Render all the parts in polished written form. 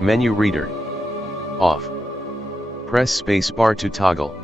Menu reader. Off. Press space bar to toggle.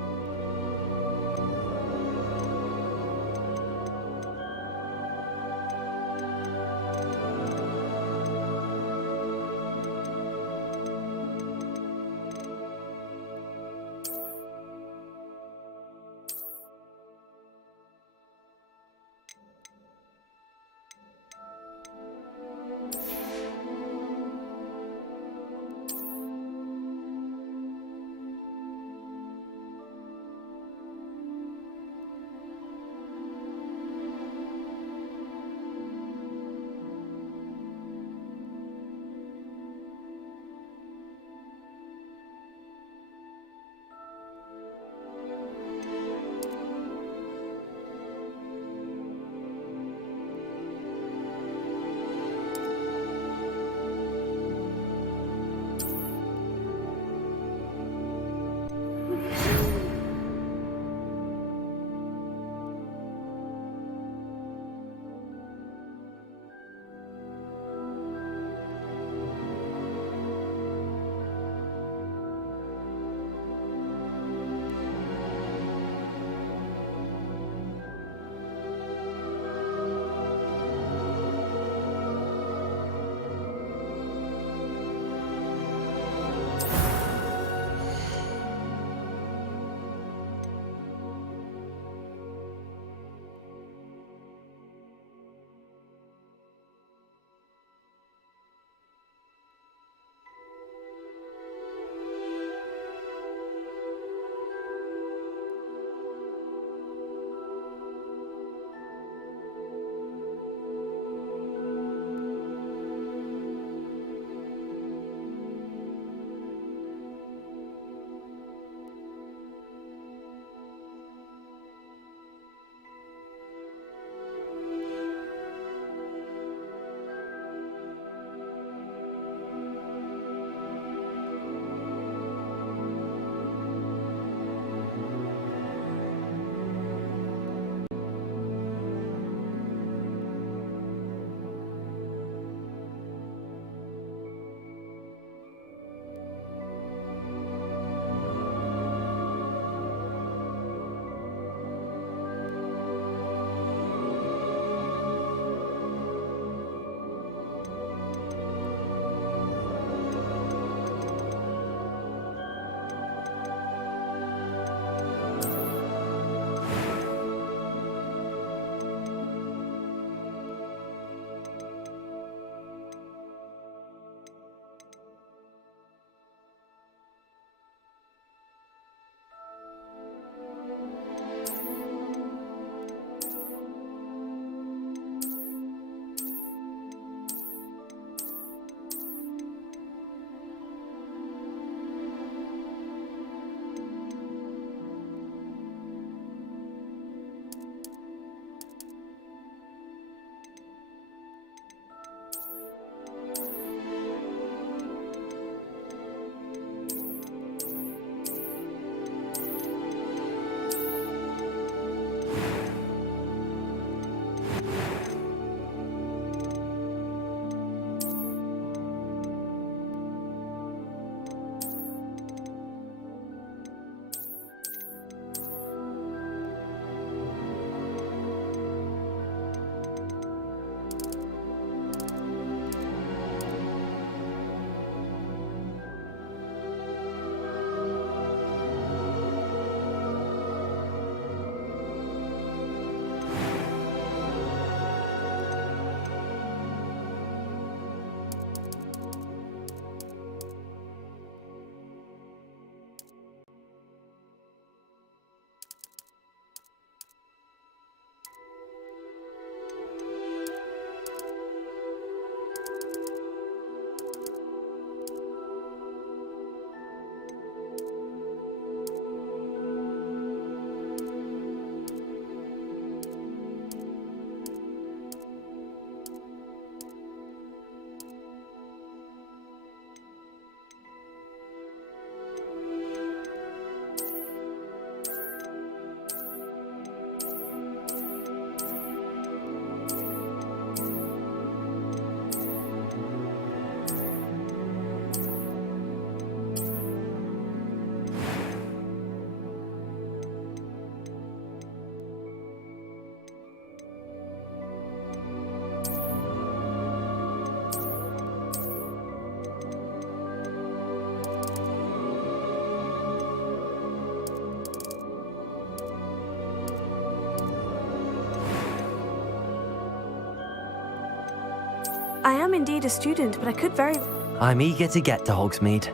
I am indeed a student, but I could very... I'm eager to get to Hogsmeade.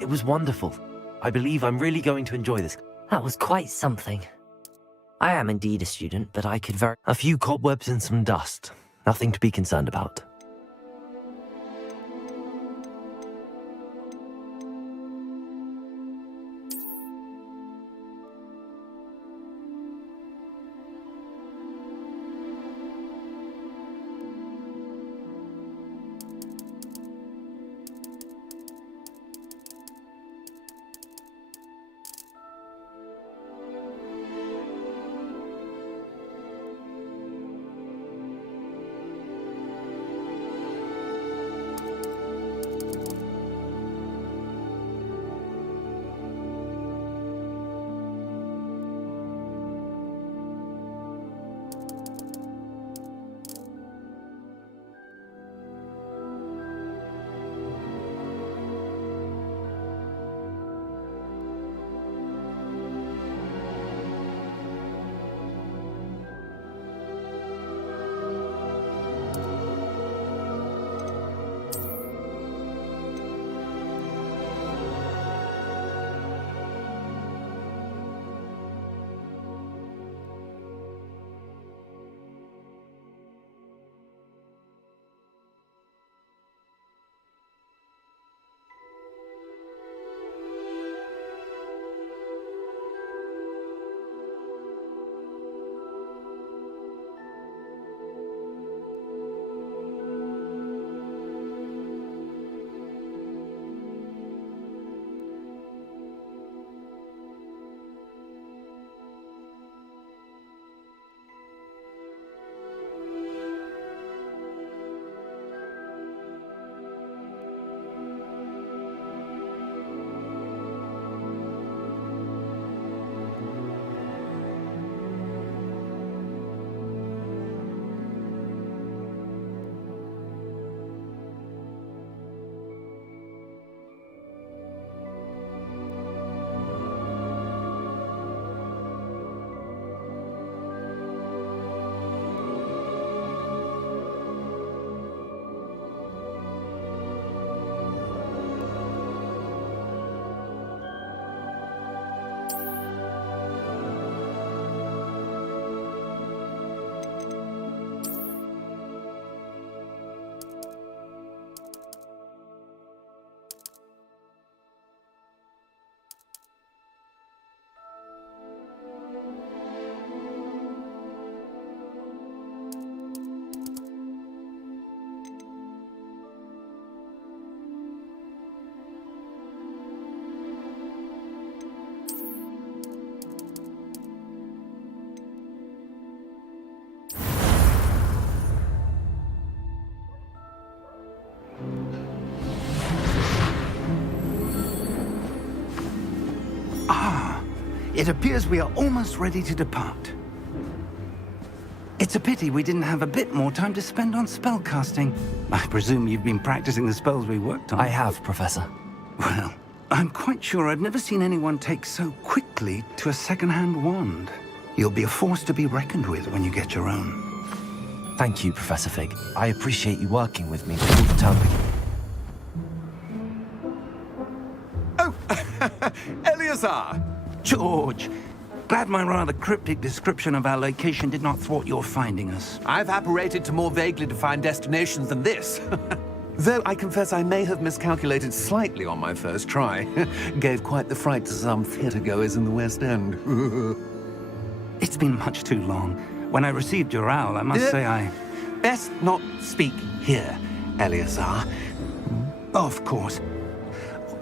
It was wonderful. I believe I'm really going to enjoy this. That was quite something. I am indeed a student, but I could very... A few cobwebs and some dust. Nothing to be concerned about. It appears we are almost ready to depart. It's a pity we didn't have a bit more time to spend on spellcasting. I presume you've been practicing the spells we worked on. I have, Professor. Well, I'm quite sure I've never seen anyone take so quickly to a second-hand wand. You'll be a force to be reckoned with when you get your own. Thank you, Professor Fig. I appreciate you working with me all the time. Oh, Leviosaaaaa! George, glad my rather cryptic description of our location did not thwart your finding us. I've apparated to more vaguely defined destinations than this. Though I confess I may have miscalculated slightly on my first try. Gave quite the fright to some theatre-goers in the West End. It's been much too long. When I received your owl, I must say I... Best not speak here, Leviosaaaaa. Of course.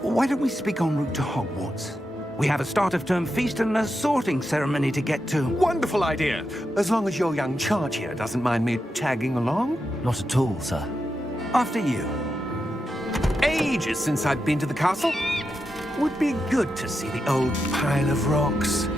Why don't we speak en route to Hogwarts? We have a start-of-term feast and a sorting ceremony to get to. Wonderful idea! As long as your young charge here doesn't mind me tagging along. Not at all, sir. After you. Ages since I've been to the castle. Would be good to see the old pile of rocks.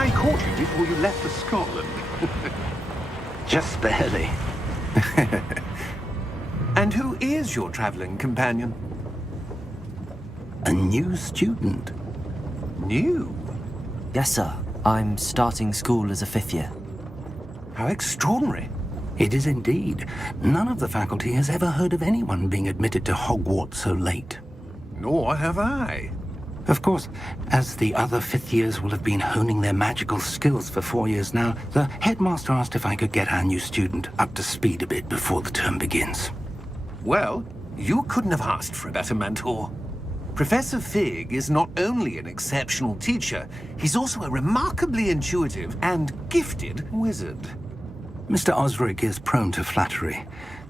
I caught you before you left for Scotland. Just barely. And who is your traveling companion? A new student. New? Yes, sir. I'm starting school as a 5th year. How extraordinary. It is indeed. None of the faculty has ever heard of anyone being admitted to Hogwarts so late. Nor have I. Of course, as the other 5th years will have been honing their magical skills for 4 years now, the headmaster asked if I could get our new student up to speed a bit before the term begins. Well, you couldn't have asked for a better mentor. Professor Fig is not only an exceptional teacher, he's also a remarkably intuitive and gifted wizard. Mr. Osric is prone to flattery.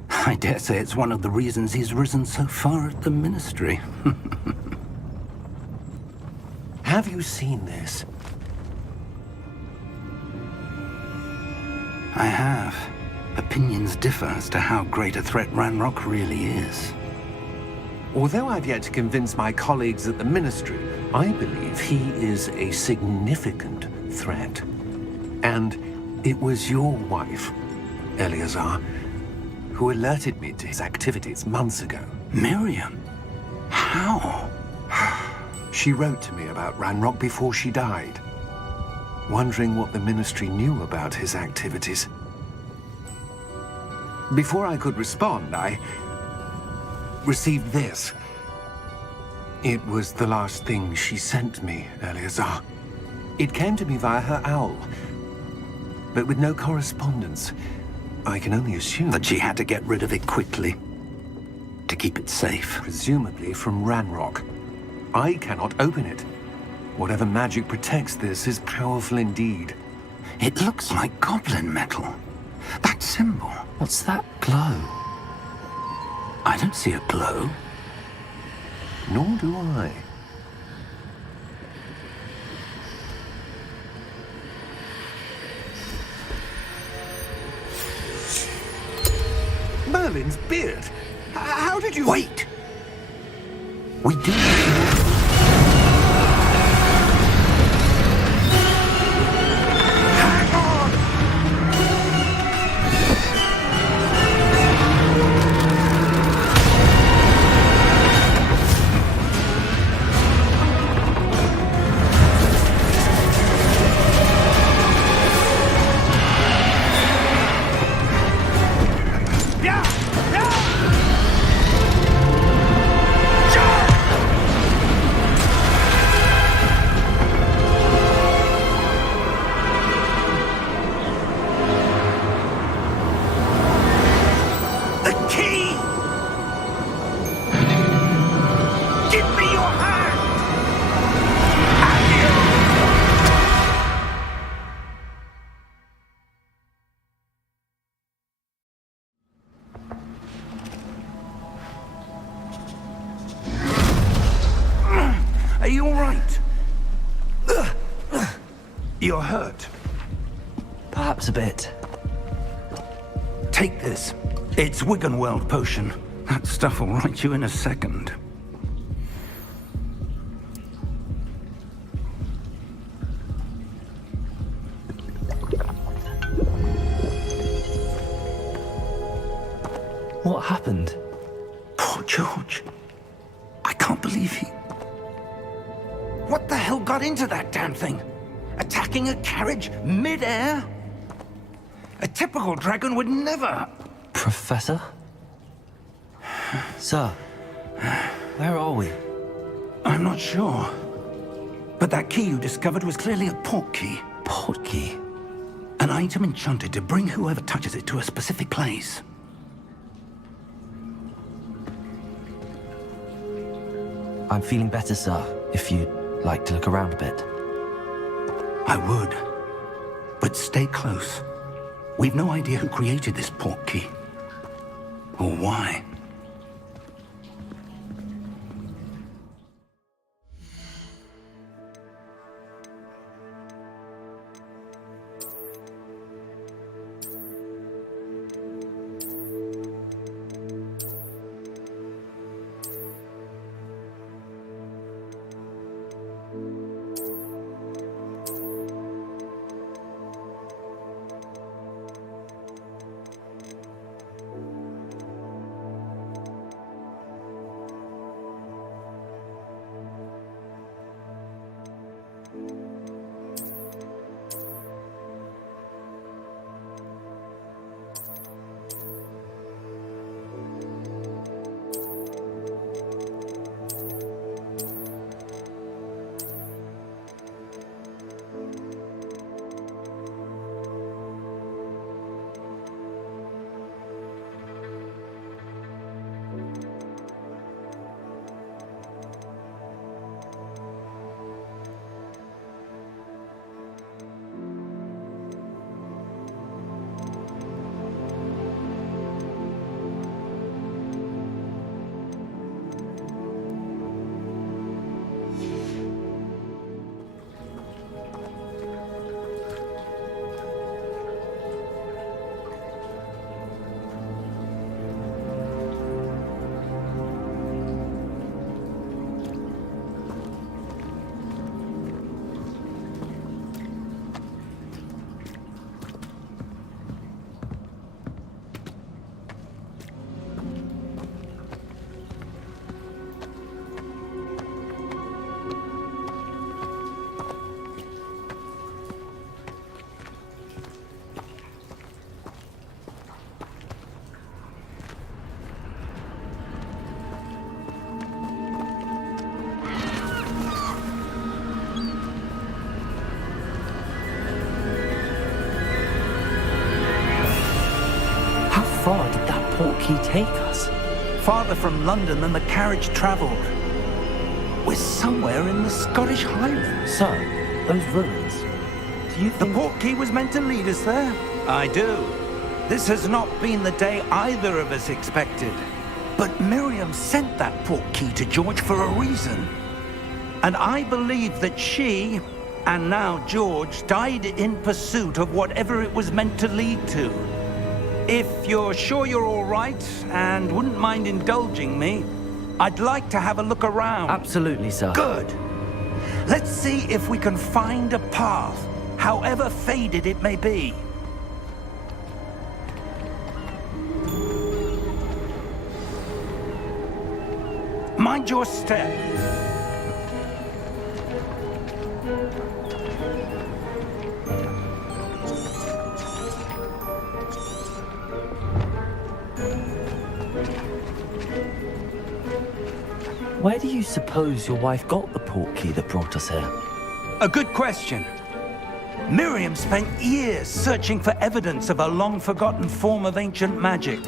I dare say it's one of the reasons he's risen so far at the Ministry. Have you seen this? I have. Opinions differ as to how great a threat Ranrock really is. Although I've yet to convince my colleagues at the Ministry, I believe he is a significant threat. And it was your wife, Leviosaaaaa, who alerted me to his activities months ago. Miriam? How? She wrote to me about Ranrock before she died, wondering what the Ministry knew about his activities. Before I could respond, I received this. It was the last thing she sent me, Leviosaaaaa. It came to me via her owl, but with no correspondence. I can only assume That she had to get rid of it quickly, to keep it safe. presumably from Ranrock. I cannot open it. Whatever magic protects this is powerful indeed. It looks like goblin metal. That symbol. What's that glow? I don't see a glow. Nor do I. Merlin's beard. How did you... Wait! We do. Are you all right? You're hurt. Perhaps a bit. Take this. It's Wiggenweld potion. That stuff will right you in a second. What happened? Poor George. I can't believe he... What the hell got into that damn thing? Attacking a carriage mid-air? A typical dragon would never... Professor? Sir, where are we? I'm not sure. But that key you discovered was clearly a port key. Port key? An item enchanted to bring whoever touches it to a specific place. I'm feeling better, sir, if you'd like to look around a bit. I would. But stay close. We've no idea who created this port key. Or why. far did that portkey take us? Farther from London than the carriage travelled. We're somewhere in the Scottish Highlands. Sir, those ruins. Do you The think... portkey was meant to lead us there? I do. This has not been the day either of us expected. But Miriam sent that portkey to George for a reason. And I believe that she, and now George, died in pursuit of whatever it was meant to lead to. If you're sure you're all right, and wouldn't mind indulging me, I'd like to have a look around. Absolutely, sir. Good. Let's see if we can find a path, however faded it may be. Mind your step. Where do you suppose your wife got the portkey that brought us here? A good question. Miriam spent years searching for evidence of a long-forgotten form of ancient magic.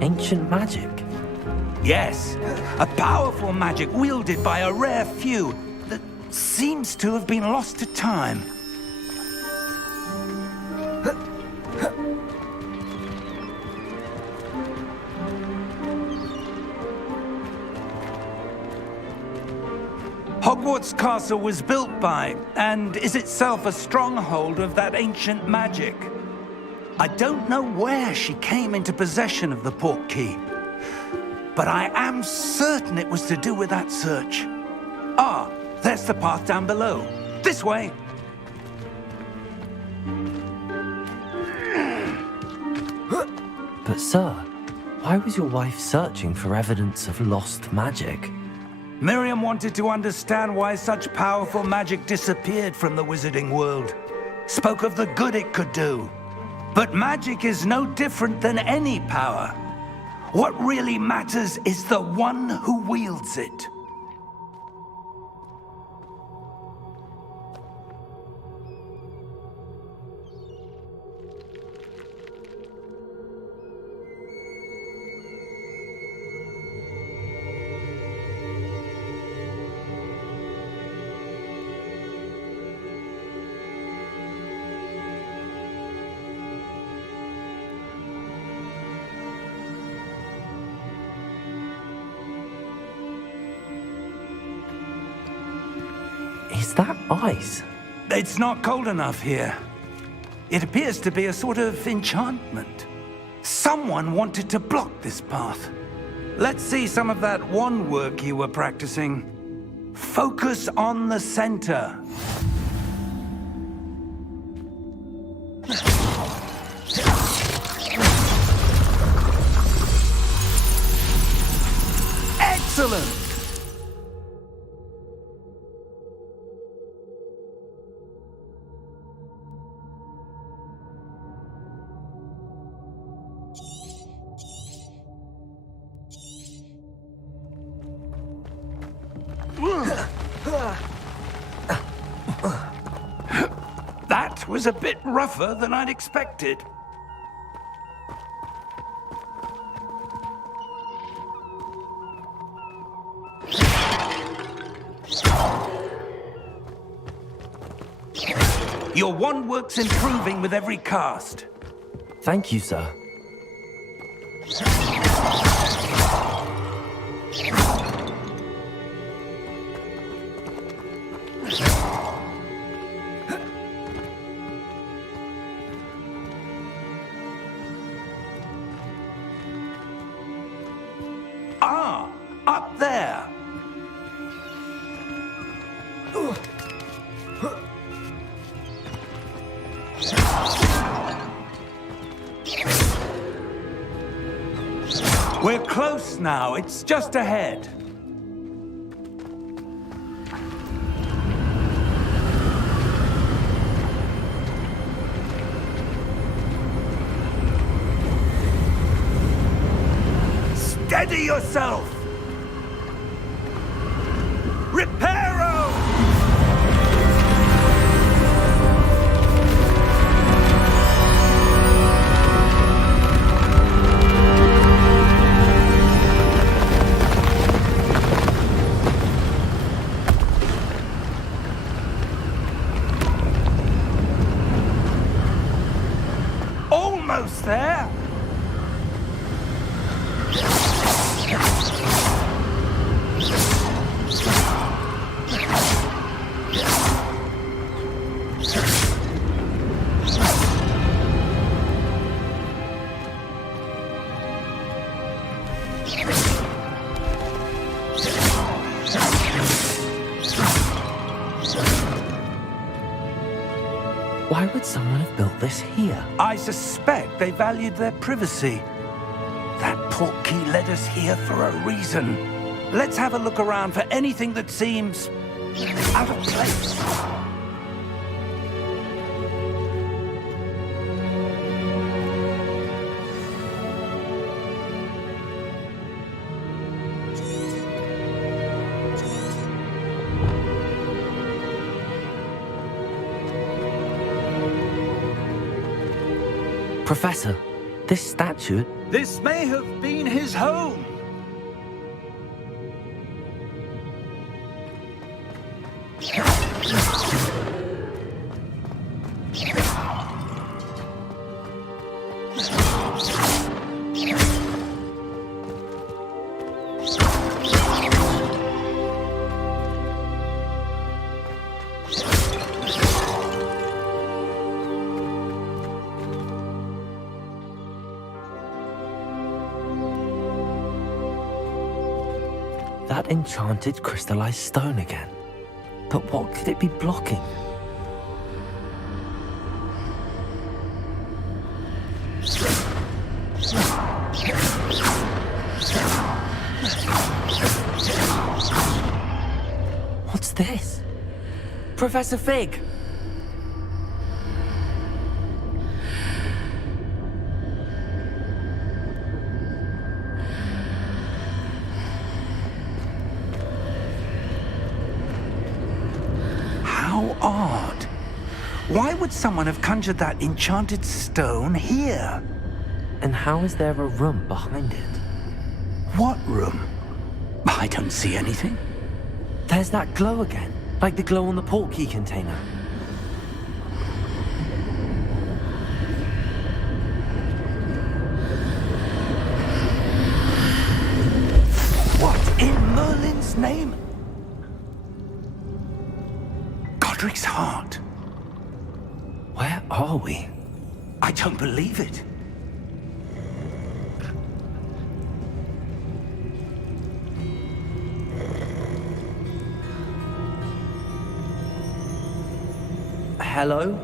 Ancient magic? Yes, a powerful magic wielded by a rare few that seems to have been lost to time. Hogwarts Castle was built by, and is itself a stronghold of that ancient magic. I don't know where she came into possession of the portkey, but I am certain it was to do with that search. Ah, there's the path down below. This way. But sir, why was your wife searching for evidence of lost magic? Miriam wanted to understand why such powerful magic disappeared from the wizarding world. Spoke of the good it could do. But magic is no different than any power. What really matters is the one who wields it. Is that ice? It's not cold enough here. It appears to be a sort of enchantment. Someone wanted to block this path. Let's see some of that wand work you were practicing. Focus on the center. Excellent! That was a bit rougher than I'd expected. Your wand work's improving with every cast. Thank you, sir. Ah, up there. We're close now. It's just ahead. Steady yourself! Reparo! Almost there. Why would someone have built this here? I suspect they valued their privacy. That portkey led us here for a reason. Let's have a look around for anything that seems out of place. Professor, this statue... This may have been his home. That enchanted crystallized stone again. But what could it be blocking? What's this? Professor Fig! How odd. Why would someone have conjured that enchanted stone here? And how is there a room behind it? What room? I don't see anything. There's that glow again, like the glow on the portkey container. What in Merlin's name? Godric's heart. Where are we? I don't believe it. Hello?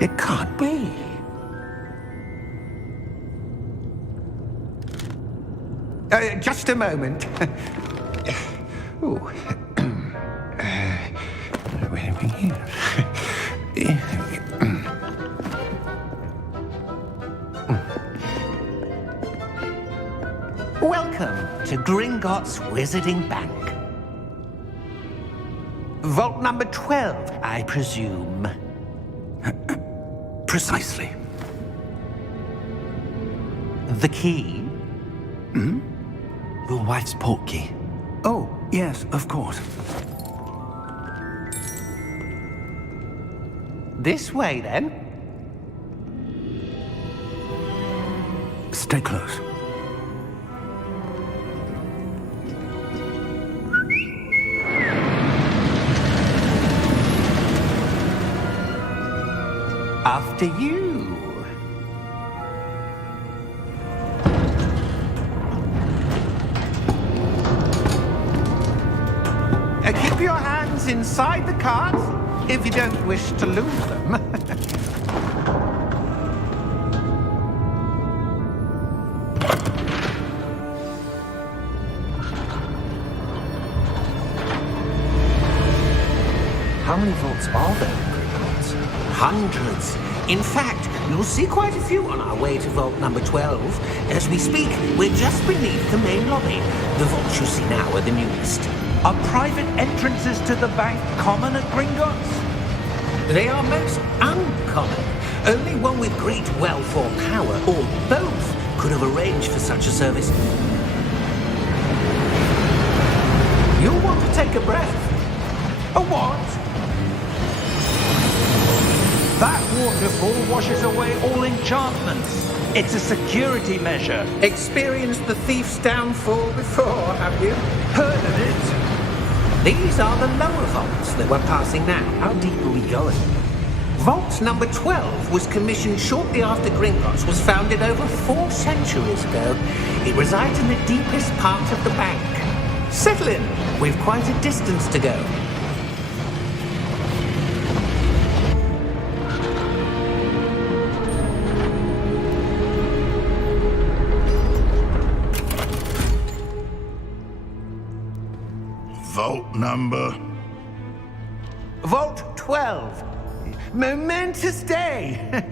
It can't be. Just a moment. Ooh. Where are we here? Welcome to Gringotts Wizarding Bank. Vault number 12, I presume. Precisely. The key? Your wife's portkey. Oh, yes, of course. This way, then. Stay close. After you. Keep your hands inside the cart if you don't wish to lose them. How many vaults are there in Gringotts? Hundreds. In fact, you'll see quite a few on our way to vault number 12. As we speak, we're just beneath the main lobby. The vaults you see now are the newest. Are private entrances to the bank common at Gringotts? They are most uncommon. Only one with great wealth or power, or both, could have arranged for such a service. You'll want to take a breath. A what? That waterfall washes away all enchantments. It's a security measure. Experienced the thief's downfall before, have you? Heard of it? These are the lower vaults that we're passing now. How deep are we going? Vault number 12 was commissioned shortly after Gringotts was founded over 4 centuries ago. It resides in the deepest part of the bank. Settle in. We've quite a distance to go. Vault number? Vault 12. Momentous day.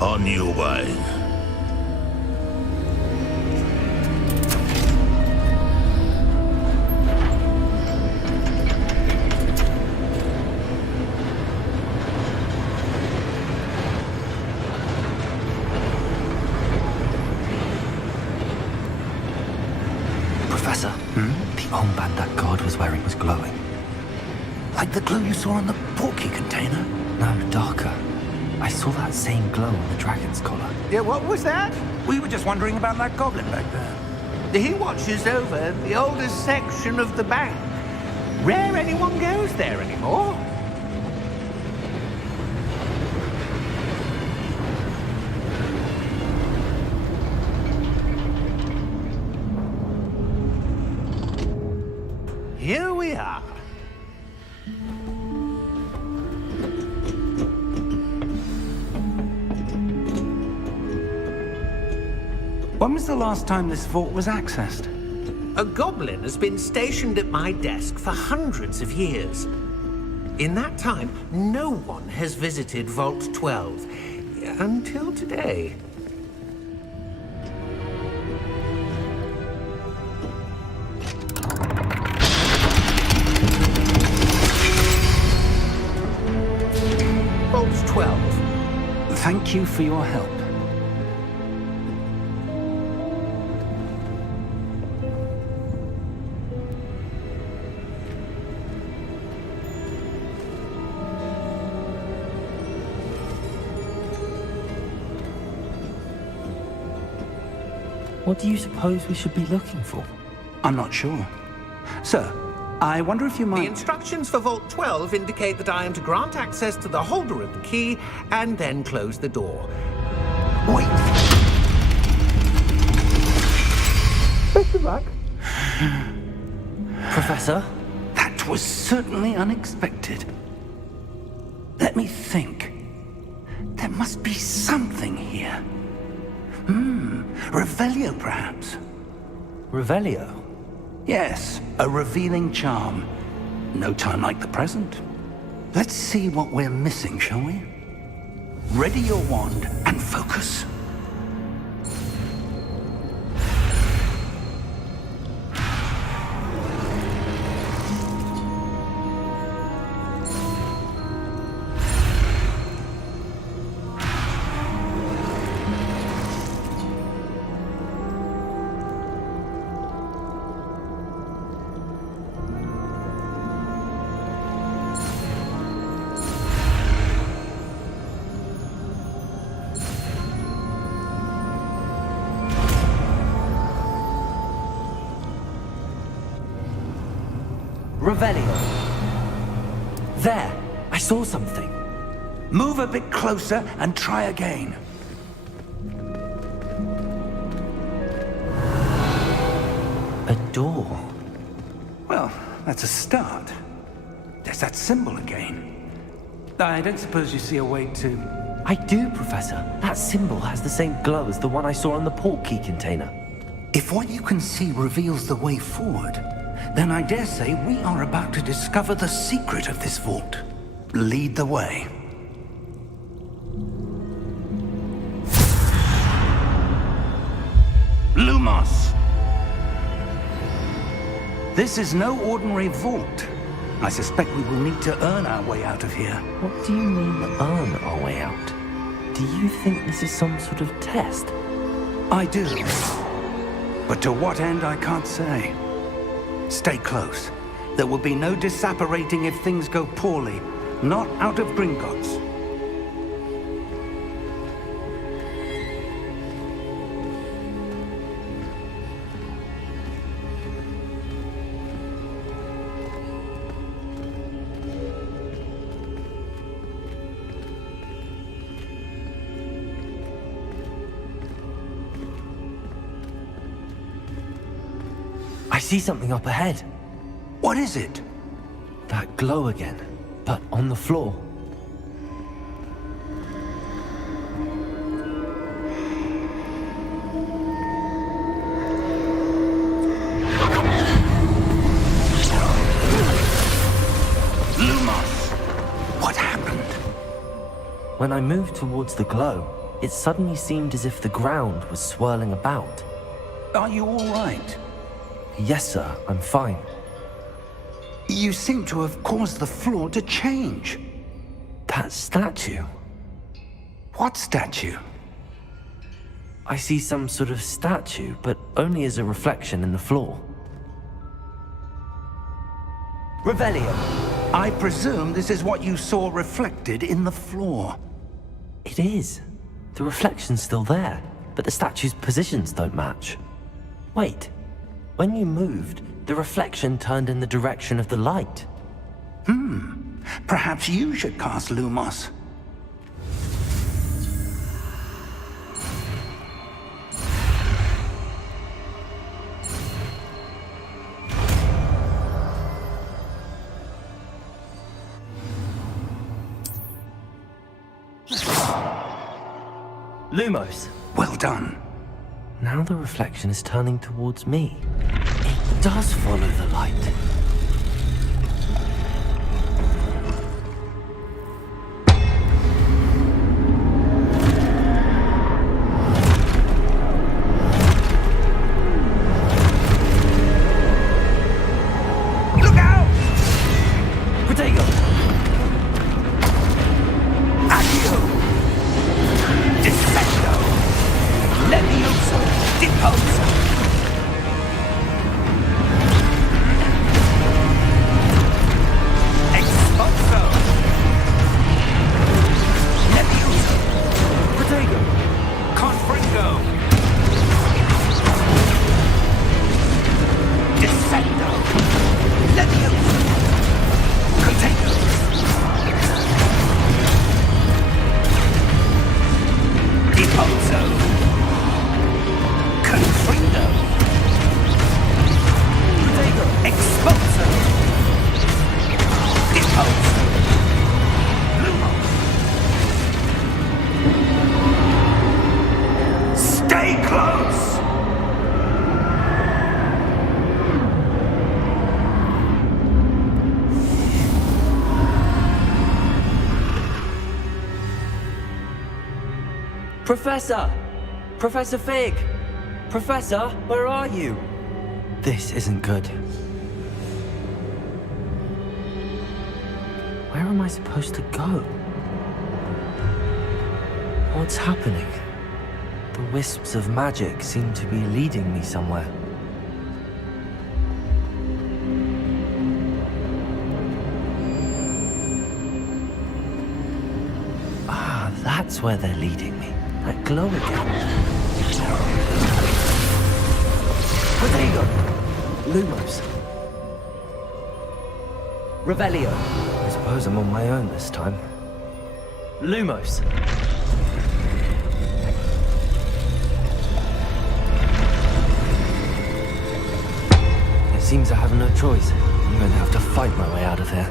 On your way. Professor, the armband that guard was wearing was glowing. Like the glow you saw on the porky container? No, darker. I saw that same glow on the dragon's collar. Yeah, what was that? We were just wondering about that goblin back there. He watches over the oldest section of the bank. Rare anyone goes there anymore. Here we are. When was the last time this vault was accessed? A goblin has been stationed at my desk for hundreds of years. In that time, no one has visited Vault 12. Until today. Vault 12. Thank you for your help. What do you suppose we should be looking for? I'm not sure. Sir, I wonder if you The might... instructions for Vault 12 indicate that I am to grant access to the holder of the key and then close the door. Wait! Best of luck. Professor? That was certainly unexpected. Let me think. There must be something here. Revelio, perhaps? Revelio? Yes, a revealing charm. No time like the present. Let's see what we're missing, shall we? Ready your wand and focus. Revelio. There! I saw something. Move a bit closer and try again. A door. Well, that's a start. There's that symbol again. I don't suppose you see a way to... I do, Professor. That symbol has the same glow as the one I saw on the port key container. If what you can see reveals the way forward, Then I dare say we are about to discover the secret of this vault. Lead the way. Lumos! This is no ordinary vault. I suspect we will need to earn our way out of here. What do you mean, earn our way out? Do you think this is some sort of test? I do. But to what end, I can't say. Stay close. There will be no disapparating if things go poorly. Not out of Gringotts. I see something up ahead. What is it? That glow again, but on the floor. Lumos! What happened? When I moved towards the glow, it suddenly seemed as if the ground was swirling about. Are you all right? Yes, sir, I'm fine. You seem to have caused the floor to change. That statue. What statue? I see some sort of statue, but only as a reflection in the floor. Revelio. I presume this is what you saw reflected in the floor. It is. The reflection's still there, but the statue's positions don't match. Wait. When you moved, the reflection turned in the direction of the light. Perhaps you should cast Lumos. Lumos! Well done. Now the reflection is turning towards me. It does follow the light. Look out! Protego! Accio! Dissecto! Leviosaaaaa! Deposa! Expulso! Leviosaaaaa! Protego! Confringo! Dissecto! Leviosaaaaa! Protego! Deposo! Confrindo! Protego! Expulso! Deposo! Lumo! Stay close! Professor! Professor Fig! Professor, where are you? This isn't good. Where am I supposed to go? What's happening? The wisps of magic seem to be leading me somewhere. Ah, that's where they're leading me. That glow again. Protego! Lumos. Revelio. I suppose I'm on my own this time. Lumos. It seems I have no choice. I'm going to have to fight my way out of here.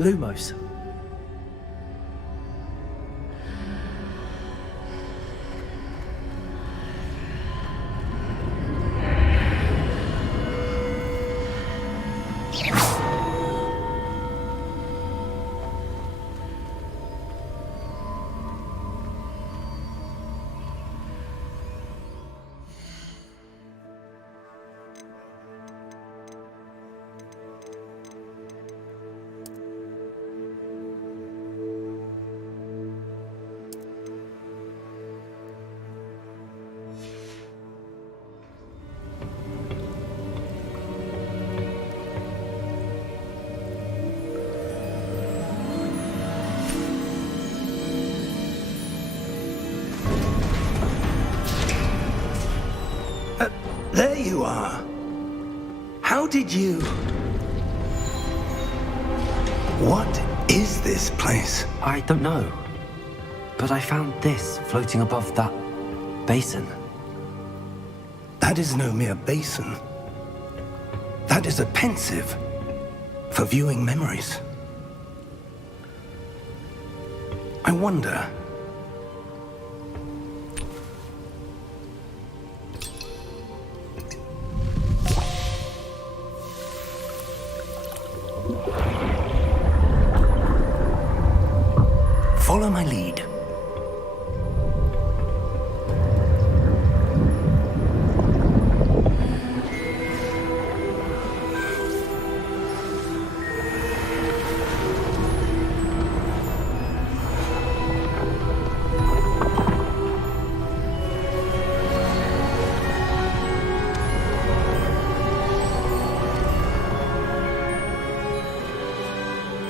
Lumos. There you are. How did you... What is this place? I don't know. But I found this floating above that basin. That is no mere basin. That is a pensive for viewing memories. I wonder... Follow my lead.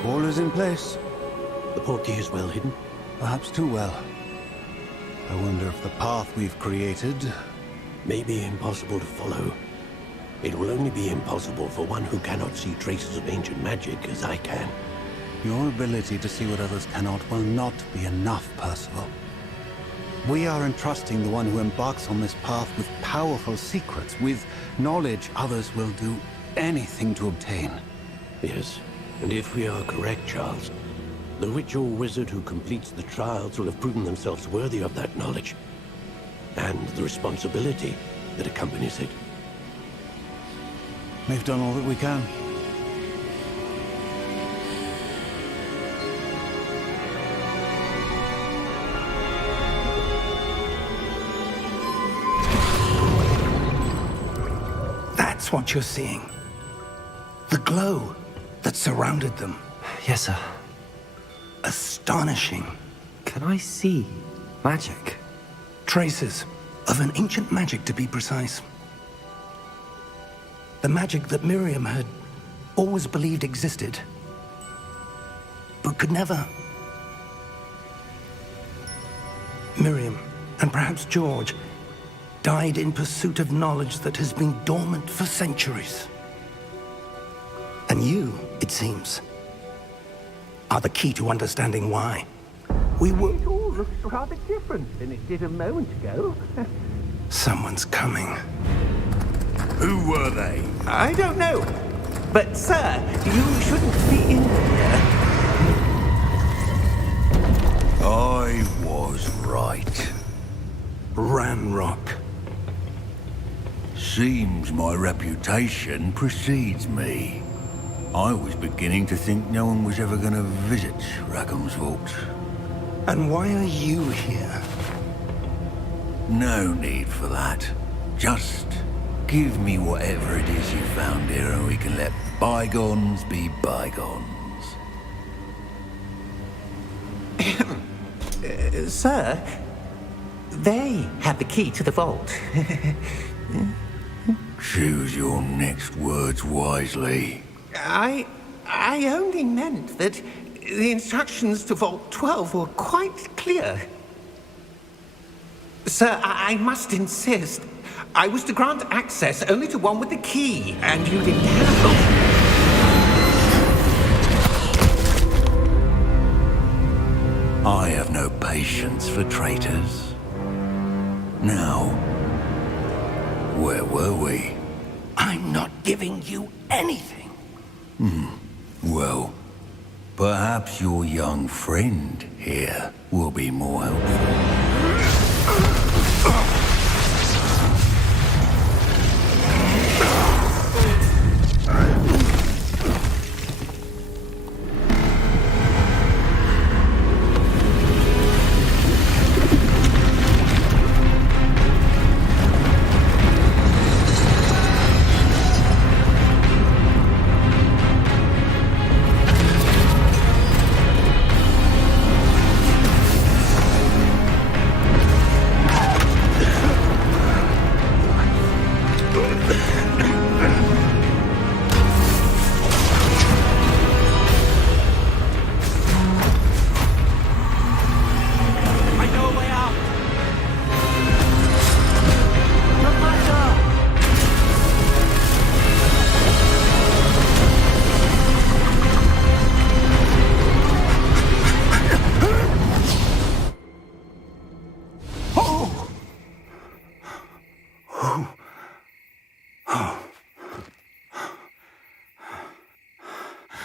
All is in place. The portkey is well hidden. Perhaps too well. I wonder if the path we've created... May be impossible to follow. It will only be impossible for one who cannot see traces of ancient magic as I can. Your ability to see what others cannot will not be enough, Percival. We are entrusting the one who embarks on this path with powerful secrets, with knowledge others will do anything to obtain. Yes, and if we are correct, Charles, the witch or wizard who completes the trials will have proven themselves worthy of that knowledge, and the responsibility that accompanies it. We've done all that we can. That's what you're seeing. The glow that surrounded them. Yes, sir. Astonishing. Can I see magic? Traces of an ancient magic, to be precise. The magic that Miriam had always believed existed, but could never. Miriam, and perhaps George, died in pursuit of knowledge that has been dormant for centuries. And you, it seems, are the key to understanding why. We were... It all looks rather different than it did a moment ago. Someone's coming. Who were they? I don't know. But, sir, you shouldn't be in here. I was right. Ranrock. Seems my reputation precedes me. I was beginning to think no one was ever going to visit Rackham's vault. And why are you here? No need for that. Just give me whatever it is you found here and we can let bygones be bygones. Sir, they have the key to the vault. Choose your next words wisely. I only meant that the instructions to Vault 12 were quite clear. Sir, I must insist. I was to grant access only to one with the key, and you didn't have them. I have no patience for traitors. Now, where were we? I'm not giving you anything. Well, Perhaps your young friend here will be more helpful.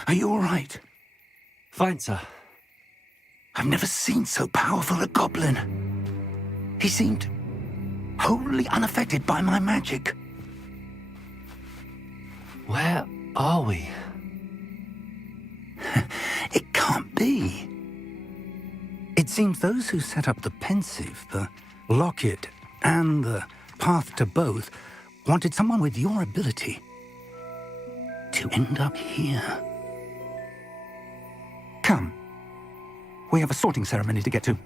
Are you all right? Fine, sir. I've never seen so powerful a goblin. He seemed wholly unaffected by my magic. Where are we? It can't be. It seems those who set up the pensive, the locket, and the path to both wanted someone with your ability to end up here. Come. We have a sorting ceremony to get to.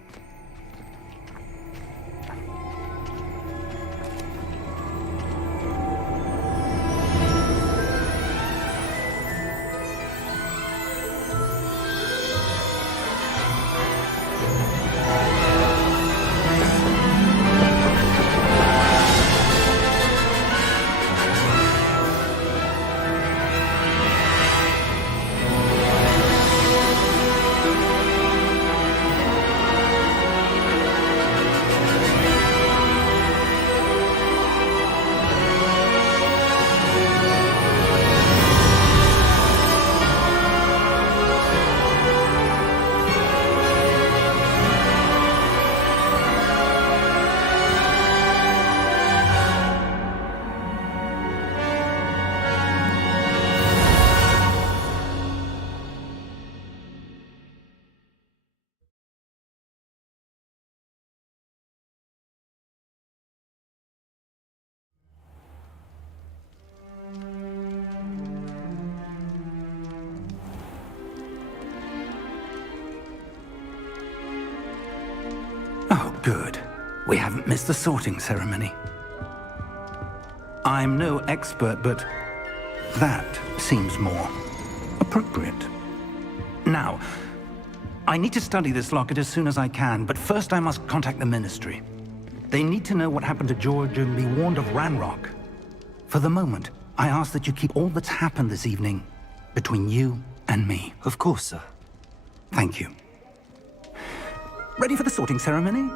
Oh, good. We haven't missed the sorting ceremony. I'm no expert, but that seems more appropriate. Now, I need to study this locket as soon as I can, but first I must contact the Ministry. They need to know what happened to George and be warned of Ranrock. For the moment, I ask that you keep all that's happened this evening between you and me. Of course, sir. Thank you. Ready for the sorting ceremony?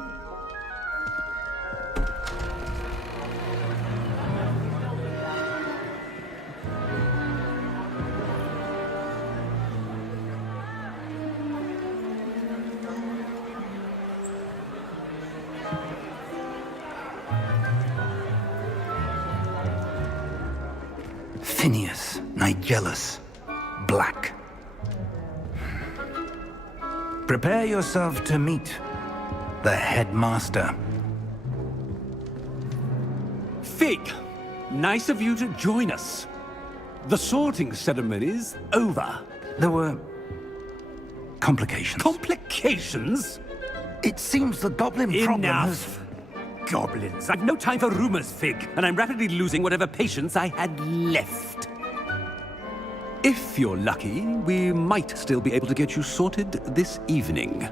Phineas, Nigellus, Black. Prepare yourself to meet the headmaster. Fig, nice of you to join us. The sorting ceremony's over. There were complications. Complications? It seems the goblin problem has... Enough! Goblins. I've no time for rumors, Fig, and I'm rapidly losing whatever patience I had left. If you're lucky, we might still be able to get you sorted this evening.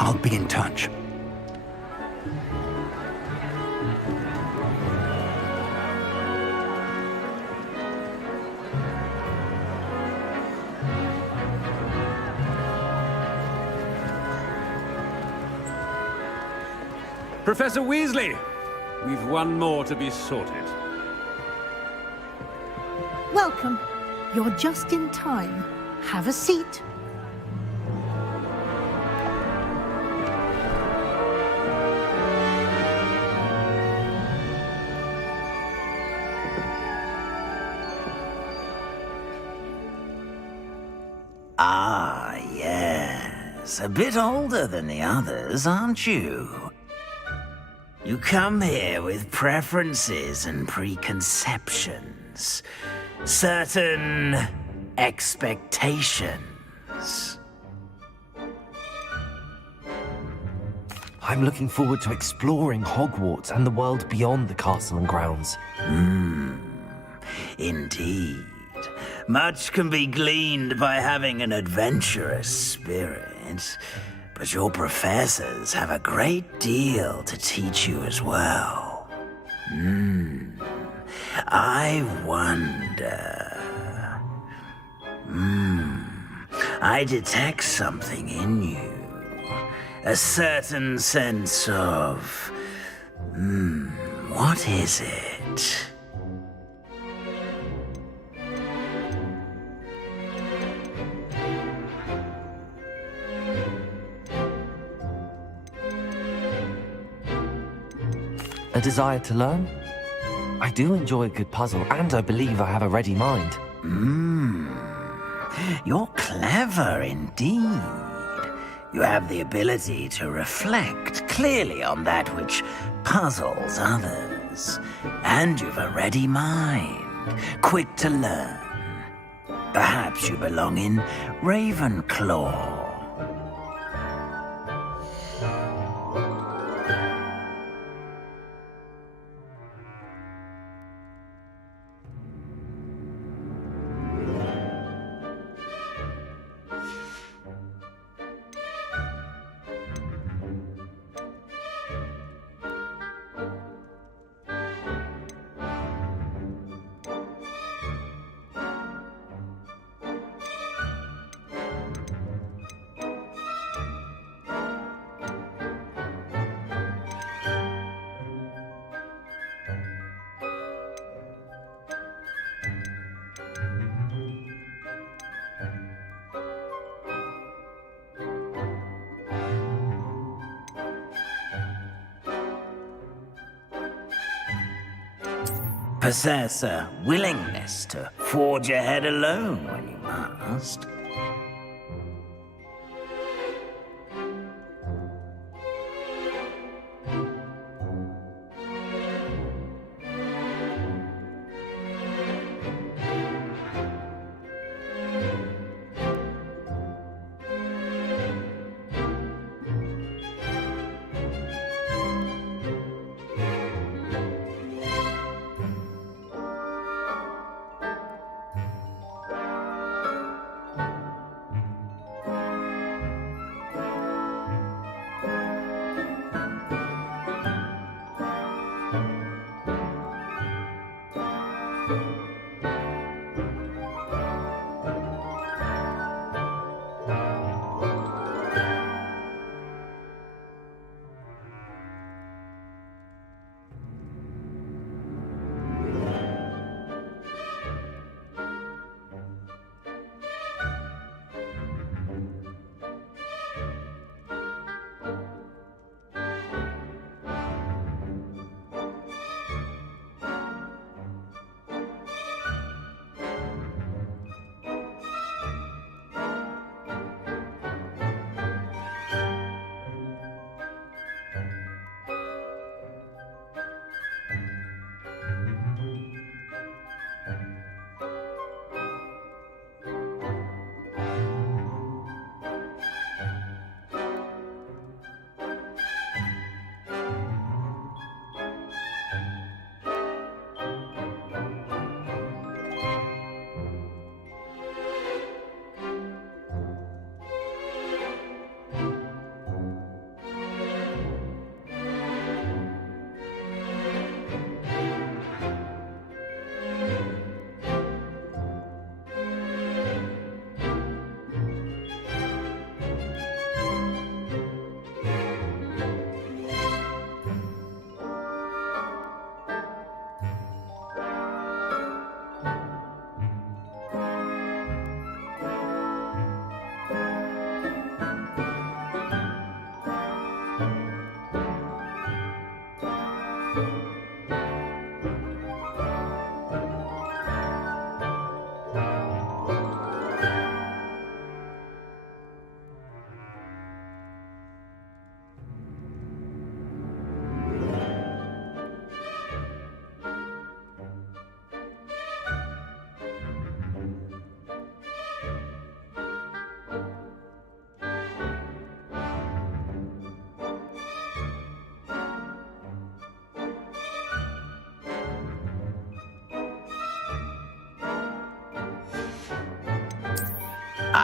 I'll be in touch. Professor Weasley, we've one more to be sorted. Welcome. You're just in time. Have a seat. Ah, yes. A bit older than the others, aren't you? You come here with preferences and preconceptions. Certain expectations. I'm looking forward to exploring Hogwarts and the world beyond the castle and grounds. Indeed. Much can be gleaned by having an adventurous spirit, but your professors have a great deal to teach you as well. I wonder... I detect something in you. A certain sense of... what is it? A desire to learn? I do enjoy a good puzzle, and I believe I have a ready mind. You're clever indeed. You have the ability to reflect clearly on that which puzzles others. And you've a ready mind, quick to learn. Perhaps you belong in Ravenclaw. Possess a willingness to forge ahead alone when you must.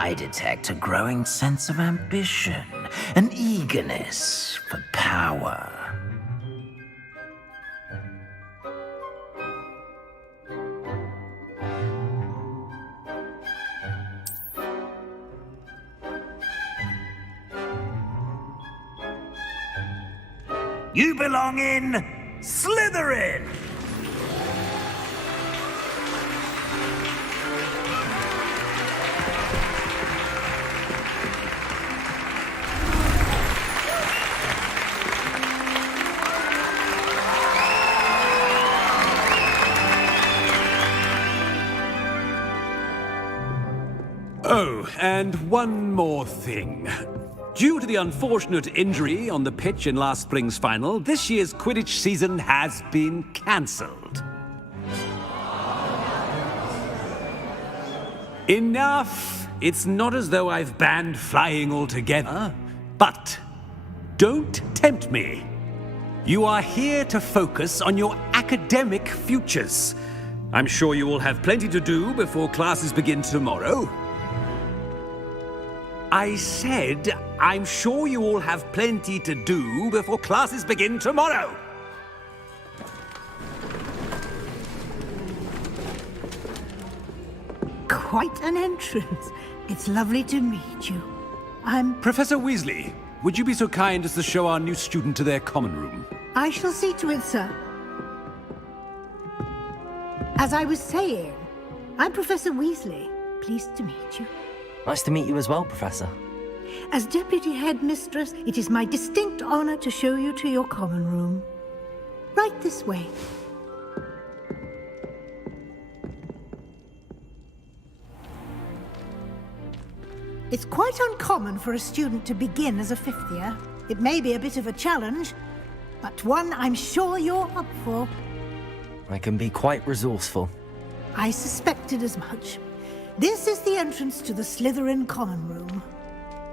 I detect a growing sense of ambition, an eagerness for power. You belong in Slytherin! Oh, and one more thing. Due to the unfortunate injury on the pitch in last spring's final, this year's Quidditch season has been cancelled. Enough! It's not as though I've banned flying altogether, but don't tempt me. You are here to focus on your academic futures. I'm sure you will have plenty to do before classes begin tomorrow. I said, I'm sure you all have plenty to do before classes begin tomorrow. Quite an entrance. It's lovely to meet you. I'm... Professor Weasley, would you be so kind as to show our new student to their common room? I shall see to it, sir. As I was saying, I'm Professor Weasley. Pleased to meet you. Nice to meet you as well, Professor. As Deputy Headmistress, it is my distinct honor to show you to your common room. Right this way. It's quite uncommon for a student to begin as a fifth year. It may be a bit of a challenge, but one I'm sure you're up for. I can be quite resourceful. I suspected as much. This is the entrance to the Slytherin common room.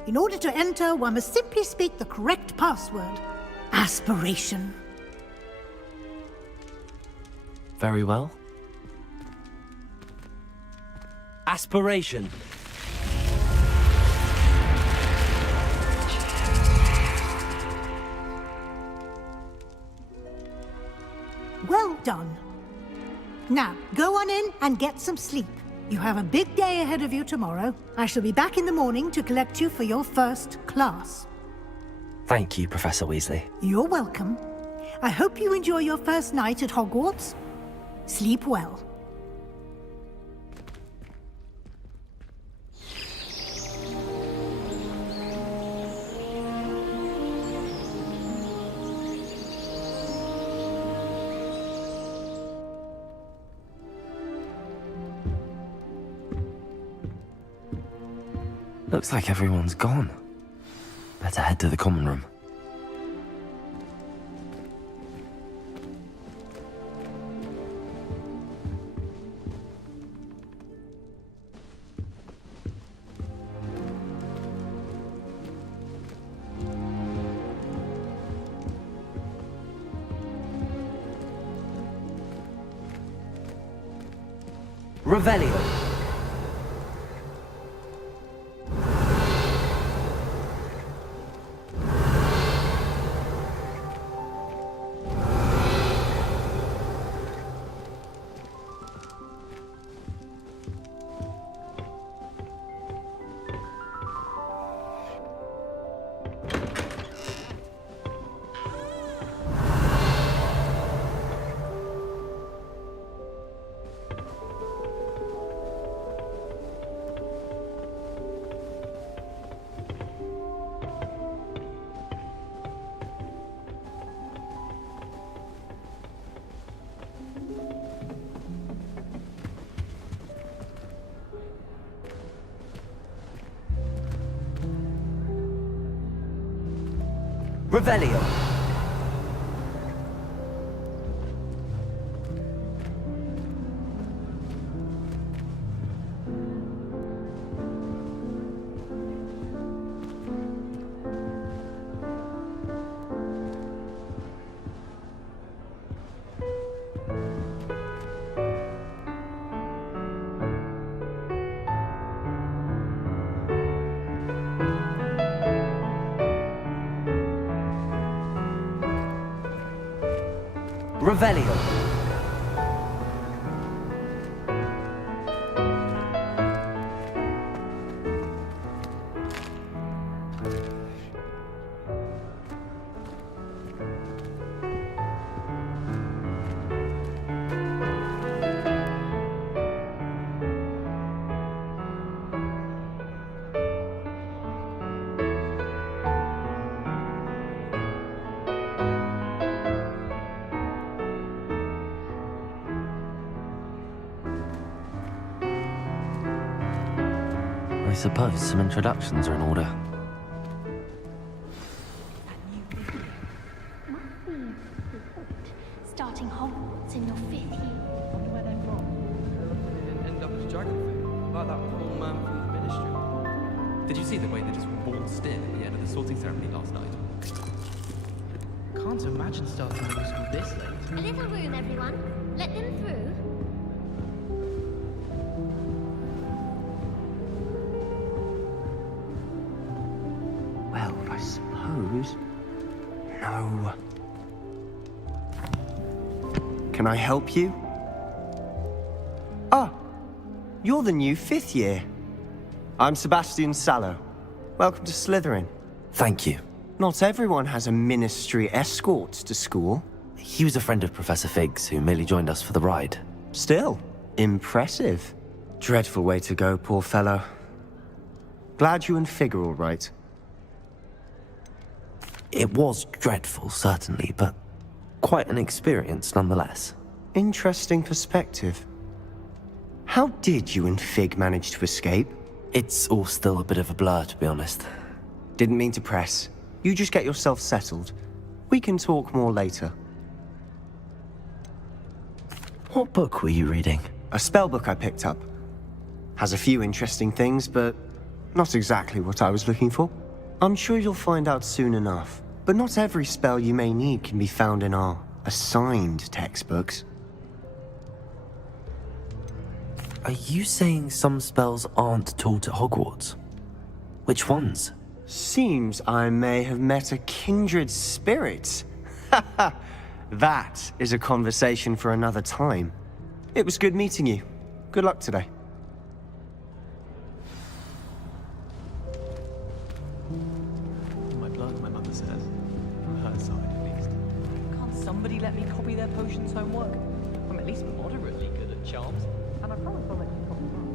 In order to enter, one must simply speak the correct password. Aspiration. Very well. Aspiration. Well done. Now, go on in and get some sleep. You have a big day ahead of you tomorrow. I shall be back in the morning to collect you for your first class. Thank you, Professor Weasley. You're welcome. I hope you enjoy your first night at Hogwarts. Sleep well. Looks like everyone's gone. Better head to the common room. Revelio. Revelio. Revelio. I suppose some introductions are in order. Starting Hogwarts in your 5th year. Where they're from? Didn't end up as dragon food, like that poor man from the ministry. Did you see the way they just balled still at the end of the sorting ceremony last night? Can't imagine starting middle school this late. A little room, everyone. Let them through. Well, I suppose... No. Can I help you? Ah, you're the new 5th year. I'm Sebastian Sallow. Welcome to Slytherin. Thank you. Not everyone has a ministry escort to school. He was a friend of Professor Fig's who merely joined us for the ride. Still, impressive. Dreadful way to go, poor fellow. Glad you and Fig are all right. It was dreadful, certainly, but quite an experience nonetheless. Interesting perspective. How did you and Fig manage to escape? It's all still a bit of a blur, to be honest. Didn't mean to press. You just get yourself settled. We can talk more later. What book were you reading? A spell book I picked up. Has a few interesting things, but not exactly what I was looking for. I'm sure you'll find out soon enough. But not every spell you may need can be found in our assigned textbooks. Are you saying some spells aren't taught at Hogwarts? Which ones? Seems I may have met a kindred spirit. That is a conversation for another time. It was good meeting you. Good luck today. My blood, my mother says. From her side, at least. Can't somebody let me copy their potions homework? I'm at least moderately good at charms. And I promise I'll let you copy mine.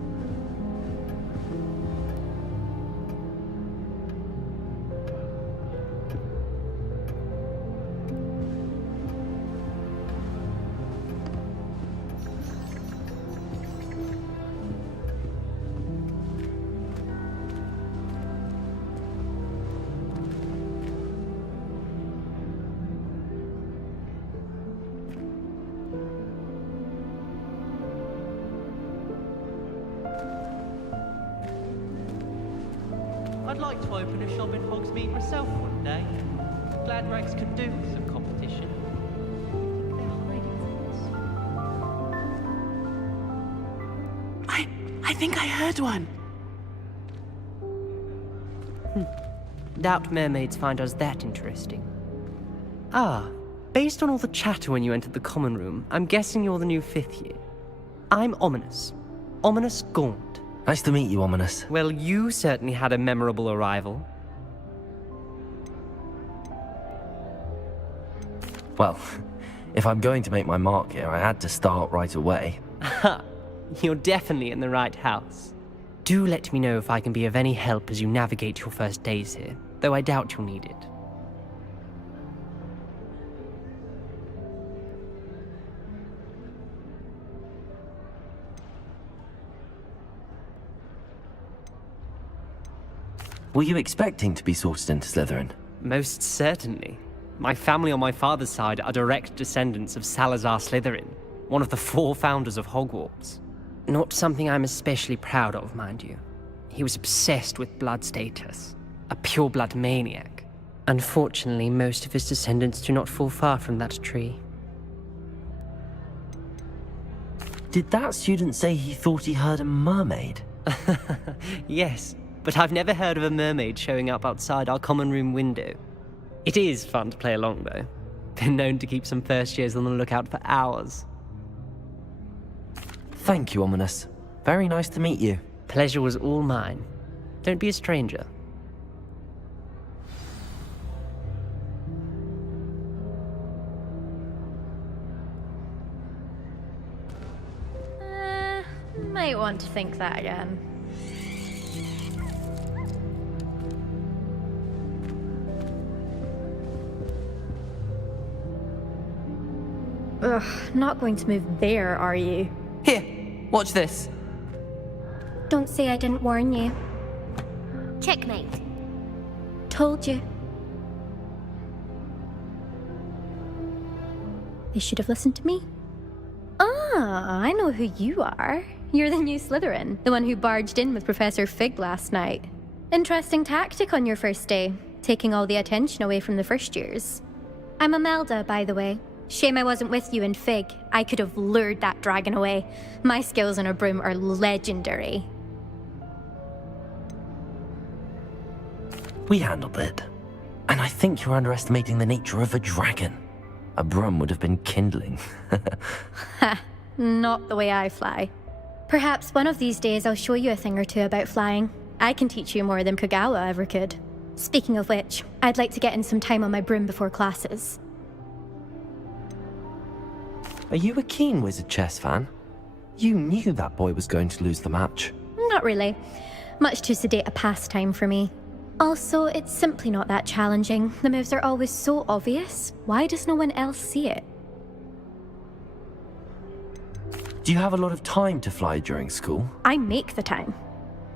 I'd like to open a shop in Hogsmeade myself one day. Glad Rags could do with some competition. I think I heard one. Doubt mermaids find us that interesting. Ah, based on all the chatter when you entered the common room, I'm guessing you're the new 5th year. I'm Ominous. Ominous Gaunt. Nice to meet you, Ominous. Well, you certainly had a memorable arrival. Well, if I'm going to make my mark here, I had to start right away. Ha! You're definitely in the right house. Do let me know if I can be of any help as you navigate your first days here, though I doubt you'll need it. Were you expecting to be sorted into Slytherin? Most certainly. My family on my father's side are direct descendants of Salazar Slytherin, one of the 4 founders of Hogwarts. Not something I'm especially proud of, mind you. He was obsessed with blood status, a pure-blood maniac. Unfortunately, most of his descendants do not fall far from that tree. Did that student say he thought he heard a mermaid? Yes, but I've never heard of a mermaid showing up outside our common room window. It is fun to play along, though. Been known to keep some first years on the lookout for hours. Thank you, Ominous. Very nice to meet you. Pleasure was all mine. Don't be a stranger. Might want to think that again. Ugh, not going to move there, are you? Here, watch this. Don't say I didn't warn you. Checkmate. Told you. They should have listened to me. Ah, I know who you are. You're the new Slytherin, the one who barged in with Professor Fig last night. Interesting tactic on your first day, taking all the attention away from the first years. I'm Imelda, by the way. Shame I wasn't with you in Fig. I could have lured that dragon away. My skills on a broom are legendary. We handled it. And I think you're underestimating the nature of a dragon. A broom would have been kindling. Ha, not the way I fly. Perhaps one of these days I'll show you a thing or two about flying. I can teach you more than Kogawa ever could. Speaking of which, I'd like to get in some time on my broom before classes. Are you a keen Wizard Chess fan? You knew that boy was going to lose the match. Not really. Much too sedate a pastime for me. Also, it's simply not that challenging. The moves are always so obvious. Why does no one else see it? Do you have a lot of time to fly during school? I make the time.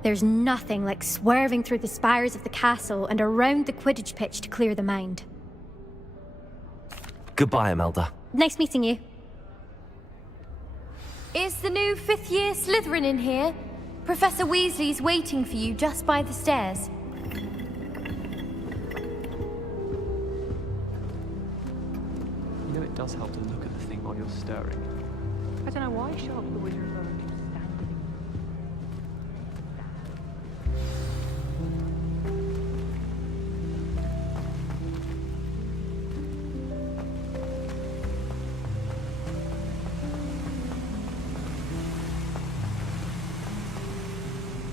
There's nothing like swerving through the spires of the castle and around the Quidditch pitch to clear the mind. Goodbye, Imelda. Nice meeting you. Is the new fifth-year Slytherin in here? Professor Weasley's waiting for you just by the stairs. You know it does help to look at the thing while you're stirring. I don't know why Sharp the Wizard is standing.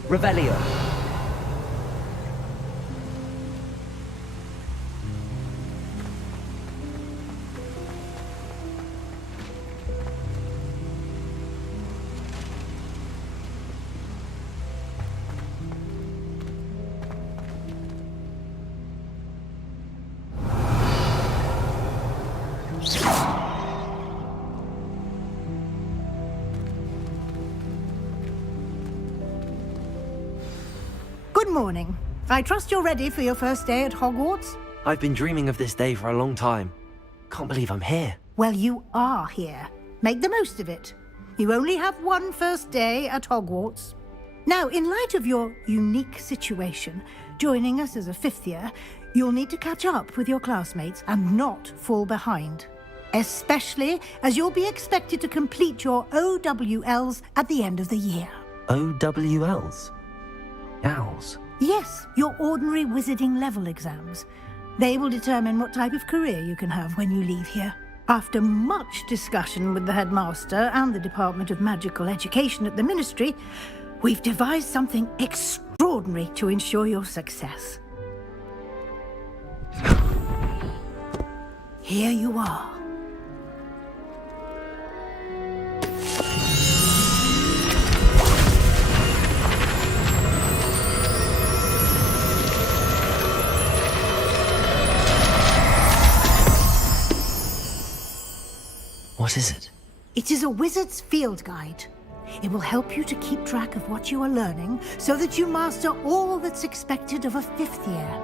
Revelio. Good morning. I trust you're ready for your first day at Hogwarts? I've been dreaming of this day for a long time. Can't believe I'm here. Well, you are here. Make the most of it. You only have one first day at Hogwarts. Now, in light of your unique situation, joining us as a fifth year, you'll need to catch up with your classmates and not fall behind. Especially as you'll be expected to complete your OWLs at the end of the year. OWLs? Owls? Yes, your ordinary wizarding level exams. They will determine what type of career you can have when you leave here. After much discussion with the headmaster and the Department of Magical Education at the Ministry, we've devised something extraordinary to ensure your success. Here you are. What is it? It is a wizard's field guide. It will help you to keep track of what you are learning so that you master all that's expected of a fifth year.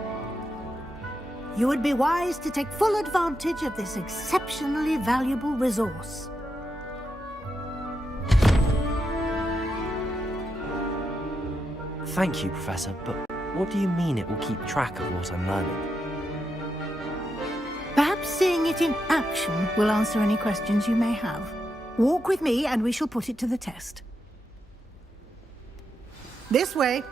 You would be wise to take full advantage of this exceptionally valuable resource. Thank you, Professor, but what do you mean it will keep track of what I'm learning? Perhaps seeing it in action will answer any questions you may have. Walk with me and we shall put it to the test. This way.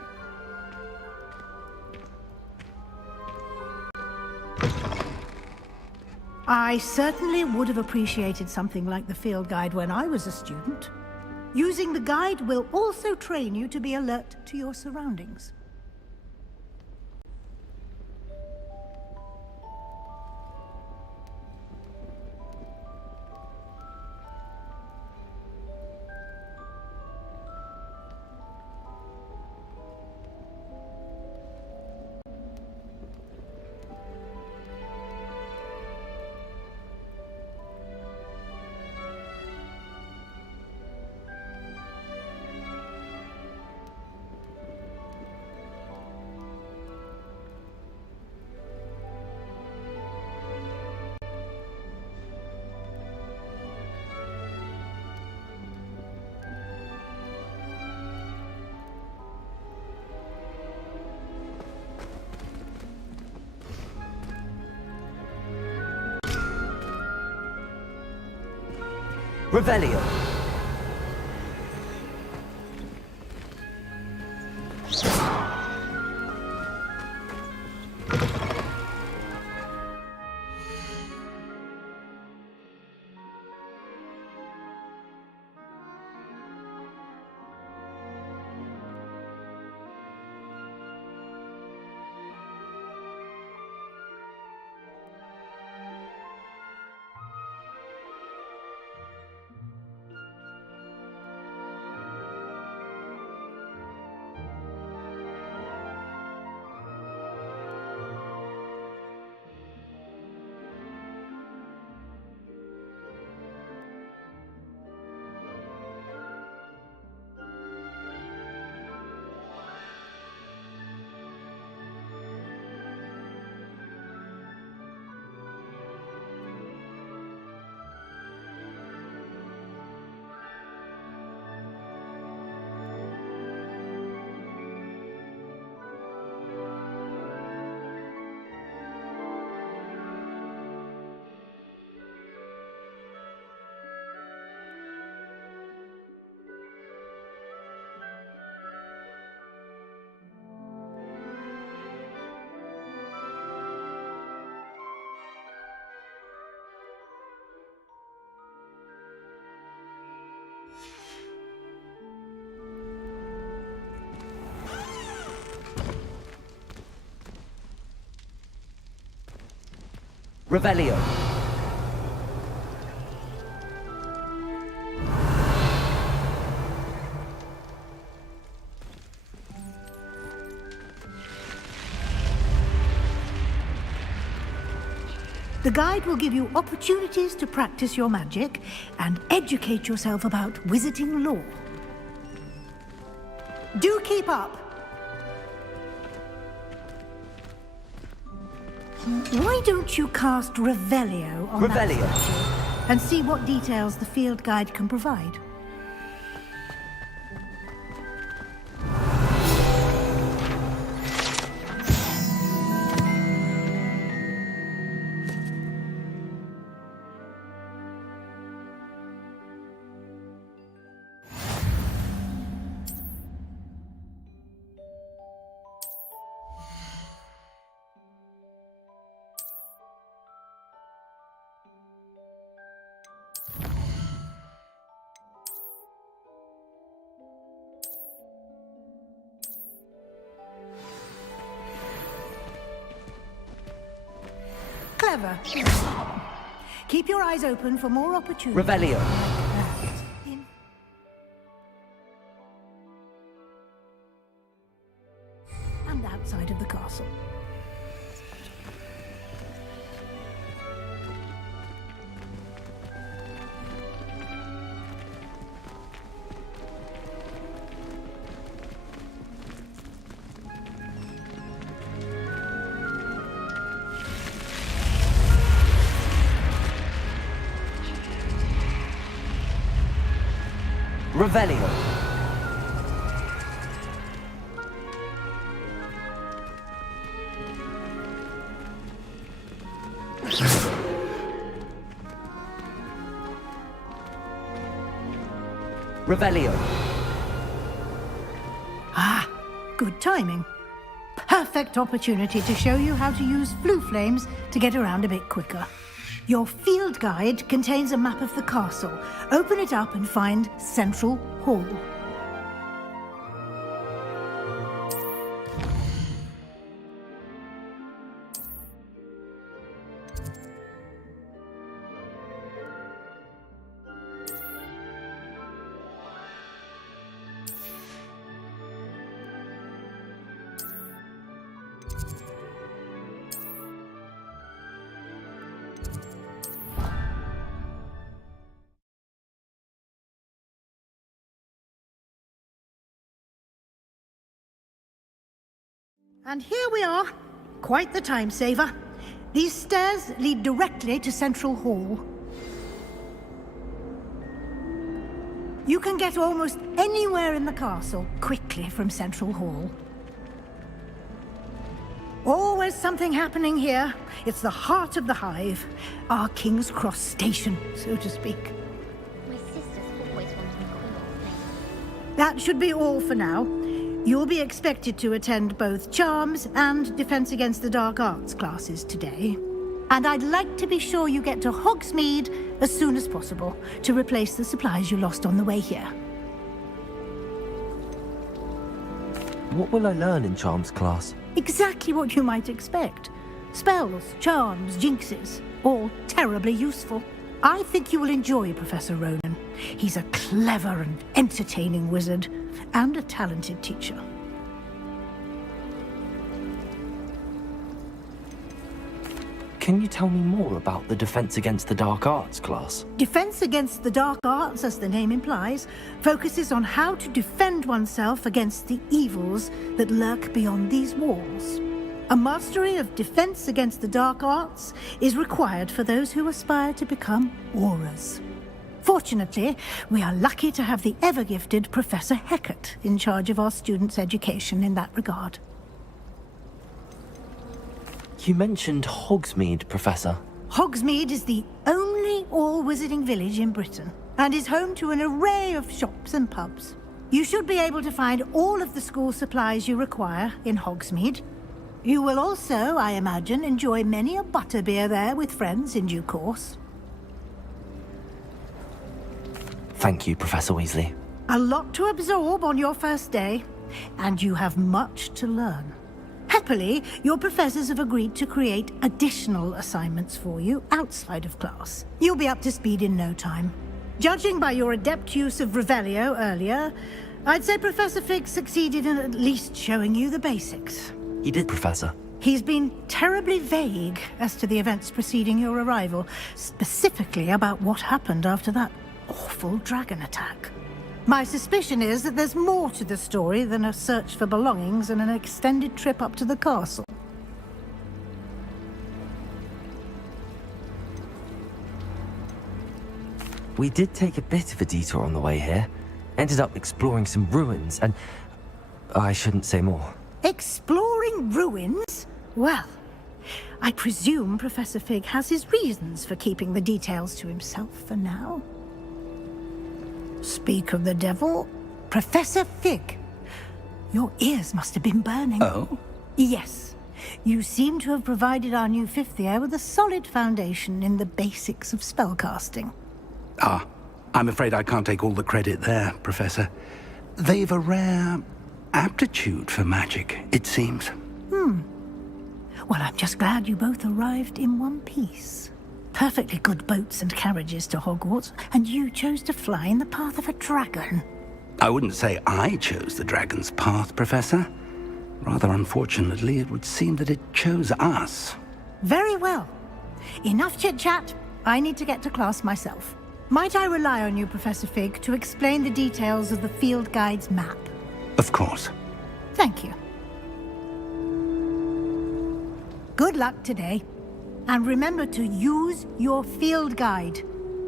I certainly would have appreciated something like the field guide when I was a student. Using the guide will also train you to be alert to your surroundings. Revelio. Revelio. The guide will give you opportunities to practice your magic and educate yourself about wizarding lore. Do keep up! Why don't you cast Revelio on that statue and see what details the field guide can provide? Clever. Keep your eyes open for more opportunities. Revelio. And outside of the castle. Revelio. Revelio. Ah, good timing. Perfect opportunity to show you how to use flue flames to get around a bit quicker. Your field guide contains a map of the castle. Open it up and find Central Hall. And here we are. Quite the time saver. These stairs lead directly to Central Hall. You can get almost anywhere in the castle quickly from Central Hall. Always something happening here. It's the heart of the hive. Our King's Cross station, so to speak. My sister's always wanted me cool. That should be all for now. You'll be expected to attend both Charms and Defense Against the Dark Arts classes today. And I'd like to be sure you get to Hogsmeade as soon as possible to replace the supplies you lost on the way here. What will I learn in Charms class? Exactly what you might expect. Spells, charms, jinxes, all terribly useful. I think you will enjoy Professor Ronan. He's a clever and entertaining wizard, and a talented teacher. Can you tell me more about the Defense Against the Dark Arts class? Defense Against the Dark Arts, as the name implies, focuses on how to defend oneself against the evils that lurk beyond these walls. A mastery of Defense Against the Dark Arts is required for those who aspire to become Aurors. Fortunately, we are lucky to have the ever-gifted Professor Hecat in charge of our students' education in that regard. You mentioned Hogsmeade, Professor. Hogsmeade is the only all-wizarding village in Britain, and is home to an array of shops and pubs. You should be able to find all of the school supplies you require in Hogsmeade. You will also, I imagine, enjoy many a butterbeer there with friends in due course. Thank you, Professor Weasley. A lot to absorb on your first day, and you have much to learn. Happily, your professors have agreed to create additional assignments for you outside of class. You'll be up to speed in no time. Judging by your adept use of Revelio earlier, I'd say Professor Fig succeeded in at least showing you the basics. He did, Professor. He's been terribly vague as to the events preceding your arrival, specifically about what happened after that awful dragon attack. My suspicion is that there's more to the story than a search for belongings and an extended trip up to the castle. We did take a bit of a detour on the way here. Ended up exploring some ruins and... I shouldn't say more. Exploring ruins? Well, I presume Professor Fig has his reasons for keeping the details to himself for now. Speak of the devil, Professor Fig. Your ears must have been burning. Oh? Yes. You seem to have provided our new fifth year with a solid foundation in the basics of spellcasting. Ah, I'm afraid I can't take all the credit there, Professor. They've a rare aptitude for magic, it seems. Well, I'm just glad you both arrived in one piece. Perfectly good boats and carriages to Hogwarts, and you chose to fly in the path of a dragon. I wouldn't say I chose the dragon's path, Professor. Rather unfortunately, it would seem that it chose us. Very well. Enough chit-chat. I need to get to class myself. Might I rely on you, Professor Fig, to explain the details of the field guide's map? Of course. Thank you. Good luck today. And remember to use your field guide.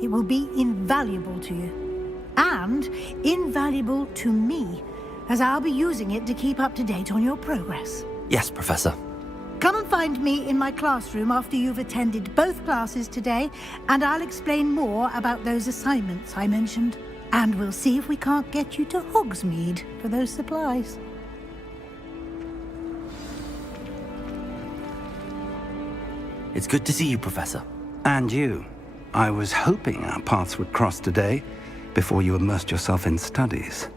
It will be invaluable to you. And invaluable to me, as I'll be using it to keep up to date on your progress. Yes, Professor. Come and find me in my classroom after you've attended both classes today, and I'll explain more about those assignments I mentioned. And we'll see if we can't get you to Hogsmeade for those supplies. It's good to see you, Professor. And you. I was hoping our paths would cross today, before you immersed yourself in studies.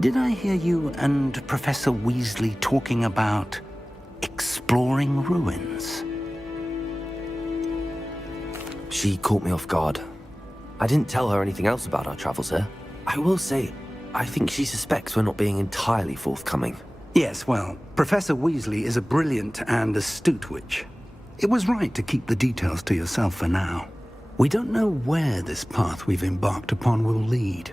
Did I hear you and Professor Weasley talking about exploring ruins? She caught me off guard. I didn't tell her anything else about our travels here. I will say, I think she suspects we're not being entirely forthcoming. Yes, well, Professor Weasley is a brilliant and astute witch. It was right to keep the details to yourself for now. We don't know where this path we've embarked upon will lead.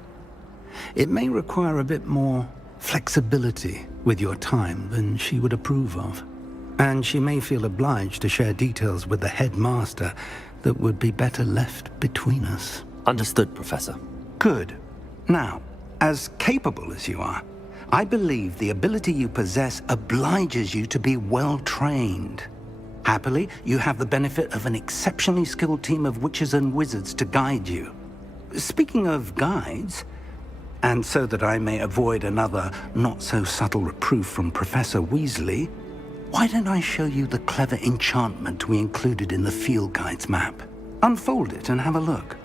It may require a bit more flexibility with your time than she would approve of. And she may feel obliged to share details with the headmaster that would be better left between us. Understood, Professor. Good. Now, as capable as you are, I believe the ability you possess obliges you to be well trained. Happily, you have the benefit of an exceptionally skilled team of witches and wizards to guide you. Speaking of guides, and so that I may avoid another not-so-subtle reproof from Professor Weasley, why don't I show you the clever enchantment we included in the field guide's map? Unfold it and have a look.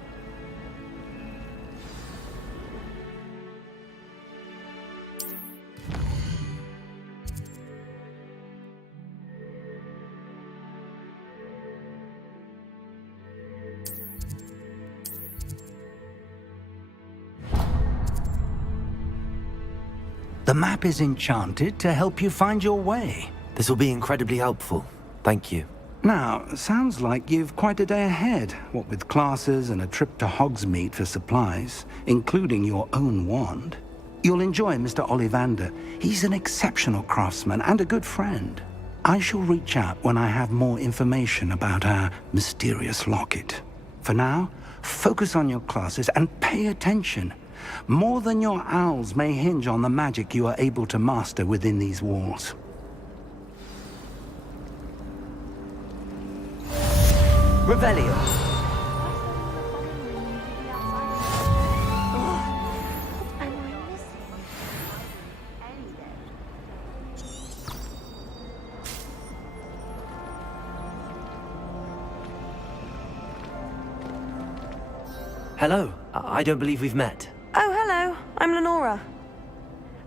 The map is enchanted to help you find your way. This will be incredibly helpful. Thank you. Now, sounds like you've quite a day ahead, what with classes and a trip to Hogsmeade for supplies, including your own wand. You'll enjoy Mr. Ollivander. He's an exceptional craftsman and a good friend. I shall reach out when I have more information about our mysterious locket. For now, focus on your classes and pay attention. More than your owls may hinge on the magic you are able to master within these walls. Revelio. Hello. I don't believe we've met. Oh, hello. I'm Lenora.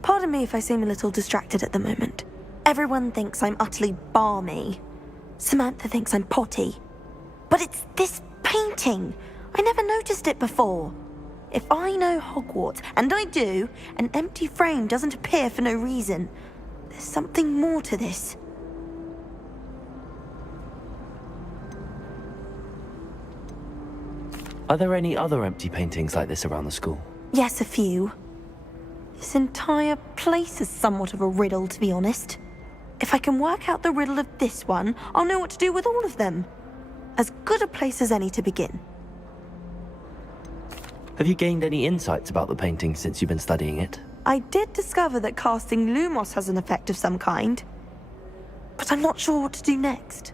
Pardon me if I seem a little distracted at the moment. Everyone thinks I'm utterly balmy. Samantha thinks I'm potty. But it's this painting. I never noticed it before. If I know Hogwarts, and I do, an empty frame doesn't appear for no reason. There's something more to this. Are there any other empty paintings like this around the school? Yes, a few. This entire place is somewhat of a riddle, to be honest. If I can work out the riddle of this one, I'll know what to do with all of them. As good a place as any to begin. Have you gained any insights about the painting since you've been studying it? I did discover that casting Lumos has an effect of some kind. But I'm not sure what to do next.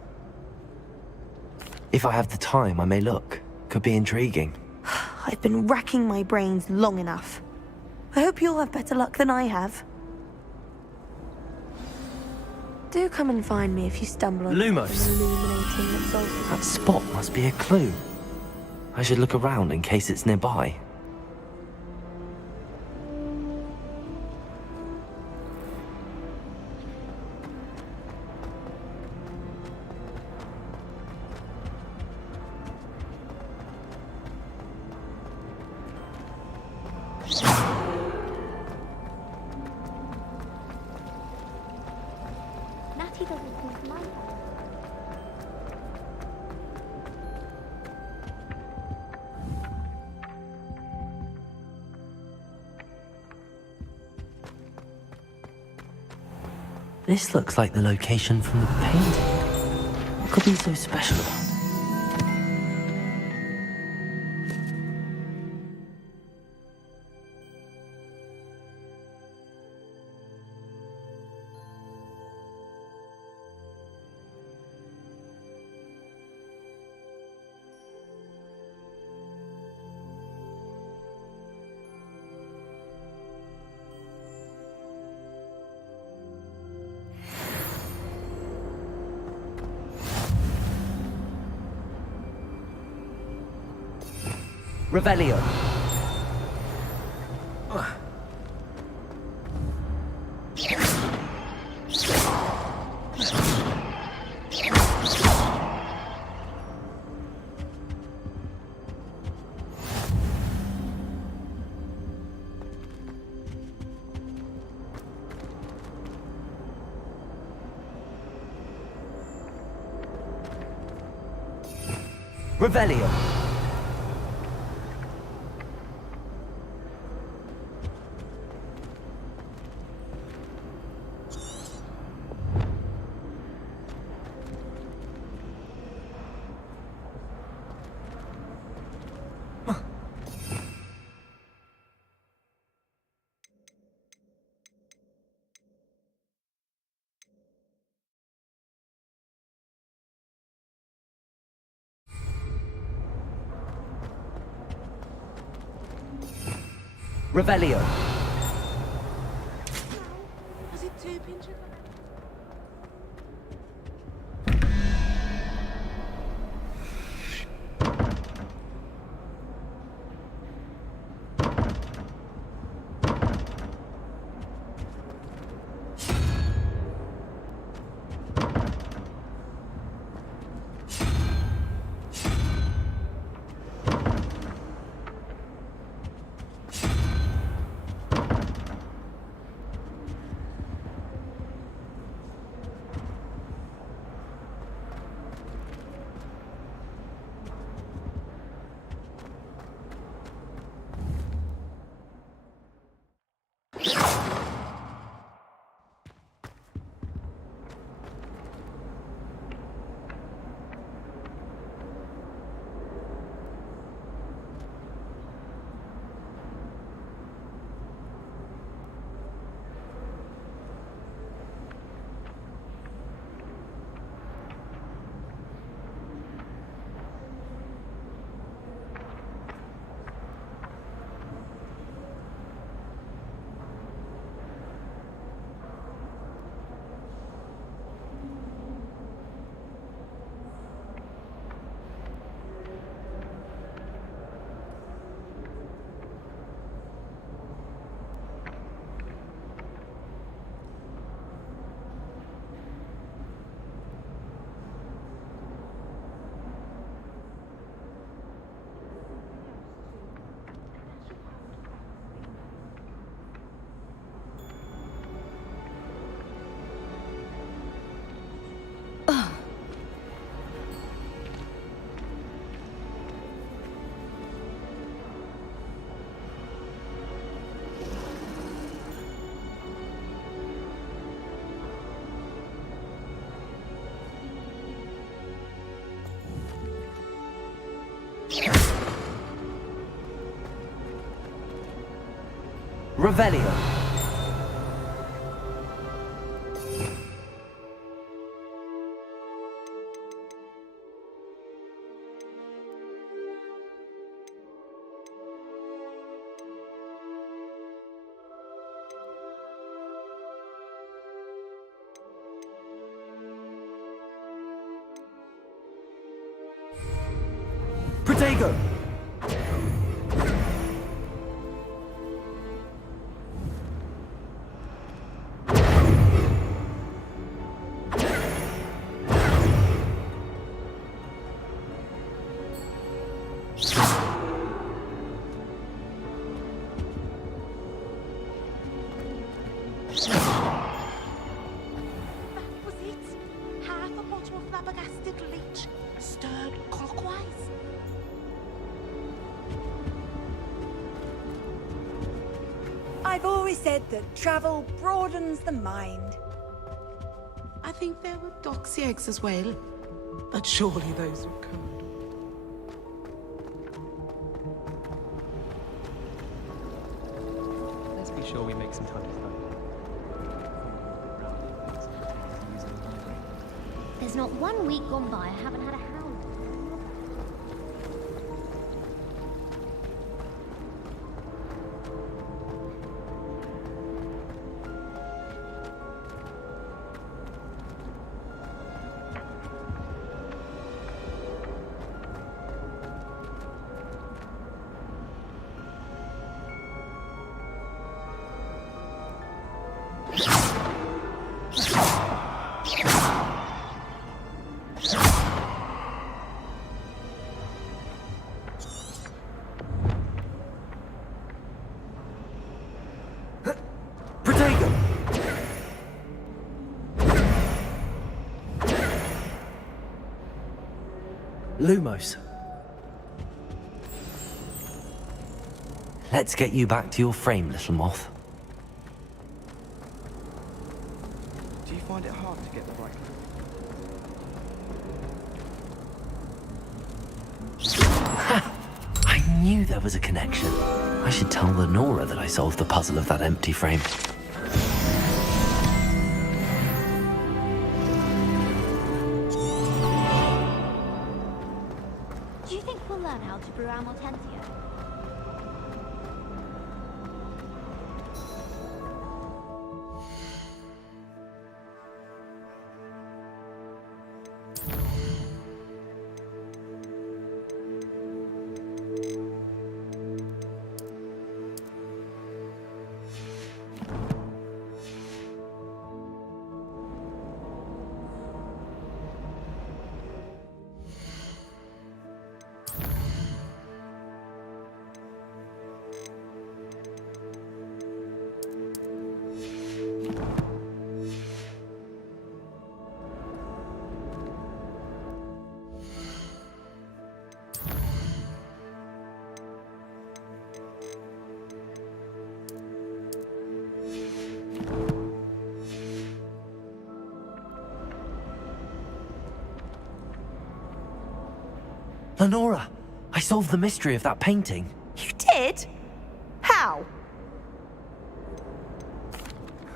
If I have the time, I may look. Could be intriguing. I've been racking my brains long enough. I hope you'll have better luck than I have. Do come and find me if you stumble on Lumos. illuminating absolute. That spot must be a clue. I should look around in case it's nearby. This looks like the location from the painting. What could be so special about it? Revelio. Revelio. Revelio. Was it 2 pinches? Revelio. Protego. That was it. Half a bottle of flabbergasted leech, stirred clockwise. I've always said that travel broadens the mind. I think there were doxy eggs as well, but surely those were cold. Let's be sure we make some time to study. There's not 1 week gone by I haven't had a hound. Lumos. Let's get you back to your frame, little moth. Do you find it hard to get the right... I knew there was a connection. I should tell Lenora that I solved the puzzle of that empty frame. Do you think we'll learn how to brew our Mortensia? Lenora, I solved the mystery of that painting. You did? How?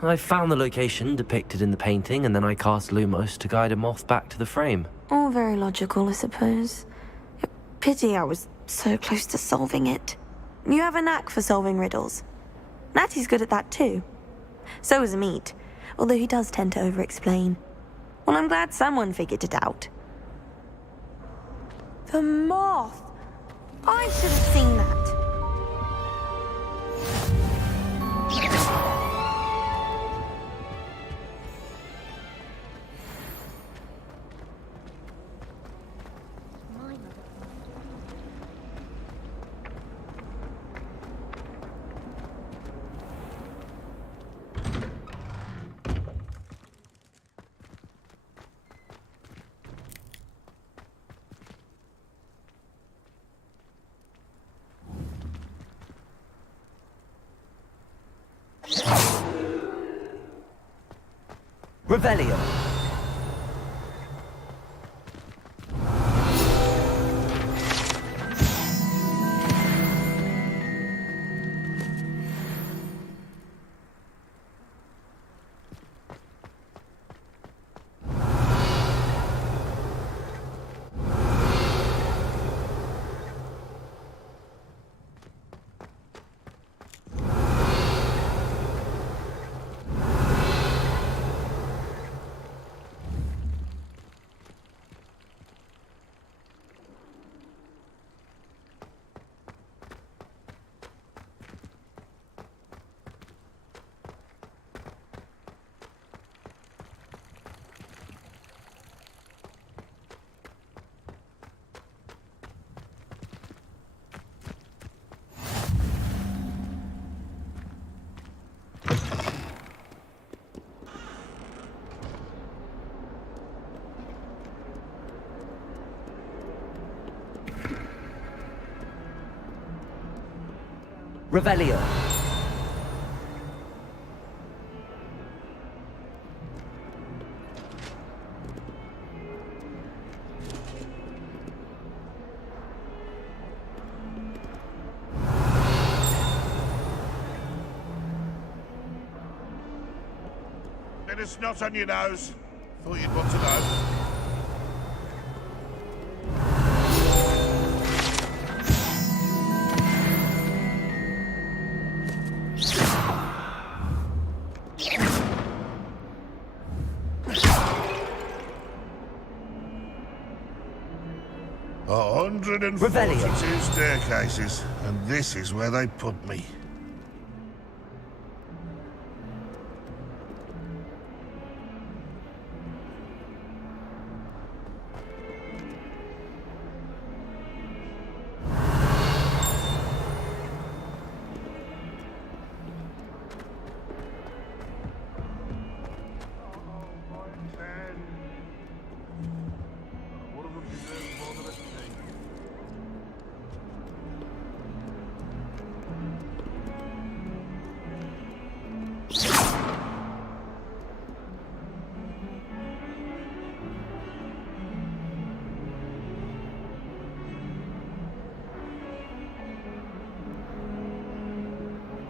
I found the location depicted in the painting, and then I cast Lumos to guide a moth back to the frame. All very logical, I suppose. Pity I was so close to solving it. You have a knack for solving riddles. Natty's good at that too. So is Amit, although he does tend to over-explain. Well, I'm glad someone figured it out. The moth! I should have seen that. Revelio. Revelio. Bit of snot on your nose. Thought you'd want to know. Revelio. 142 staircases, and this is where they put me.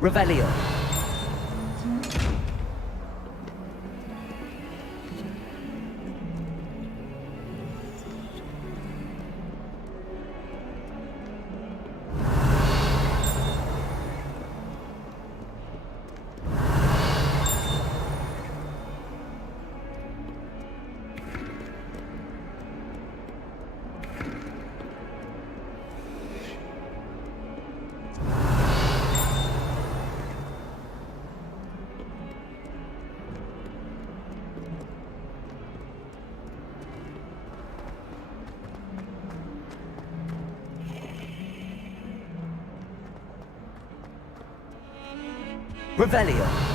Revelio. Revelio.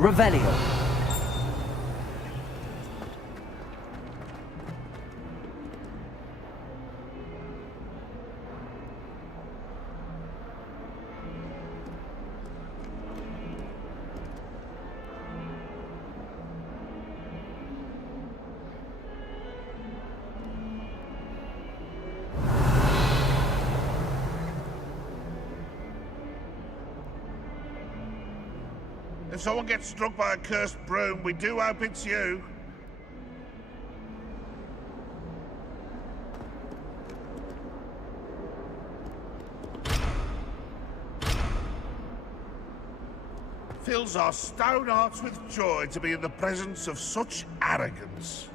Revelio. If someone gets struck by a cursed broom, we do hope it's you. Fills our stone hearts with joy to be in the presence of such arrogance.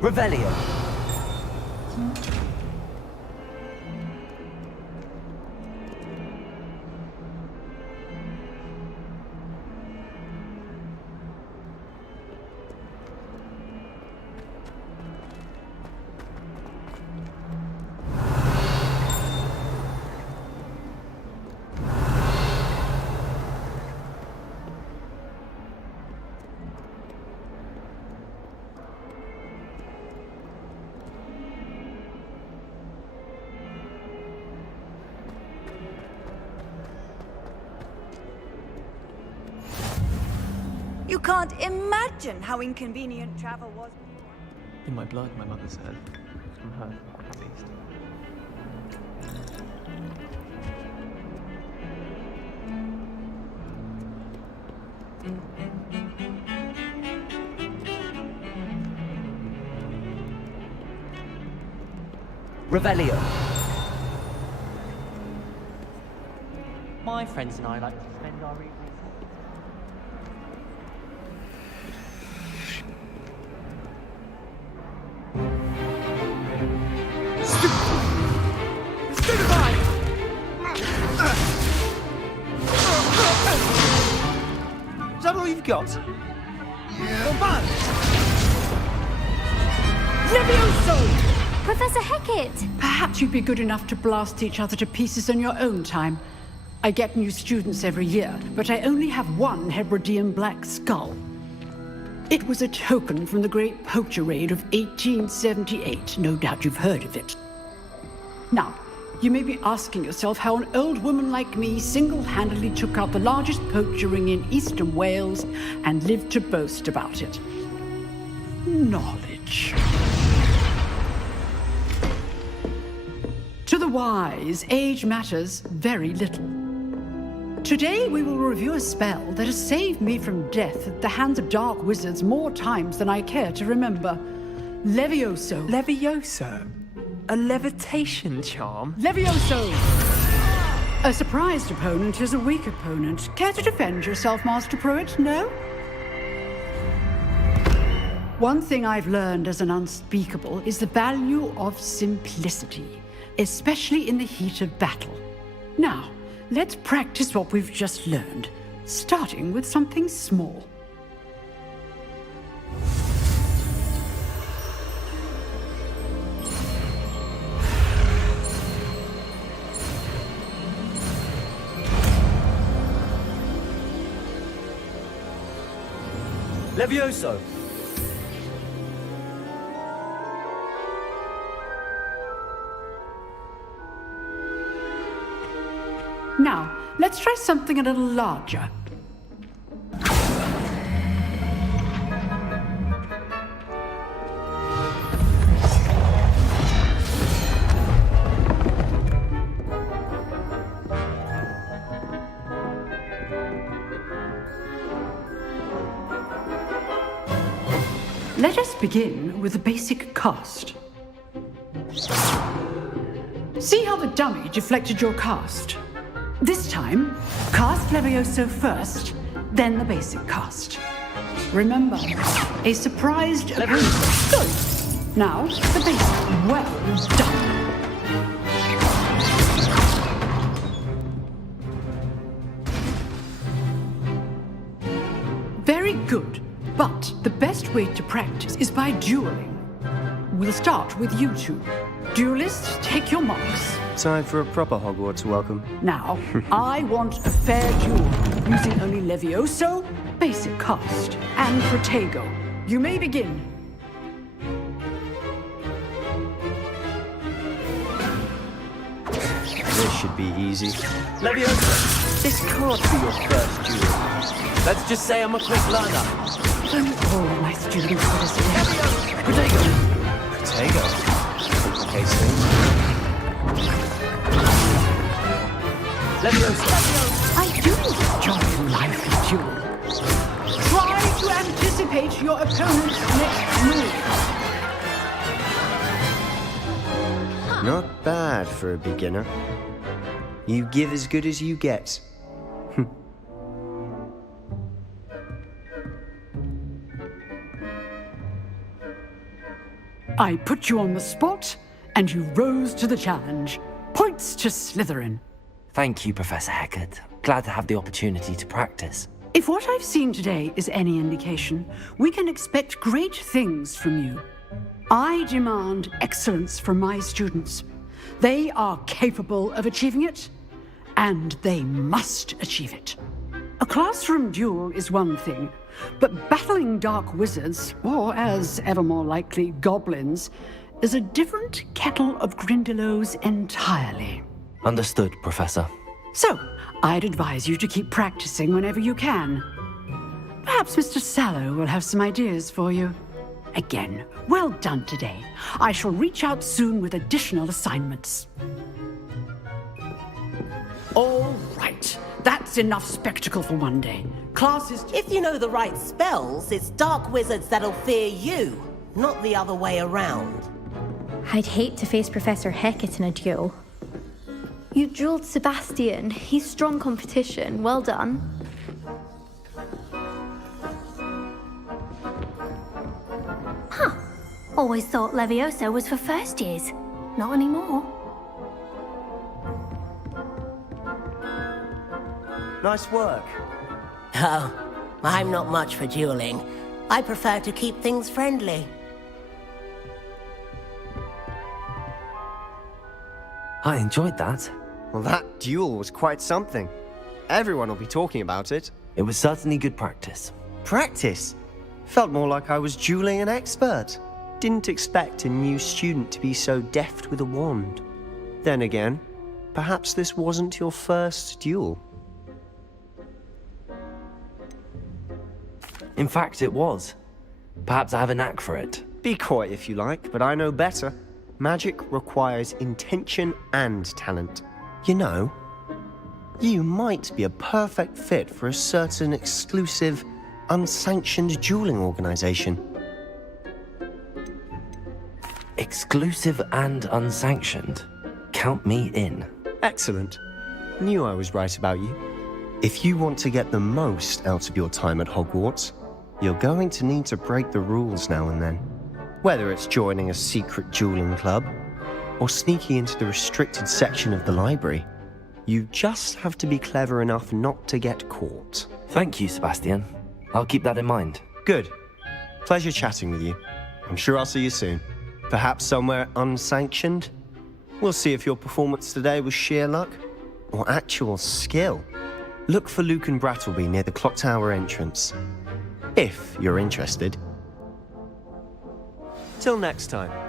Revelio. You can't imagine how inconvenient travel was. In my blood, my mother said. From her, at least. Revelio. My friends and I like to spend our evenings. Is that all you've got? Leviosaaaaa! Professor Hecat! Perhaps you'd be good enough to blast each other to pieces on your own time. I get new students every year, but I only have one Hebridean black skull. It was a token from the Great Poacher Raid of 1878. No doubt you've heard of it. Now, you may be asking yourself how an old woman like me single-handedly took out the largest poacher ring in eastern Wales and lived to boast about it. Knowledge. To the wise, age matters very little. Today we will review a spell that has saved me from death at the hands of dark wizards more times than I care to remember. Leviosaaaaa. Leviosaaaaa? A levitation charm? Leviosaaaaa! A surprised opponent is a weak opponent. Care to defend yourself, Master Pruitt? No? One thing I've learned as an unspeakable is the value of simplicity, especially in the heat of battle. Now, let's practice what we've just learned, starting with something small. Leviosaaaaa. Now, let's try something a little larger. Let us begin with the basic cast. See how the dummy deflected your cast? This time, cast Leviosaaaaa first, then the basic cast. Remember, a surprised opponent. Good. Now, the basic. Well done. Very good. But the best way to practice is by dueling. We'll start with you two. Duelists, take your marks. Time for a proper Hogwarts welcome. Now, I want a fair duel, using only Leviosaaaaa, basic cast, and Protego. You may begin. This should be easy. Leviosaaaaa, this can't be your first duel. Let's just say I'm a quick learner. Don't all my students for this game. Protego. Protego? Complicates things. Leviosaaaaa. I do enjoy life in duel. Try to anticipate your opponent's next move. Not bad for a beginner. You give as good as you get. I put you on the spot, and you rose to the challenge. Points to Slytherin. Thank you, Professor Hecat. Glad to have the opportunity to practice. If what I've seen today is any indication, we can expect great things from you. I demand excellence from my students. They are capable of achieving it, and they must achieve it. A classroom duel is one thing, but battling dark wizards, or as ever more likely, goblins, is a different kettle of Grindylows entirely. Understood, Professor. So, I'd advise you to keep practicing whenever you can. Perhaps Mr. Sallow will have some ideas for you. Again, well done today. I shall reach out soon with additional assignments. All right. That's enough spectacle for one day. Class is... If you know the right spells, it's dark wizards that'll fear you, not the other way around. I'd hate to face Professor Hecat in a duel. You drilled Sebastian. He's strong competition. Well done. Huh. Always thought Leviosaaaaa was for first years. Not anymore. Nice work. Oh, I'm not much for dueling. I prefer to keep things friendly. I enjoyed that. Well, that duel was quite something. Everyone will be talking about it. It was certainly good practice. Practice? Felt more like I was dueling an expert. Didn't expect a new student to be so deft with a wand. Then again, perhaps this wasn't your first duel. In fact, it was. Perhaps I have a knack for it. Be coy if you like, but I know better. Magic requires intention and talent. You know, you might be a perfect fit for a certain exclusive, unsanctioned dueling organization. Exclusive and unsanctioned? Count me in. Excellent. Knew I was right about you. If you want to get the most out of your time at Hogwarts, you're going to need to break the rules now and then. Whether it's joining a secret dueling club, or sneaking into the restricted section of the library, you just have to be clever enough not to get caught. Thank you, Sebastian. I'll keep that in mind. Good. Pleasure chatting with you. I'm sure I'll see you soon. Perhaps somewhere unsanctioned? We'll see if your performance today was sheer luck, or actual skill. Look for Luke and Brattleby near the clock tower entrance. If you're interested. Till next time.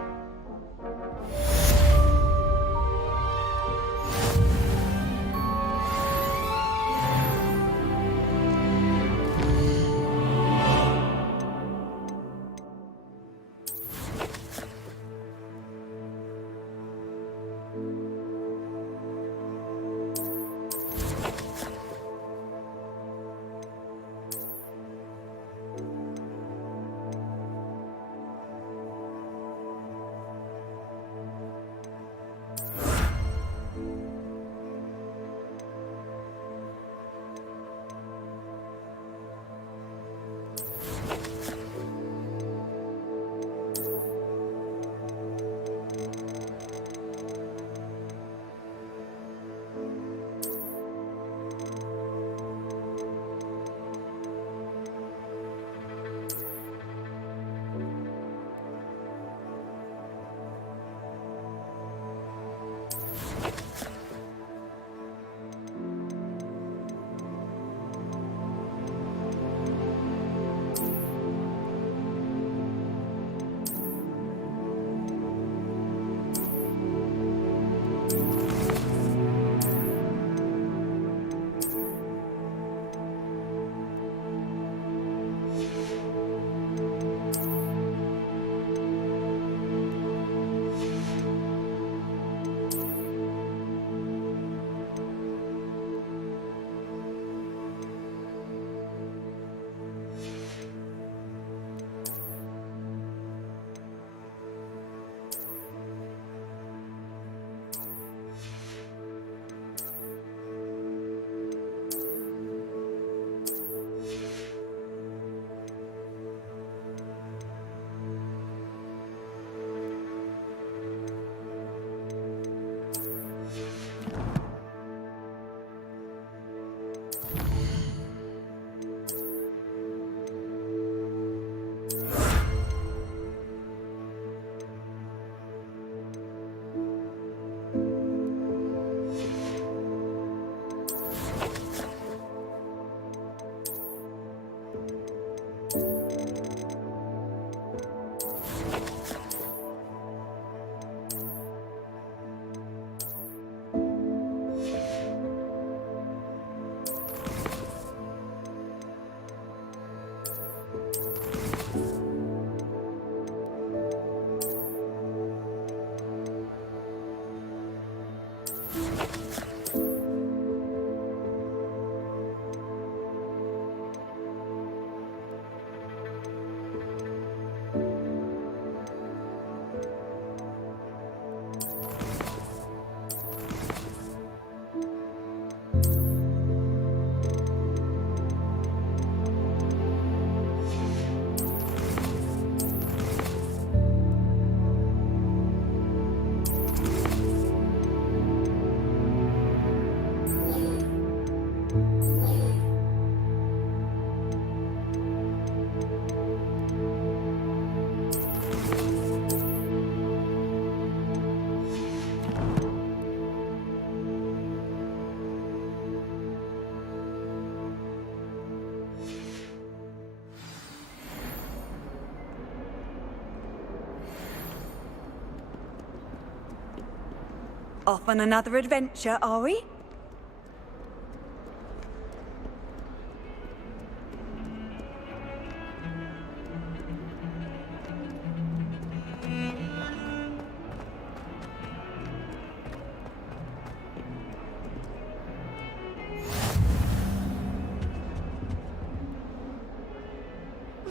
Off on another adventure, are we?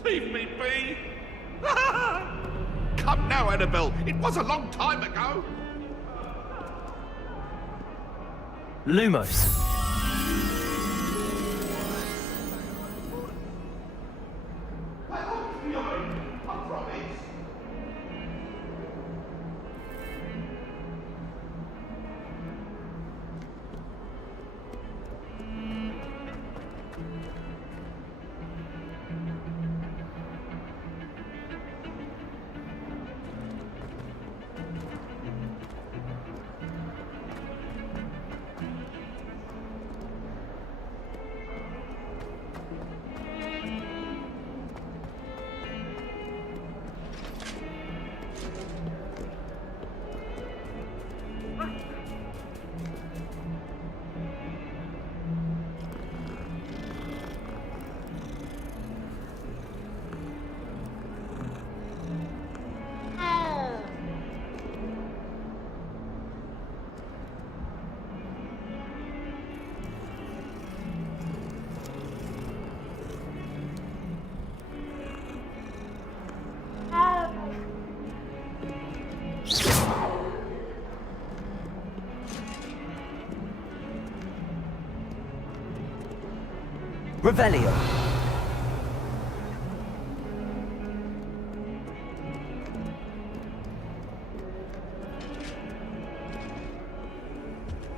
Leave me be! Come now, Annabelle. It was a long time ago. Lumos. Revelio.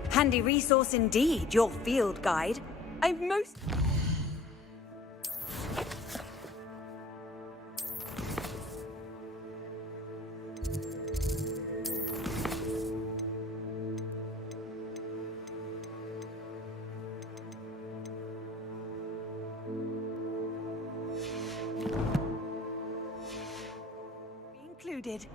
Handy resource indeed, your field guide. I'm most... included.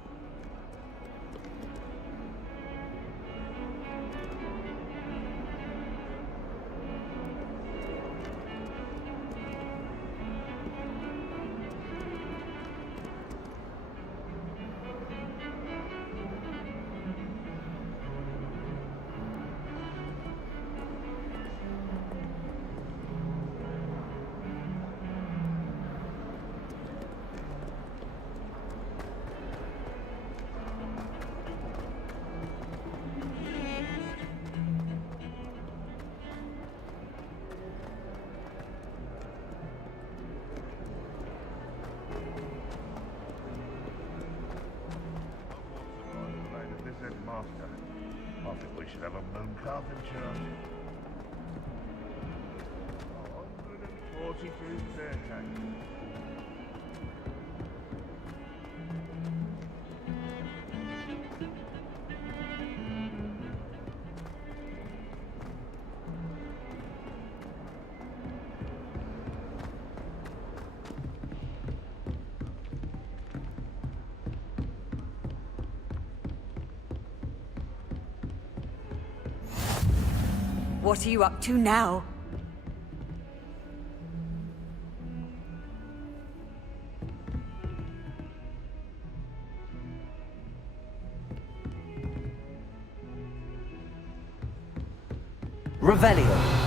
Master. I think we should have a moon calf in charge. 140 for his staircase. What are you up to now? Revelio.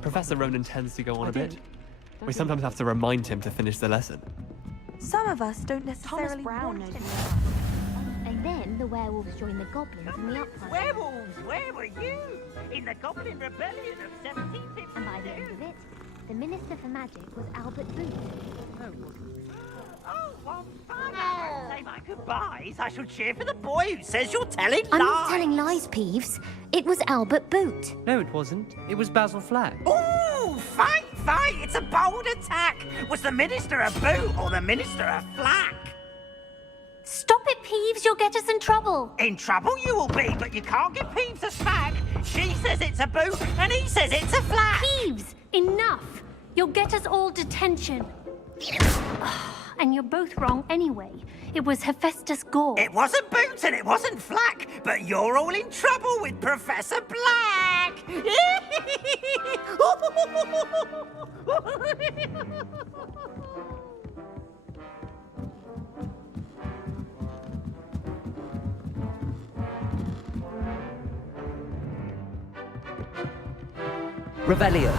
Professor Ronan tends to go on a bit. We sometimes have to remind him to finish the lesson. Some of us don't necessarily Brown want knows it. And then the werewolves joined the goblins in the uprising. Werewolves, where were you? In the Goblin Rebellion of 1752? And by the end of it, The Minister for Magic was Albert Booth. Oh, well, Father, say my goodbyes. I shall cheer for the boy who says you're telling lies. I'm not telling lies, Peeves. It was Albert Boot. No, it wasn't. It was Basil Flack. Ooh, fight, fight! It's a bold attack. Was the Minister a boot or the Minister a flack? Stop it, Peeves. You'll get us in trouble. In trouble you will be, but you can't give Peeves a smack. She says it's a boot, and he says it's a flack. Peeves, enough. You'll get us all detention. And you're both wrong anyway. It was Hephaestus Gore. It wasn't Boots and it wasn't Flack, but you're all in trouble with Professor Black! Revelio.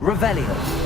Revelio.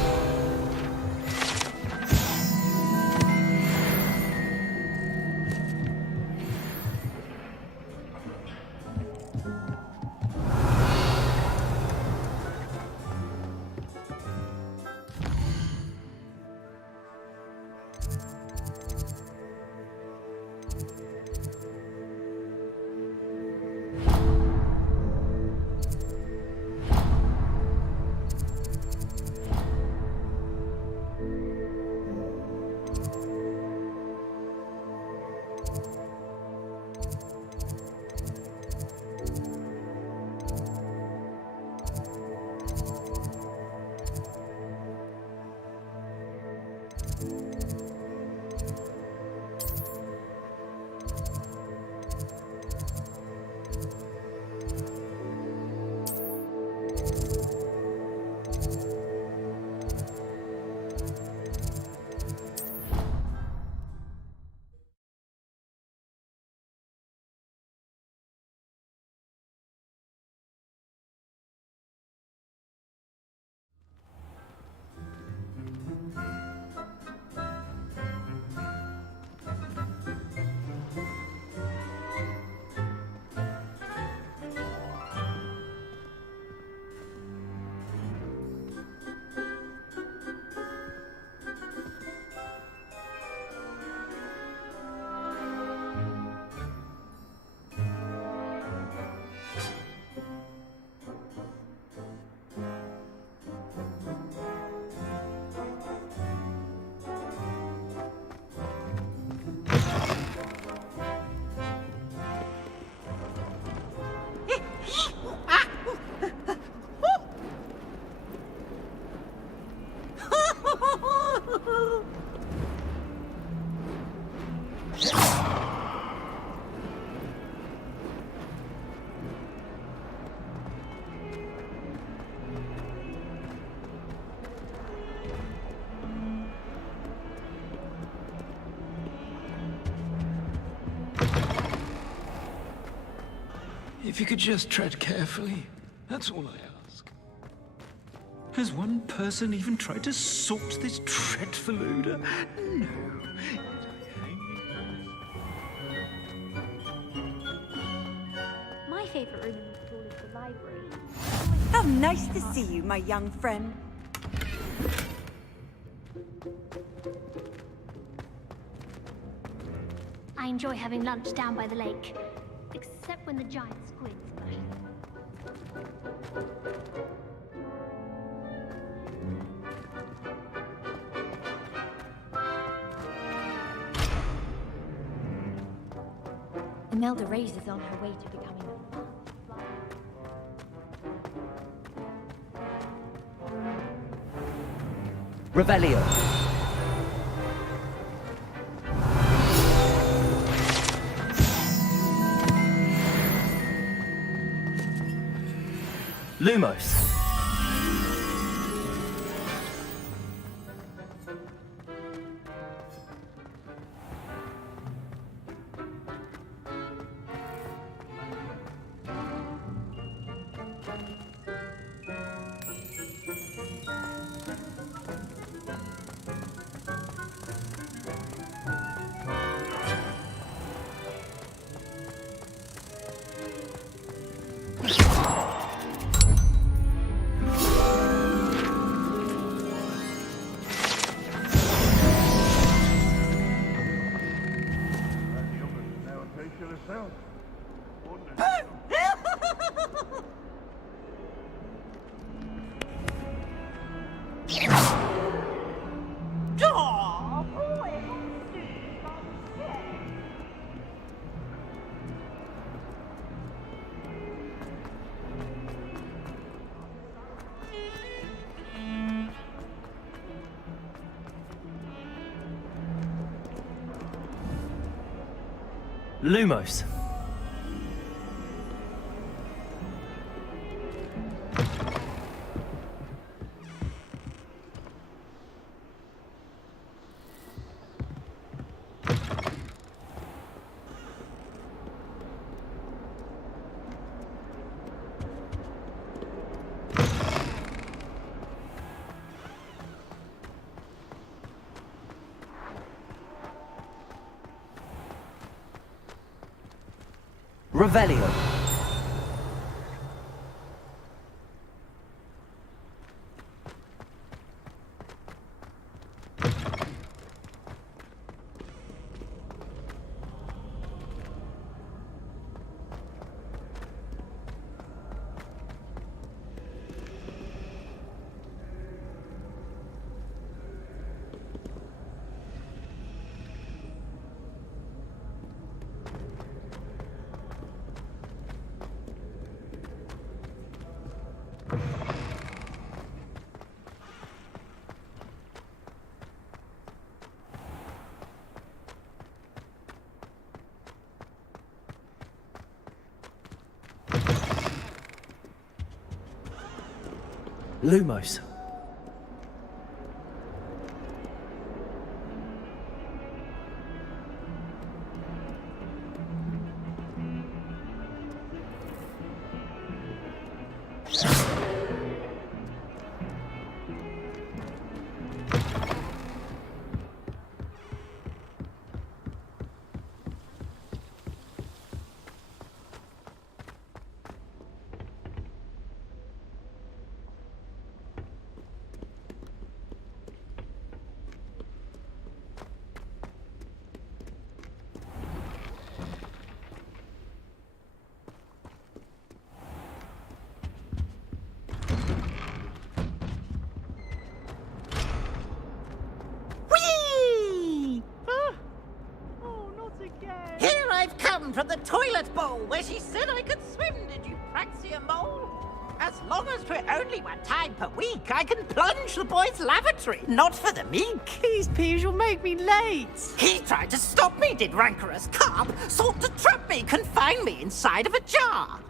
If you could just tread carefully, that's all I ask. Has one person even tried to sort this dreadful odor? No. favourite room in the school is the library. How nice to see you, my young friend. I enjoy having lunch down by the lake. Except when the giant squid splashes. Imelda Reyes is on her way to becoming Revelio. Lumos. Lumos. Revelio. Lumos. Here I've come from the toilet bowl where she said I could swim. Did you praxia mole? As long as we're only one time per week, I can plunge the boys' lavatory. Not for the meek. These peas will make me late. He tried to stop me, did rancorous carp. Sought to trap me, confine me inside of a jar.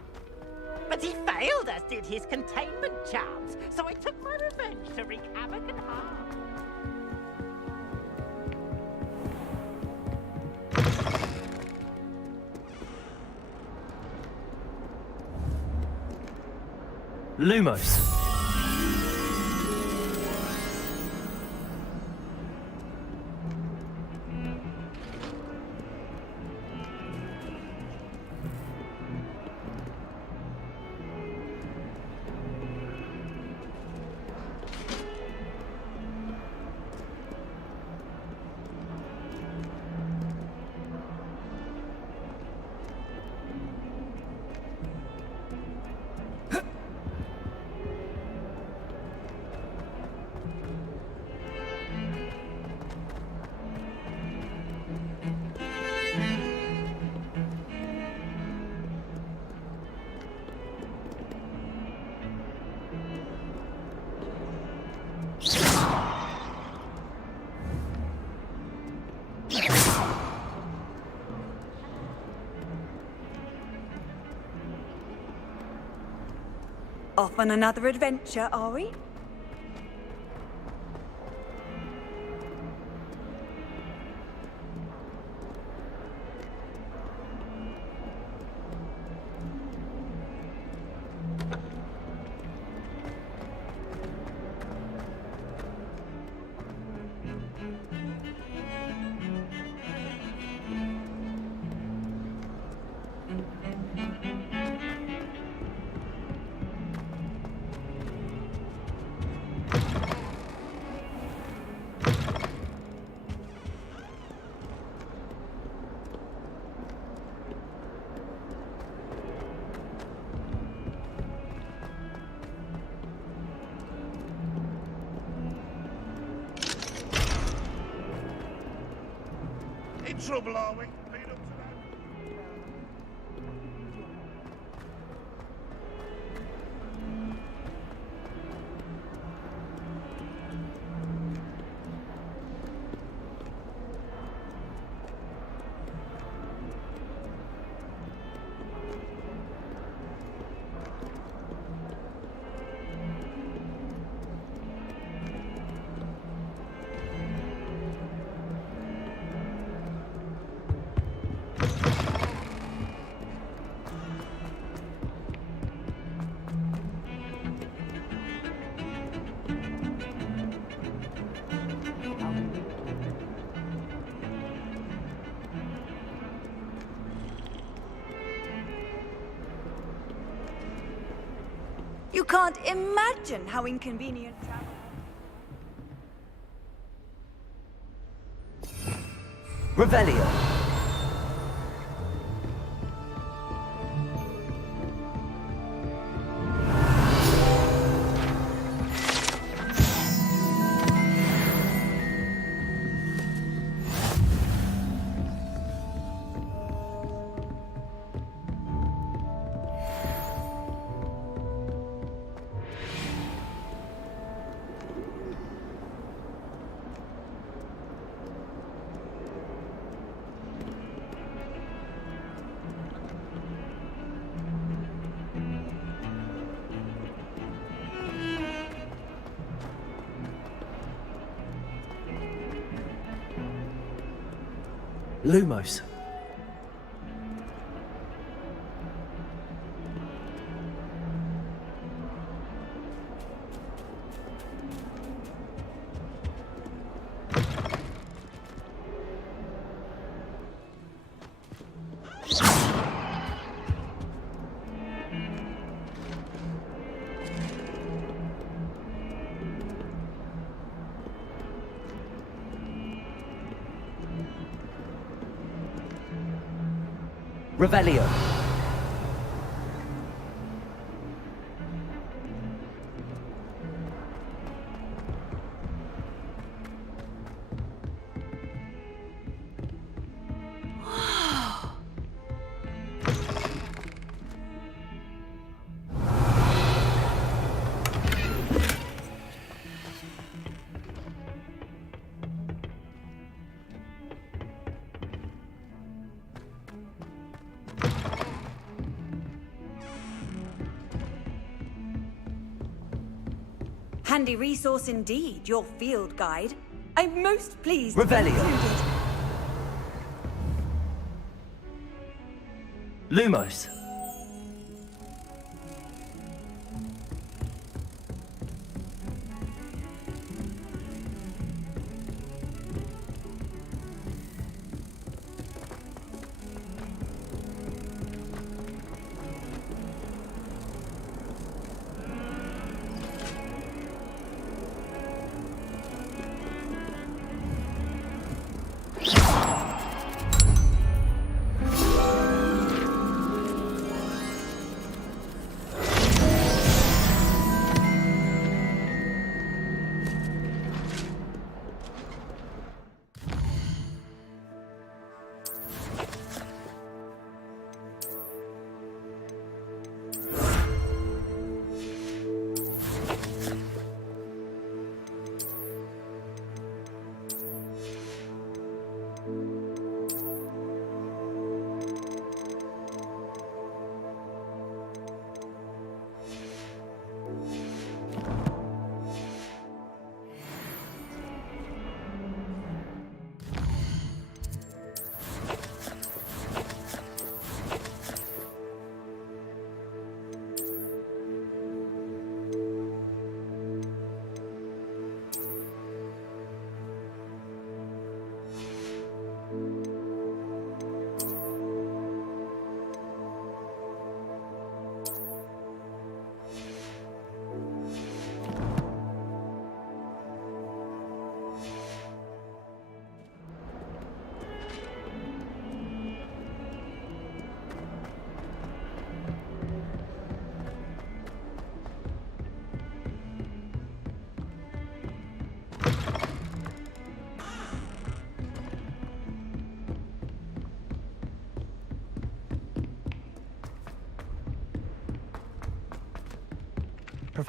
But he failed, as did his containment charms. So I took my revenge to wreak havoc and harm. Lumos. Off on another adventure, are we? In trouble, are we? Lead up to that. You can't imagine how inconvenient travel. Revelio. Lumos. Revelio. Handy resource indeed, your field guide. I'm most pleased. Revelio. Lumos.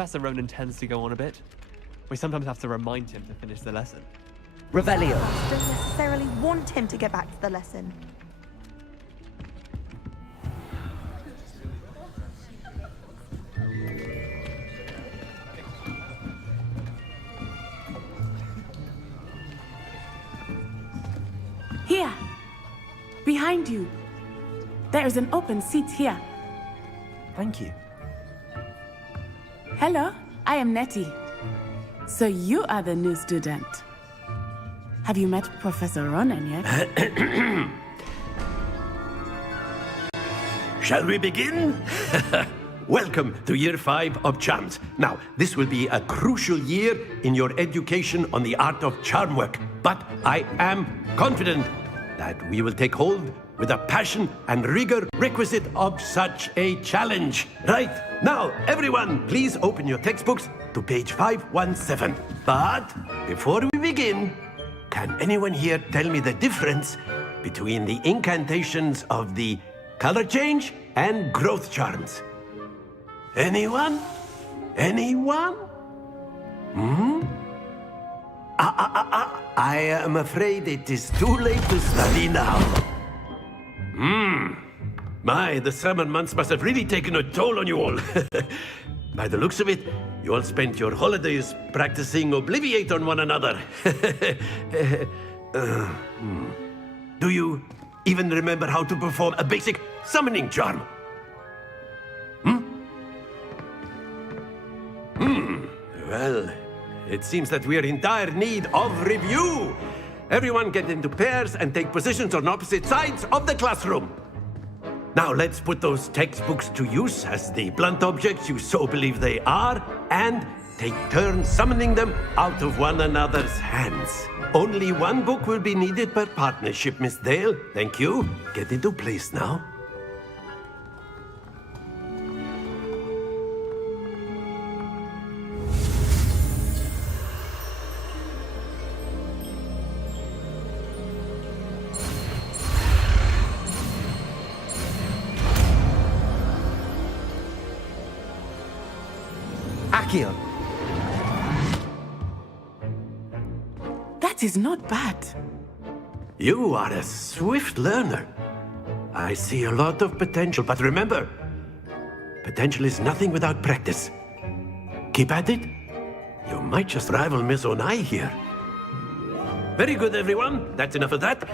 Professor Ronan tends to go on a bit. We sometimes have to remind him to finish the lesson. Revelio. I don't necessarily want him to get back to the lesson. Here! Behind you! There is an open seat here. Thank you. Hello, I am Nettie. So you are the new student. Have you met Professor Ronan yet? Shall we begin? Welcome to Year 5 of Charms. Now, this will be a crucial year in your education on the art of charm work, but I am confident that we will take hold with the passion and rigor requisite of such a challenge. Right, now, everyone, please open your textbooks to page 517. But before we begin, can anyone here tell me the difference between the incantations of the color change and growth charms? Anyone? Anyone? I am afraid it is too late to study now. My, the summer months must have really taken a toll on you all. By the looks of it, you all spent your holidays practicing Obliviate on one another. Do you even remember how to perform a basic summoning charm? Well, it seems that we are in dire need of review. Everyone get into pairs and take positions on opposite sides of the classroom. Now let's put those textbooks to use as the blunt objects you so believe they are, and take turns summoning them out of one another's hands. Only one book will be needed per partnership, Miss Dale. Thank you. Get into place now. Akio. That is not bad. You are a swift learner. I see a lot of potential, but remember, potential is nothing without practice. Keep at it. You might just rival Miss Onai here. Very good, everyone. That's enough of that.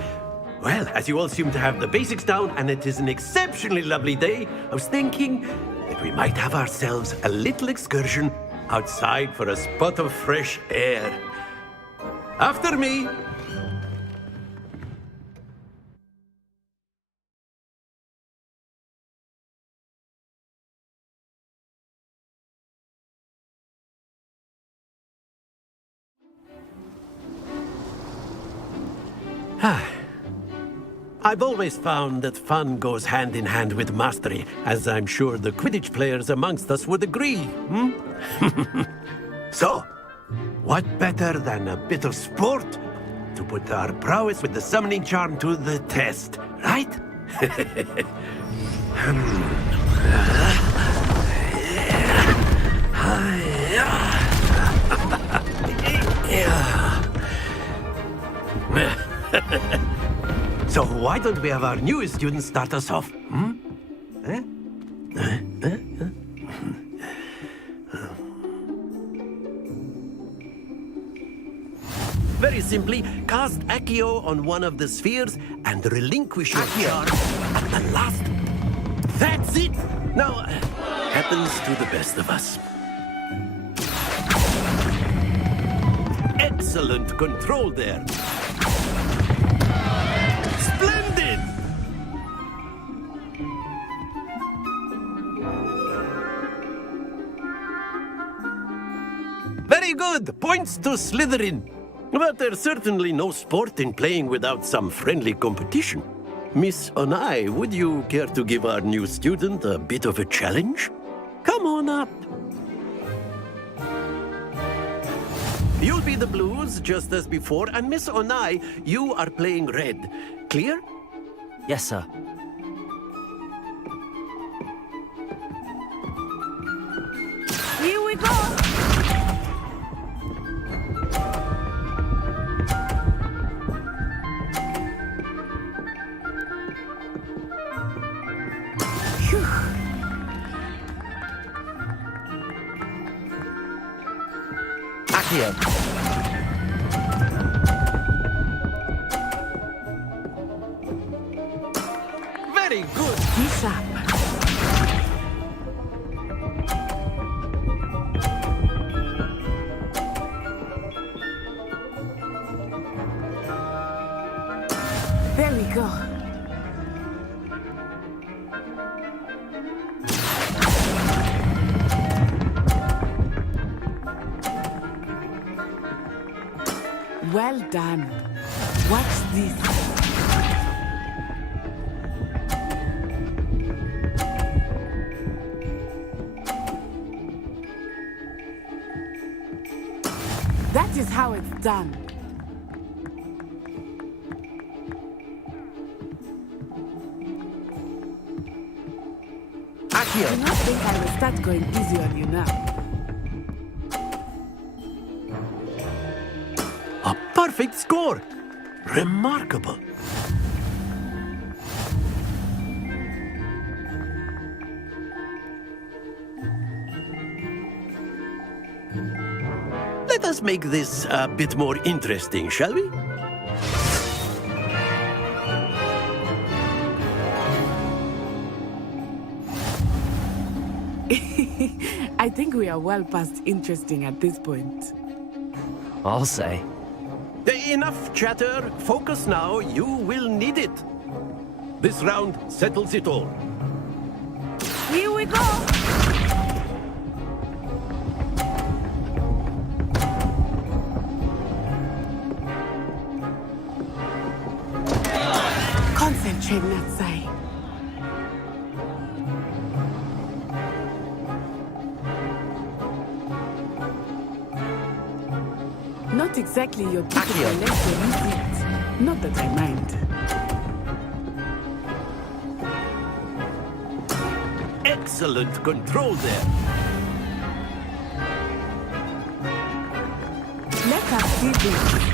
Well, as you all seem to have the basics down, and it is an exceptionally lovely day, I was thinking that we might have ourselves a little excursion outside for a spot of fresh air. After me. I've always found that fun goes hand in hand with mastery, as I'm sure the Quidditch players amongst us would agree. So, what better than a bit of sport to put our prowess with the summoning charm to the test, right? So why don't we have our newest student start us off? Very simply, cast Accio on one of the spheres and relinquish your charm at the last. That's it! Now, happens to the best of us. Excellent control there. Splendid! Very good! Points to Slytherin. But there's certainly no sport in playing without some friendly competition. Miss Onai, would you care to give our new student a bit of a challenge? Come on up. You'll be the blues, just as before, and Miss Onai, you are playing red. Clear? Yes, sir. Here we go! Accio. Very good. He's up. There we go. Well done. Watch this. That is how it's done. Accio. I don't think I will start going easy on you now. A perfect score. Remarkable. Let us make this a bit more interesting, shall we? I think we are well past interesting at this point. I'll say. Enough chatter. Focus now. You will need it. This round settles it all. Here we go! Concentrate, Natsai. Not exactly your typical lecture, is it? Not that I mind. Excellent control there. Let us see this.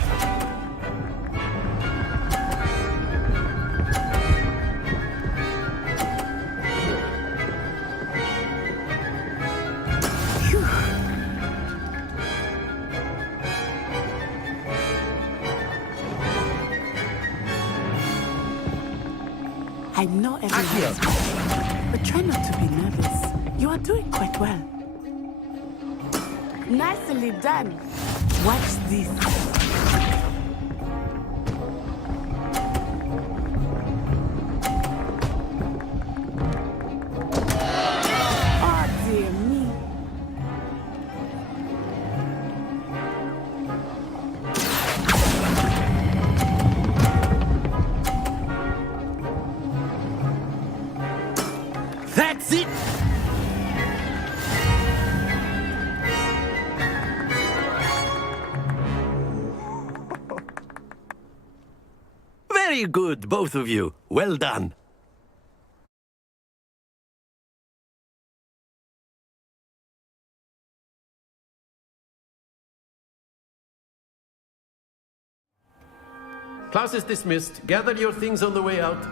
I know everyone is watching, but try not to be nervous. You are doing quite well. Nicely done. Watch this. Oh dear me. That's it! Very good, both of you. Well done. Class is dismissed. Gather your things on the way out.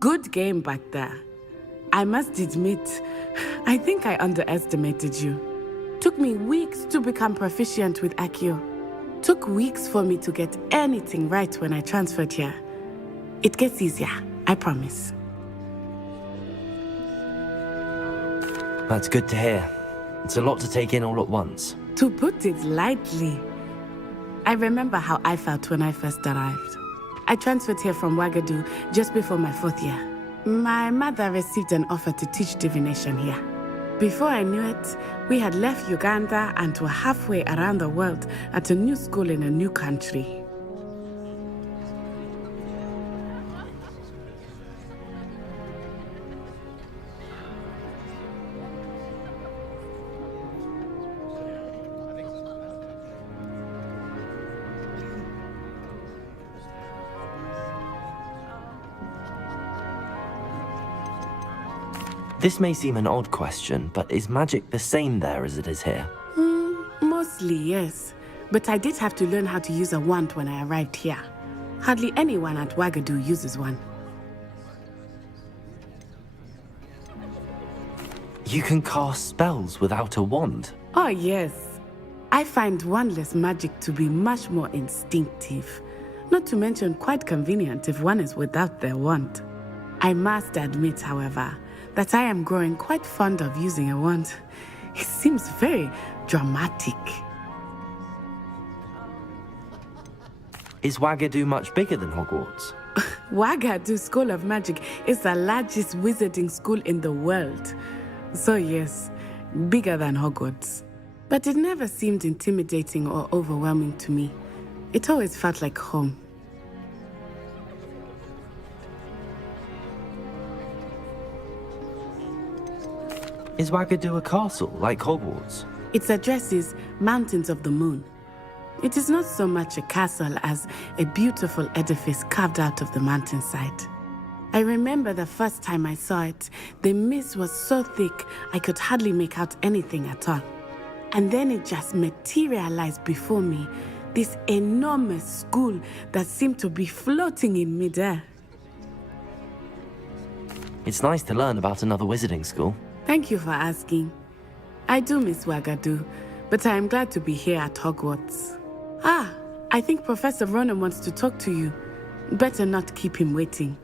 Good game back there. I must admit, I think I underestimated you. Took me weeks to become proficient with Accio. Took weeks for me to get anything right when I transferred here. It gets easier, I promise. That's good to hear. It's a lot to take in all at once. To put it lightly, I remember how I felt when I first arrived. I transferred here from Wengardium just before my 4th year. My mother received an offer to teach divination here. Before I knew it, we had left Uganda and were halfway around the world at a new school in a new country. This may seem an odd question, but is magic the same there as it is here? Mostly, yes. But I did have to learn how to use a wand when I arrived here. Hardly anyone at Wengardium uses one. You can cast spells without a wand? Oh, yes. I find wandless magic to be much more instinctive. Not to mention quite convenient if one is without their wand. I must admit, however, that I am growing quite fond of using a wand. It seems very dramatic. Is Wengardium much bigger than Hogwarts? Wengardium School of Magic is the largest wizarding school in the world. So yes, bigger than Hogwarts. But it never seemed intimidating or overwhelming to me. It always felt like home. Is Wengardium a castle, like Hogwarts? Its address is Mountains of the Moon. It is not so much a castle as a beautiful edifice carved out of the mountainside. I remember the first time I saw it, the mist was so thick I could hardly make out anything at all. And then it just materialized before me, this enormous school that seemed to be floating in midair. It's nice to learn about another wizarding school. Thank you for asking. I do miss Wengardium, but I am glad to be here at Hogwarts. Ah, I think Professor Ronen wants to talk to you. Better not keep him waiting.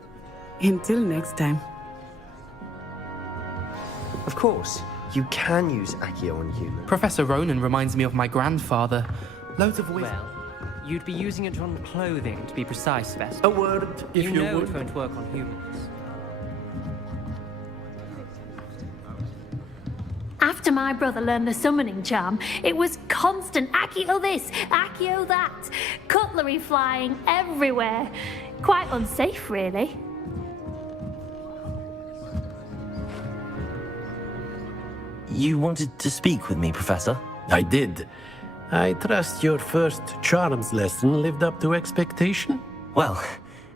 Until next time. Of course, you can use Accio on humans. Professor Ronen reminds me of my grandfather. Loads of wisdom. Well, you'd be using it on clothing, to be precise, Sebastian. A word, if you know would. it won't work on humans. After my brother learned the summoning charm, it was constant Accio this, Accio that, cutlery flying everywhere. Quite unsafe, really. You wanted to speak with me, Professor? I did. I trust your first charms lesson lived up to expectation? Well,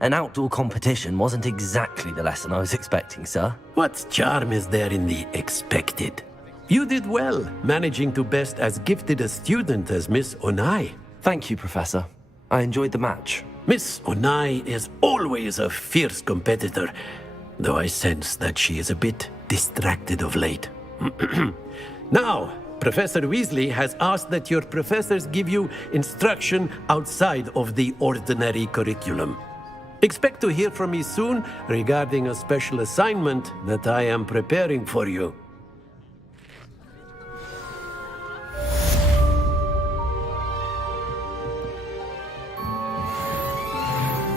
an outdoor competition wasn't exactly the lesson I was expecting, sir. What charm is there in the expected? You did well, managing to best as gifted a student as Miss Onai. Thank you, Professor. I enjoyed the match. Miss Onai is always a fierce competitor, though I sense that she is a bit distracted of late. Now, Professor Weasley has asked that your professors give you instruction outside of the ordinary curriculum. Expect to hear from me soon regarding a special assignment that I am preparing for you.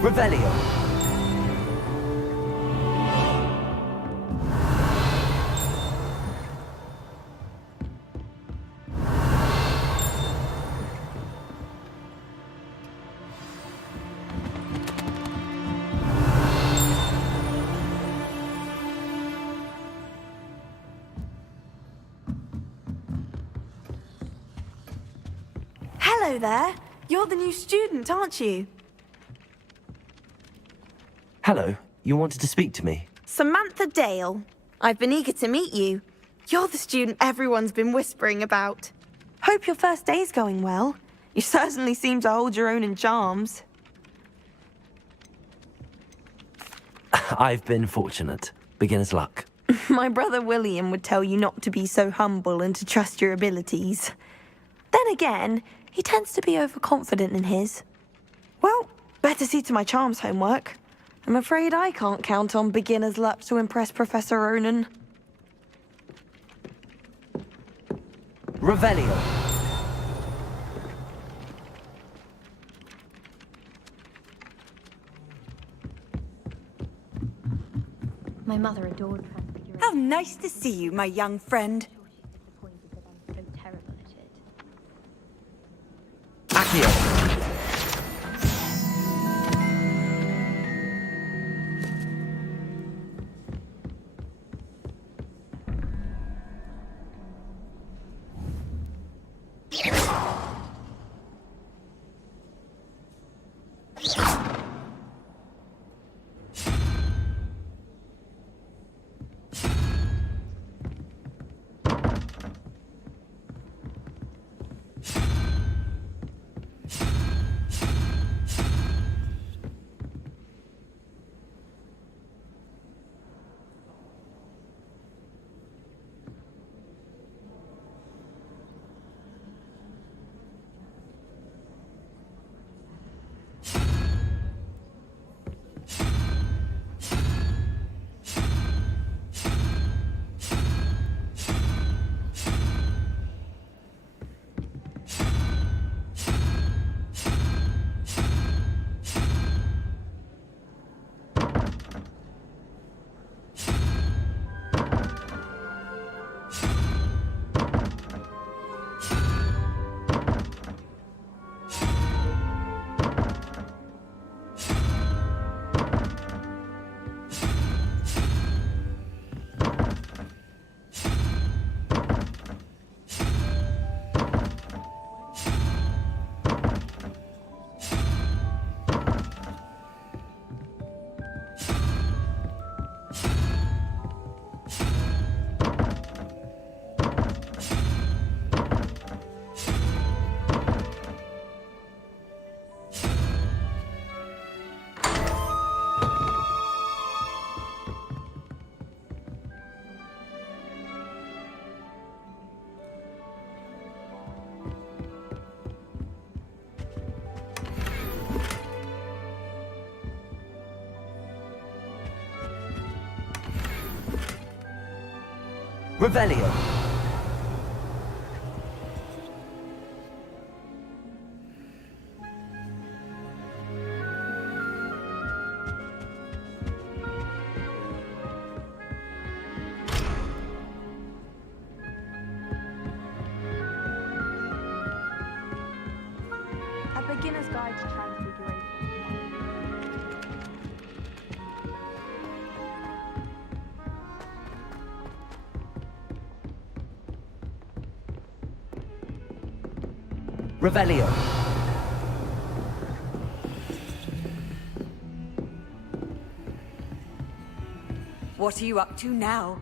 Revelio. Hello there. You're the new student, aren't you? Hello, you wanted to speak to me? Samantha Dale. I've been eager to meet you. You're the student everyone's been whispering about. Hope your first day's going well. You certainly seem to hold your own in charms. I've been fortunate. Beginner's luck. My brother William would tell you not to be so humble and to trust your abilities. Then again, he tends to be overconfident in his. Well, better see to my charms homework. I'm afraid I can't count on beginner's luck to impress Professor Ronen. Revelio. My mother adored Transfiguration. How nice to see you, my young friend. So terrible at it. Accio. Revelio. A beginner's guide to transfiguration. Revelio. What are you up to now?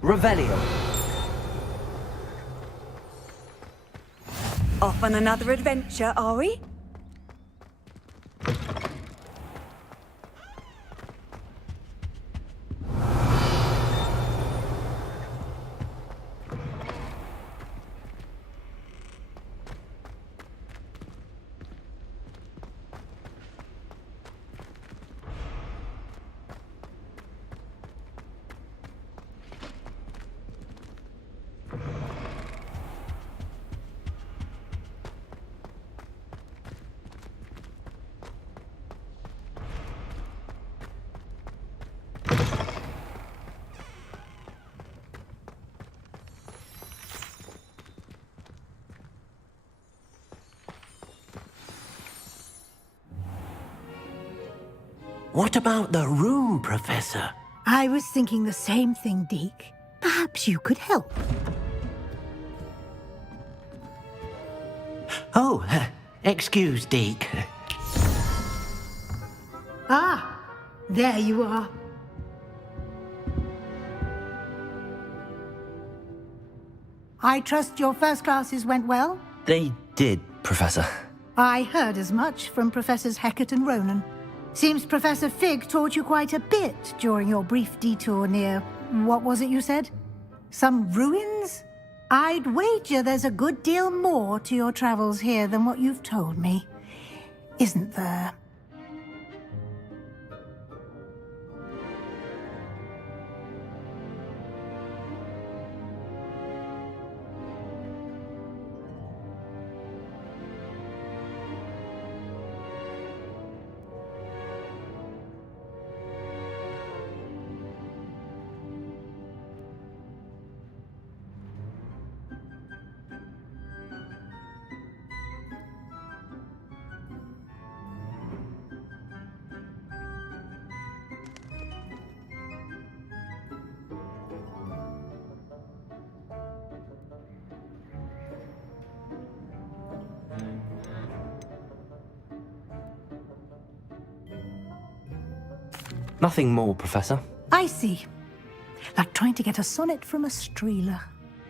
Revelio. Off on another adventure, are we? What about the room, Professor? I was thinking the same thing, Deke. Perhaps you could help. Oh, excuse, Deke. Ah, there you are. I trust your first classes went well? They did, Professor. I heard as much from Professors Hecat and Ronan. Seems Professor Fig taught you quite a bit during your brief detour near... what was it you said? Some ruins? I'd wager there's a good deal more to your travels here than what you've told me. Isn't there? Nothing more, Professor. I see. Like trying to get a sonnet from a streeler.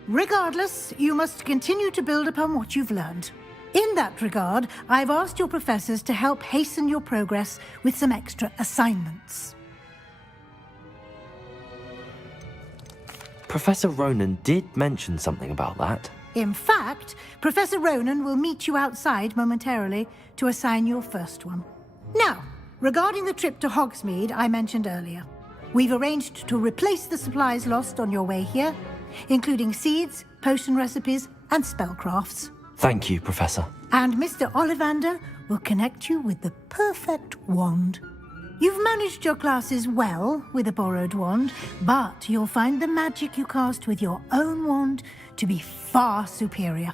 Regardless, you must continue to build upon what you've learned. In that regard, I've asked your professors to help hasten your progress with some extra assignments. Professor Ronan did mention something about that. In fact, Professor Ronan will meet you outside momentarily to assign your first one. Now, regarding the trip to Hogsmeade I mentioned earlier, we've arranged to replace the supplies lost on your way here, including seeds, potion recipes, and spellcrafts. Thank you, Professor. And Mr. Ollivander will connect you with the perfect wand. You've managed your classes well with a borrowed wand, but you'll find the magic you cast with your own wand to be far superior.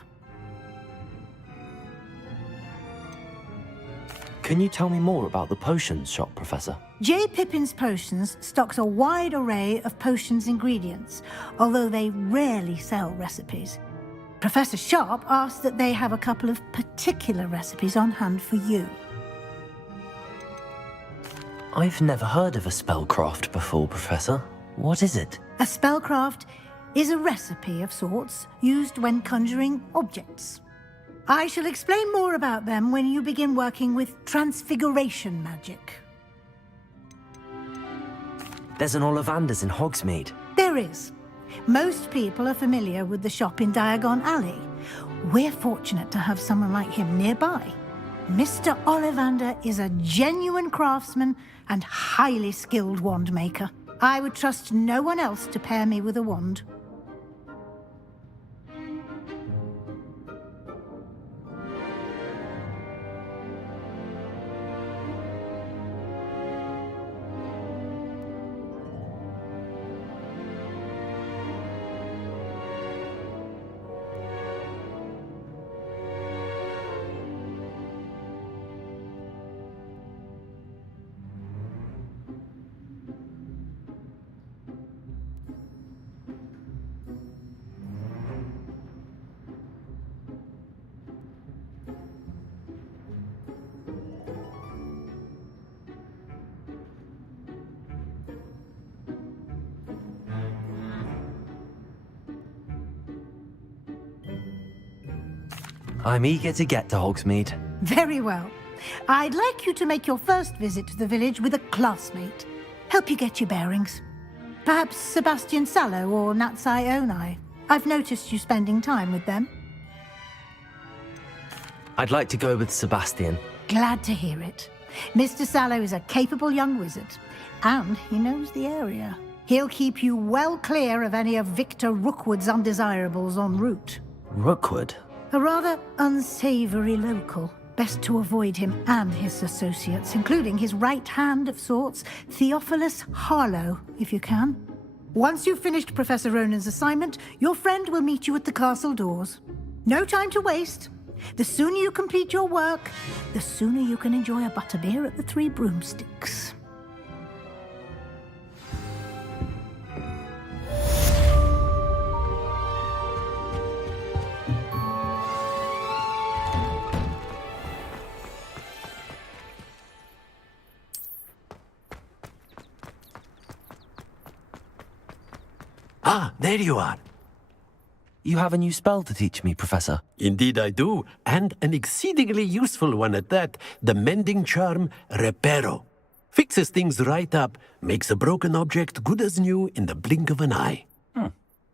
Can you tell me more about the potions shop, Professor? J. Pippin's Potions stocks a wide array of potions ingredients, although they rarely sell recipes. Professor Sharp asked that they have a couple of particular recipes on hand for you. I've never heard of a spellcraft before, Professor. What is it? A spellcraft is a recipe of sorts used when conjuring objects. I shall explain more about them when you begin working with transfiguration magic. There's an Ollivander's in Hogsmeade. There is. Most people are familiar with the shop in Diagon Alley. We're fortunate to have someone like him nearby. Mr. Ollivander is a genuine craftsman and highly skilled wand maker. I would trust no one else to pair me with a wand. I'm eager to get to Hogsmeade. Very well. I'd like you to make your first visit to the village with a classmate. Help you get your bearings. Perhaps Sebastian Sallow or Natsai Onai. I've noticed you spending time with them. I'd like to go with Sebastian. Glad to hear it. Mr. Sallow is a capable young wizard, and he knows the area. He'll keep you well clear of any of Victor Rookwood's undesirables en route. Rookwood? A rather unsavory local. Best to avoid him and his associates, including his right hand of sorts, Theophilus Harlow, if you can. Once you've finished Professor Ronan's assignment, your friend will meet you at the castle doors. No time to waste. The sooner you complete your work, the sooner you can enjoy a butterbeer at the Three Broomsticks. Ah, there you are. You have a new spell to teach me, Professor. Indeed I do, and an exceedingly useful one at that. The mending charm, Reparo. Fixes things right up, makes a broken object good as new in the blink of an eye.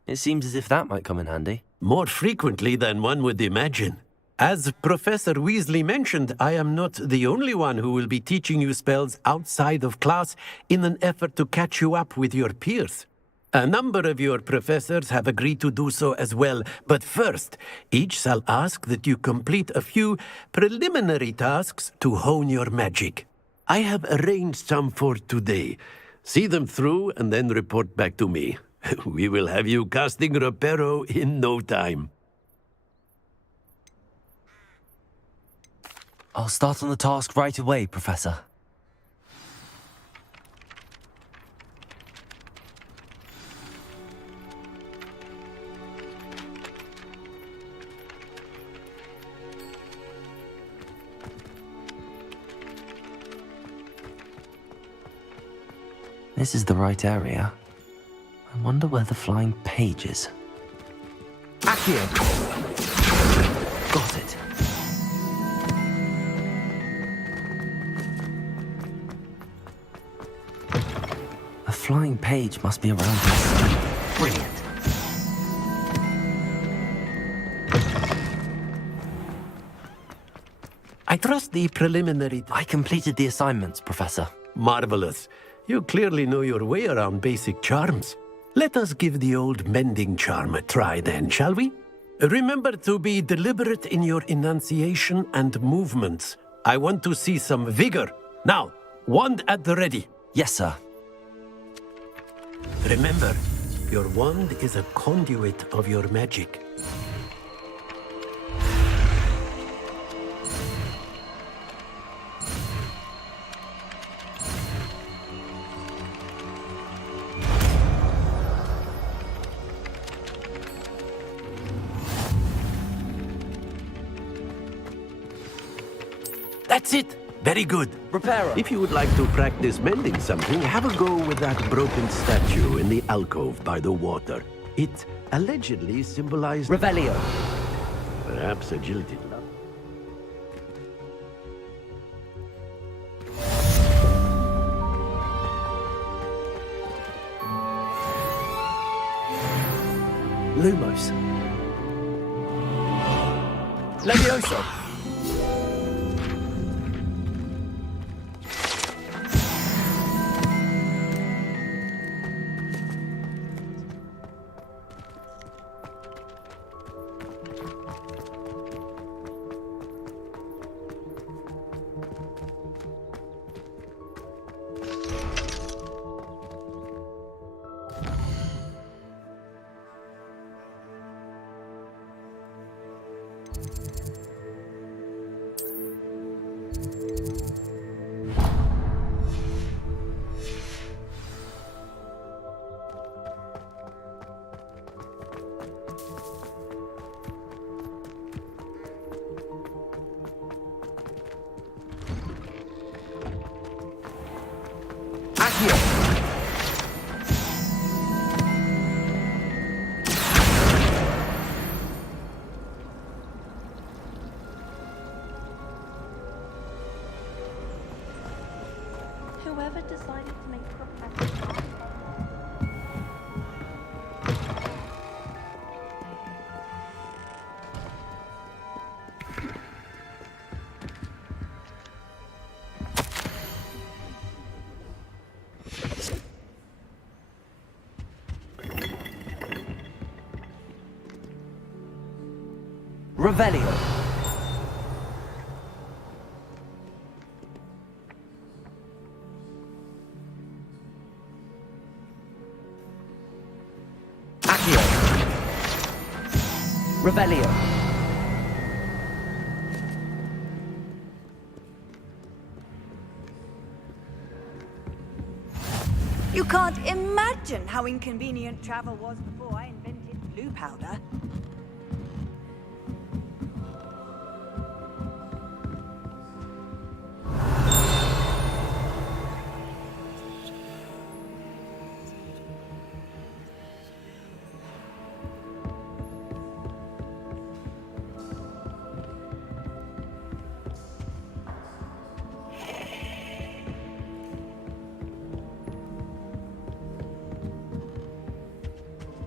It seems as if that might come in handy. More frequently than one would imagine. As Professor Weasley mentioned, I am not the only one who will be teaching you spells outside of class in an effort to catch you up with your peers. A number of your professors have agreed to do so as well, but first, each shall ask that you complete a few preliminary tasks to hone your magic. I have arranged some for today. See them through and then report back to me. We will have you casting Reparo in no time. I'll start on the task right away, Professor. This is the right area. I wonder where the flying page is. Accio! Got it. A flying page must be around here. Brilliant. I trust the preliminary... I completed the assignments, Professor. Marvelous. You clearly know your way around basic charms. Let us give the old mending charm a try then, shall we? Remember to be deliberate in your enunciation and movements. I want to see some vigor. Now, wand at the ready. Yes, sir. Remember, your wand is a conduit of your magic. That's it! Very good. Repairer. If you would like to practice mending something, have a go with that broken statue in the alcove by the water. It allegedly symbolized... Revelio. Perhaps a jilted love. Lumos. Leviosaaaaa. Whoever decided to make Professor... Revelio. Accio. Revelio. You can't imagine how inconvenient travel was before I invented blue powder.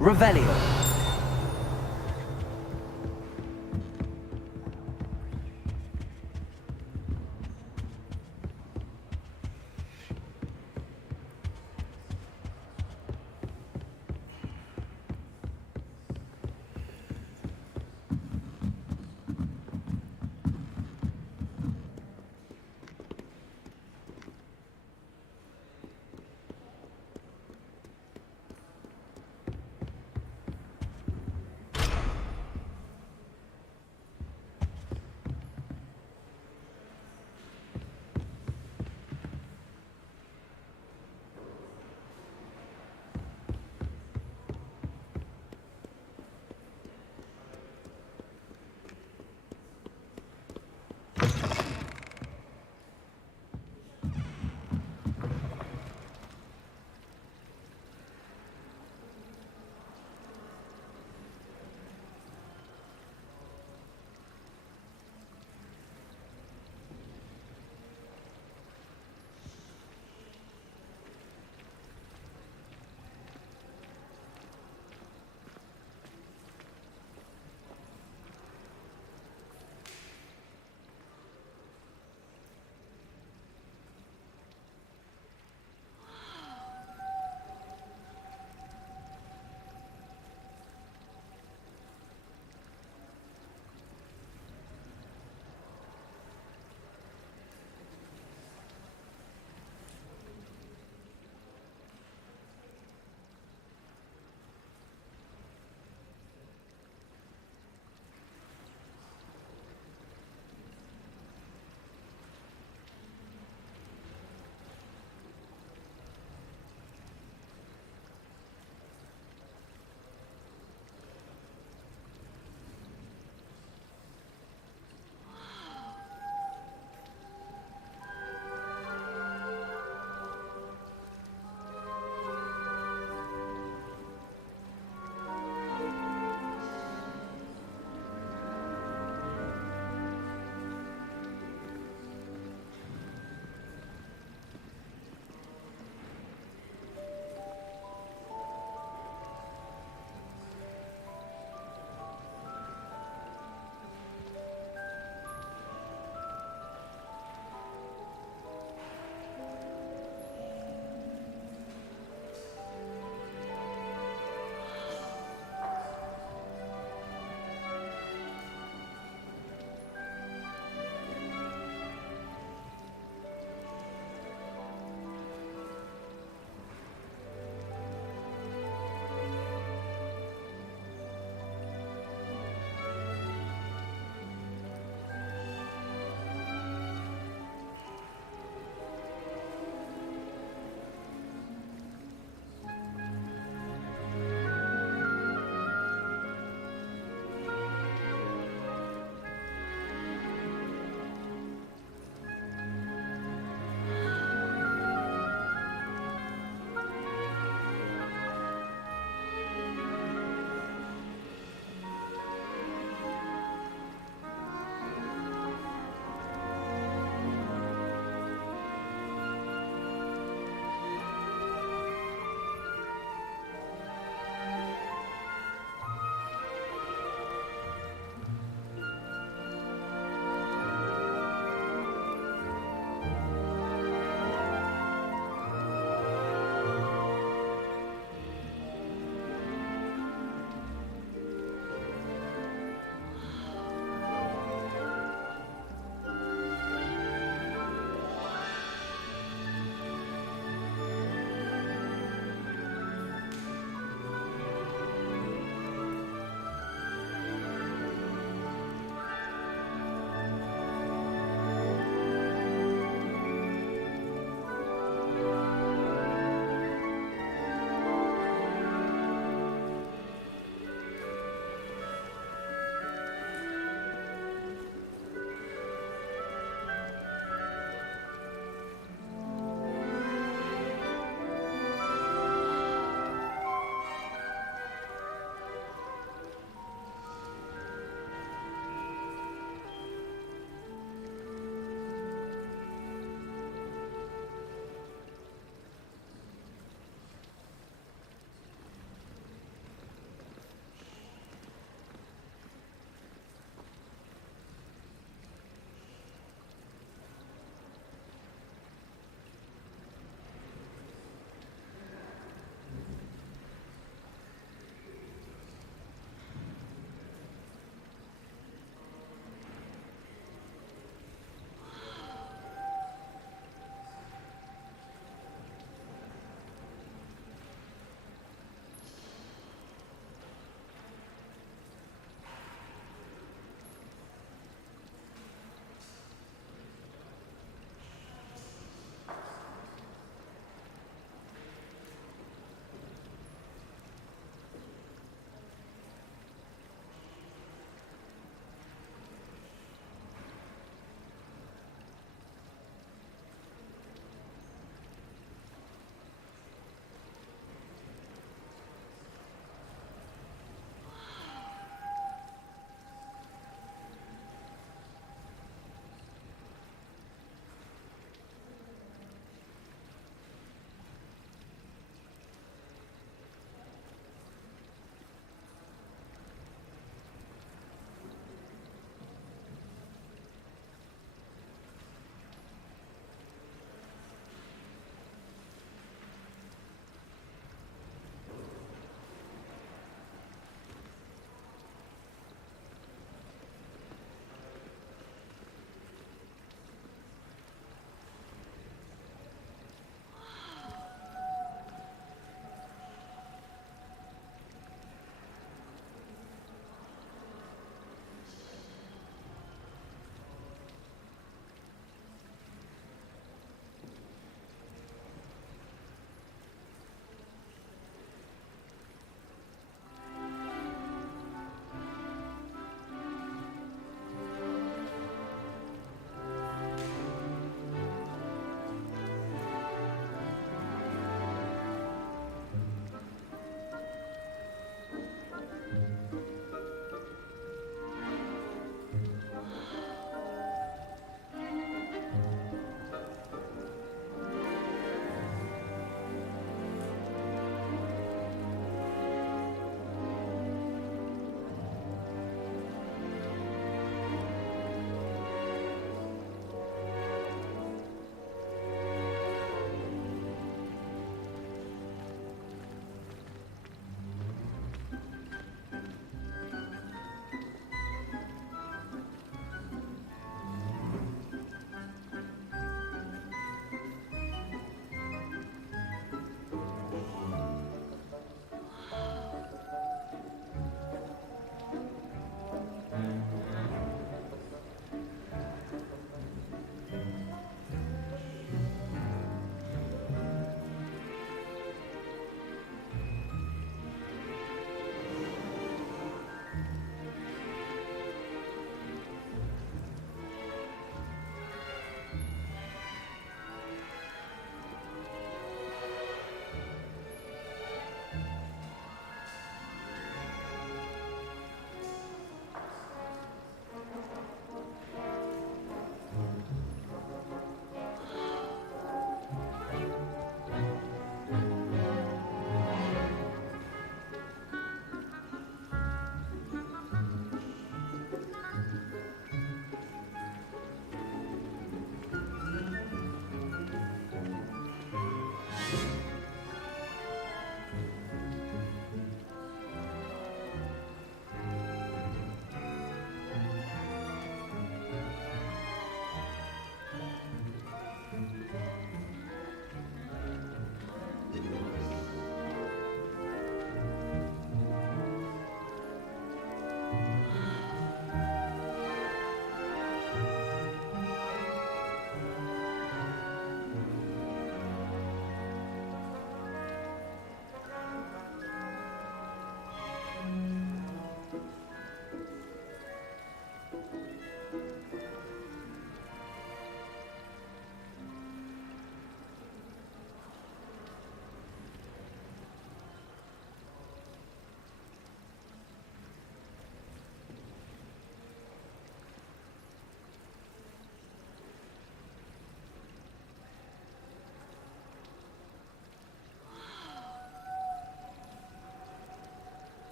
Revelio.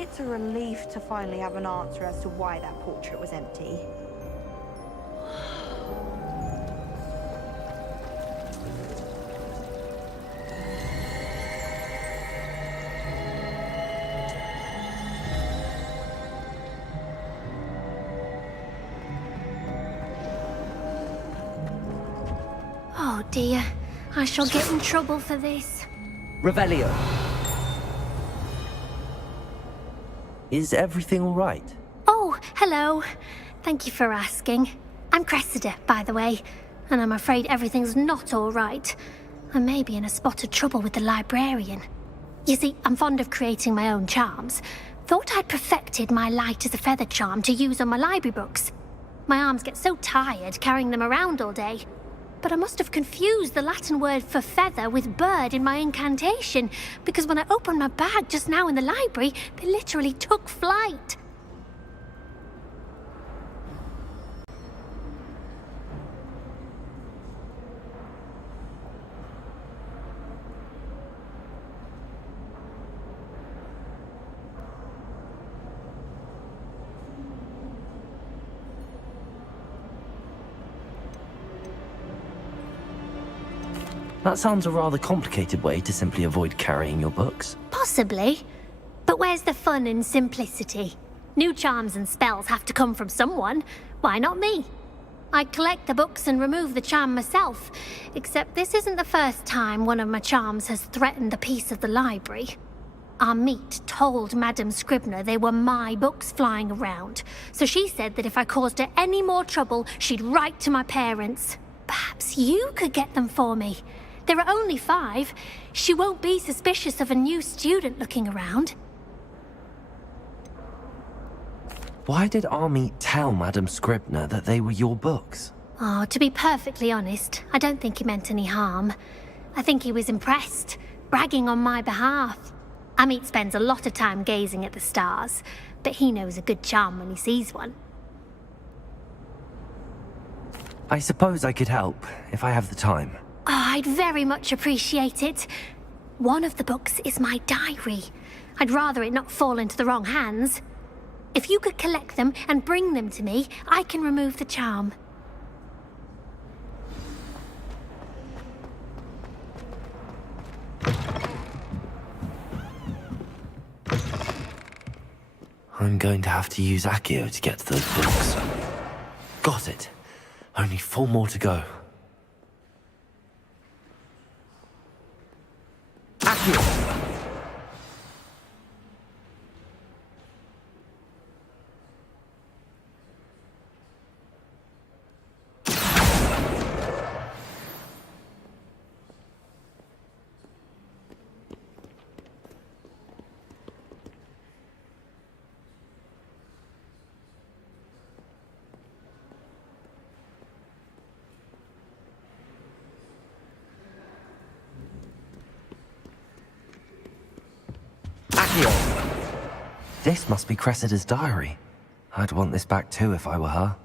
It's a relief to finally have an answer as to why that portrait was empty. Oh dear, I shall get in trouble for this. Revelio. Is everything all right? Oh, hello. Thank you for asking. I'm Cressida, by the way, and I'm afraid everything's not all right. I may be in a spot of trouble with the librarian. You see, I'm fond of creating my own charms. Thought I'd perfected my light as a feather charm to use on my library books. My arms get so tired carrying them around all day. But I must have confused the Latin word for feather with bird in my incantation, because when I opened my bag just now in the library, they literally took flight. That sounds a rather complicated way to simply avoid carrying your books. Possibly. But where's the fun in simplicity? New charms and spells have to come from someone. Why not me? I collect the books and remove the charm myself, except this isn't the first time one of my charms has threatened the peace of the library. Our meet told Madame Scribner they were my books flying around, so she said that if I caused her any more trouble, she'd write to my parents. Perhaps you could get them for me. There are only 5. She won't be suspicious of a new student looking around. Why did Army tell Madame Scribner that they were your books? Oh, to be perfectly honest, I don't think he meant any harm. I think he was impressed, bragging on my behalf. Amit spends a lot of time gazing at the stars, but he knows a good charm when he sees one. I suppose I could help, if I have the time. Oh, I'd very much appreciate it. One of the books is my diary. I'd rather it not fall into the wrong hands. If you could collect them and bring them to me, I can remove the charm. I'm going to have to use Accio to get to those books. Got it. Only 4 more to go. Accio! This must be Cressida's diary. I'd want this back too if I were her.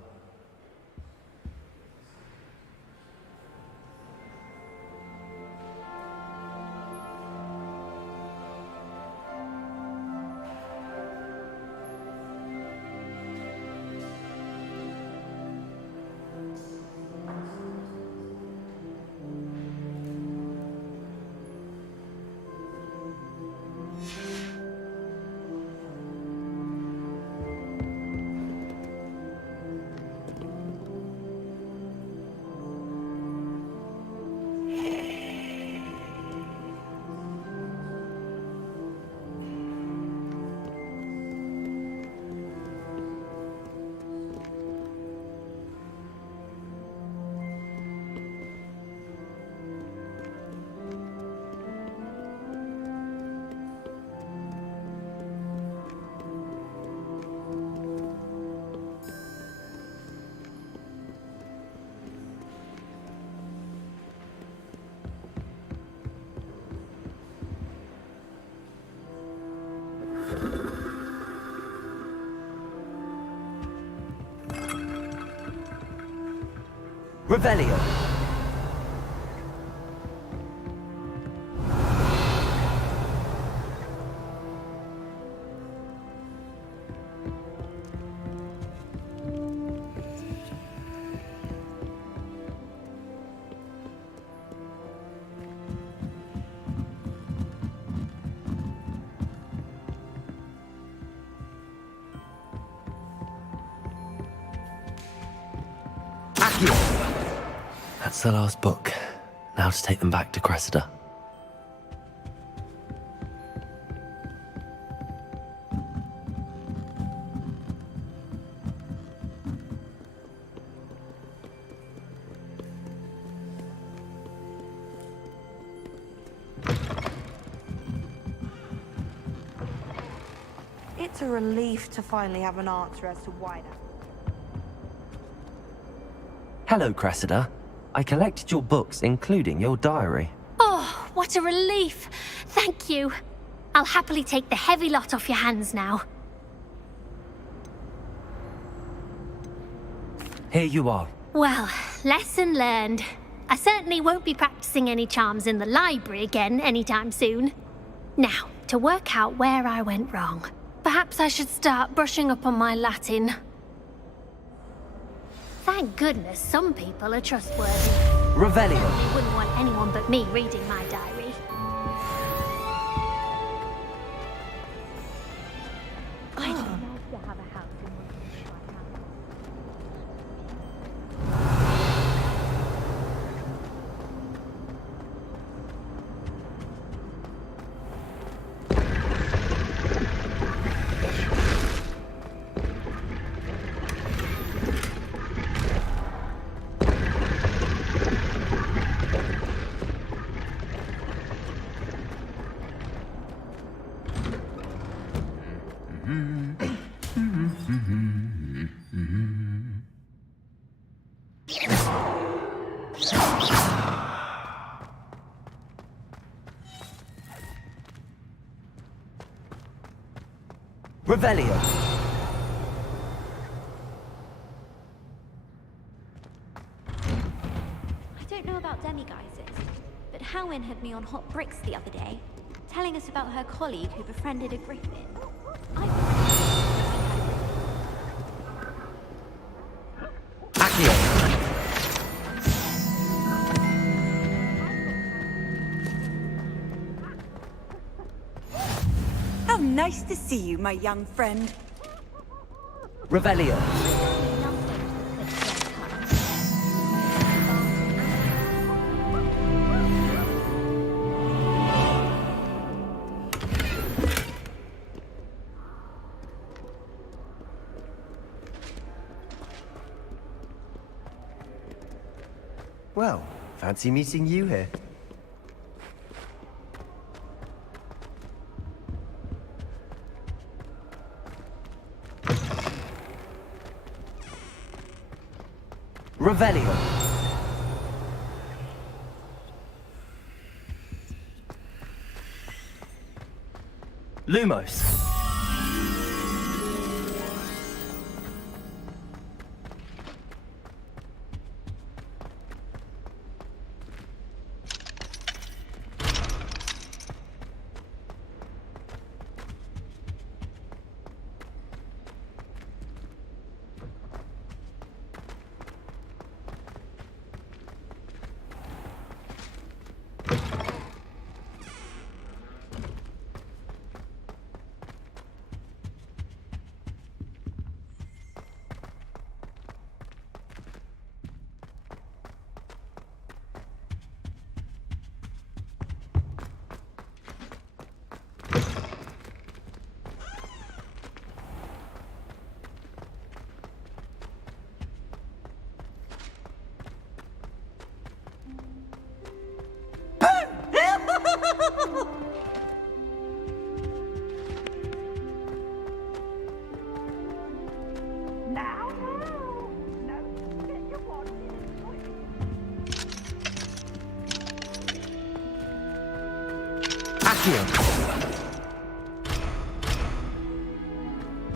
Revelio. Accio! That's the last book. Now to take them back to Cressida. It's a relief to finally have an answer as to why that. Hello, Cressida. I collected your books, including your diary. Oh, what a relief. Thank you. I'll happily take the heavy lot off your hands now. Here you are. Well, lesson learned. I certainly won't be practicing any charms in the library again anytime soon. Now, to work out where I went wrong. Perhaps I should start brushing up on my Latin. Thank goodness some people are trustworthy. Revelio. They wouldn't want anyone but me reading my diary. I don't know if you have a house in Revelio. I don't know about demiguises, but Howin had me on hot bricks the other day, telling us about her colleague who befriended a griffin. How nice to see you, my young friend. Revelio. Well, fancy meeting you here. Revelio. Lumos.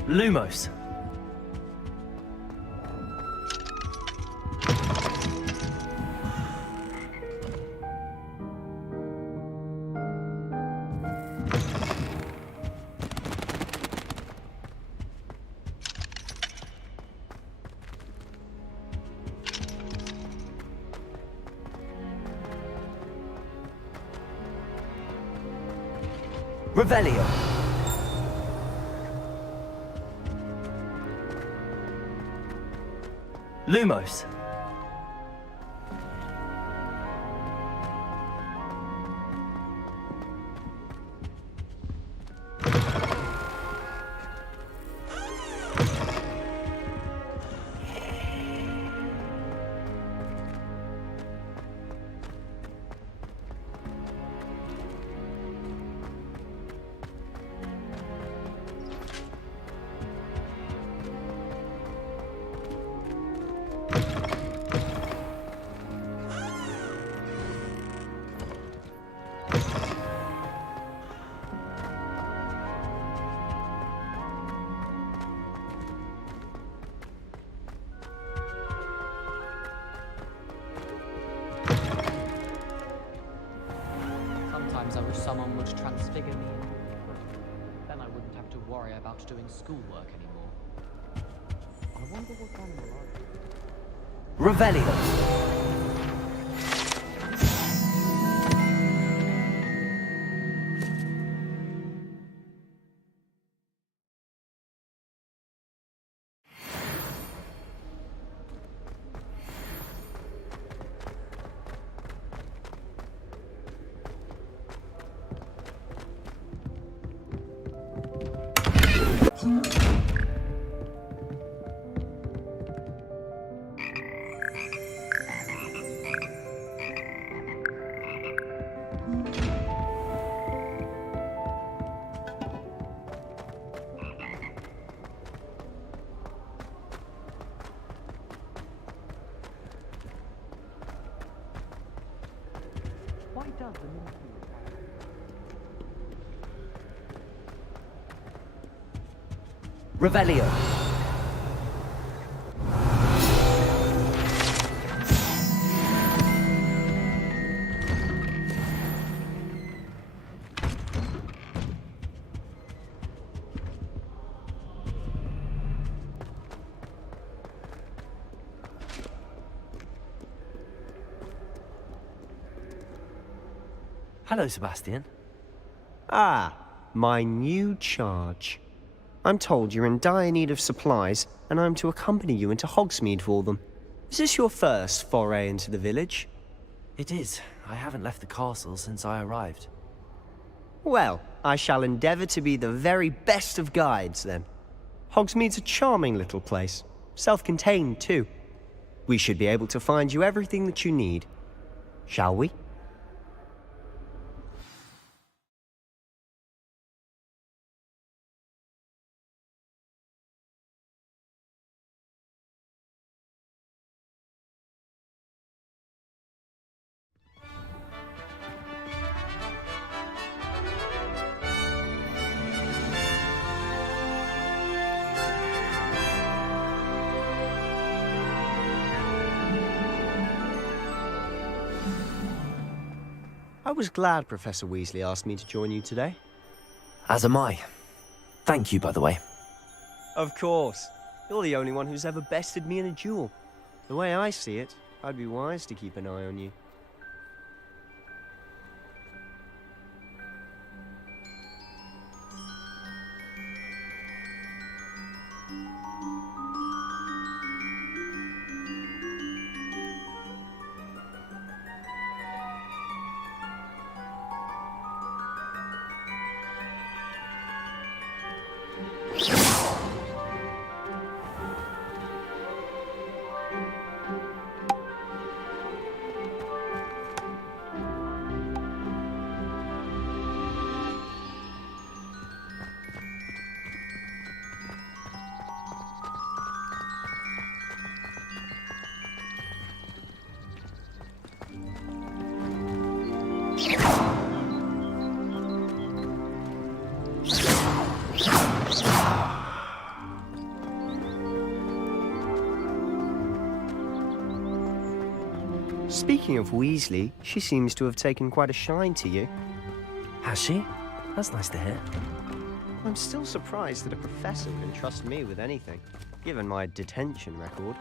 Lumos. Revelio. Lumos. would transfigure me. Then I wouldn't have to worry about doing schoolwork anymore. I wonder what animal Revelio. Why does the Ministry Revelio. Hello, Sebastian. Ah, my new charge. I'm told you're in dire need of supplies, and I'm to accompany you into Hogsmeade for them. Is this your first foray into the village? It is. I haven't left the castle since I arrived. Well, I shall endeavour to be the very best of guides, then. Hogsmeade's a charming little place. Self-contained, too. We should be able to find you everything that you need. Shall we? I was glad Professor Weasley asked me to join you today. As am I. Thank you, by the way. Of course. You're the only one who's ever bested me in a duel. The way I see it, I'd be wise to keep an eye on you. Speaking of Weasley, she seems to have taken quite a shine to you. Has she? That's nice to hear. I'm still surprised that a professor would entrust me with anything, given my detention record.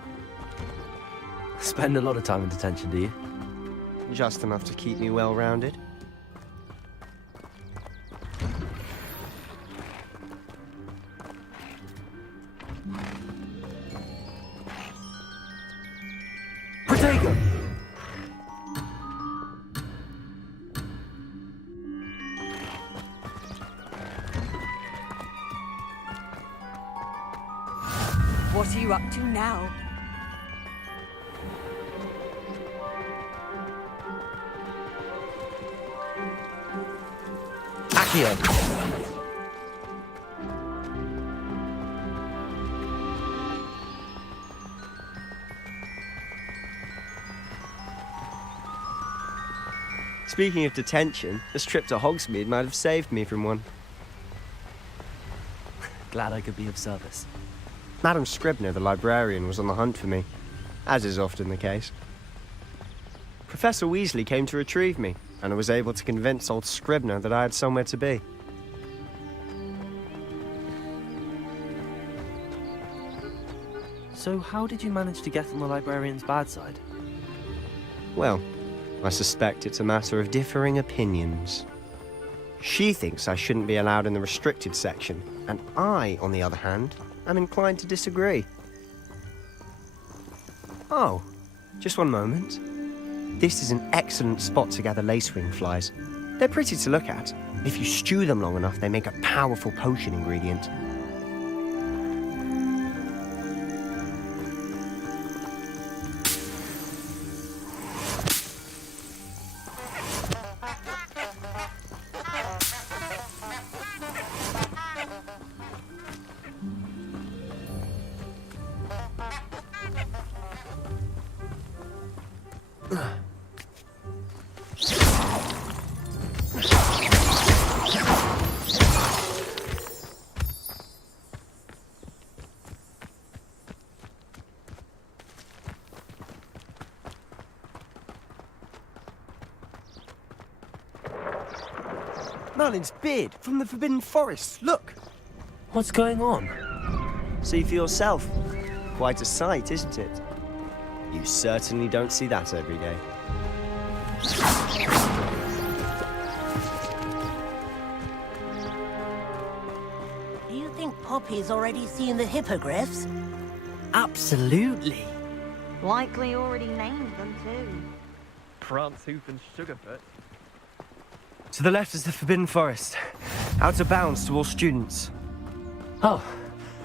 Spend a lot of time in detention, do you? Just enough to keep me well-rounded. Protego! What are you up to now? Accio! Speaking of detention, this trip to Hogsmeade might have saved me from one. Glad I could be of service. Madam Scribner, the librarian, was on the hunt for me, as is often the case. Professor Weasley came to retrieve me, and I was able to convince old Scribner that I had somewhere to be. So how did you manage to get on the librarian's bad side? Well, I suspect it's a matter of differing opinions. She thinks I shouldn't be allowed in the restricted section, and I, on the other hand, am inclined to disagree. Oh, just one moment. This is an excellent spot to gather lacewing flies. They're pretty to look at. If you stew them long enough, they make a powerful potion ingredient. Merlin's beard from the Forbidden Forest. Look! What's going on? See for yourself. Quite a sight, isn't it? You certainly don't see that every day. Do you think Poppy's already seen the hippogriffs? Absolutely. Likely already named them too. Prance, Hoof and Sugarfoot. To the left is the Forbidden Forest. Out of bounds to all students. Oh,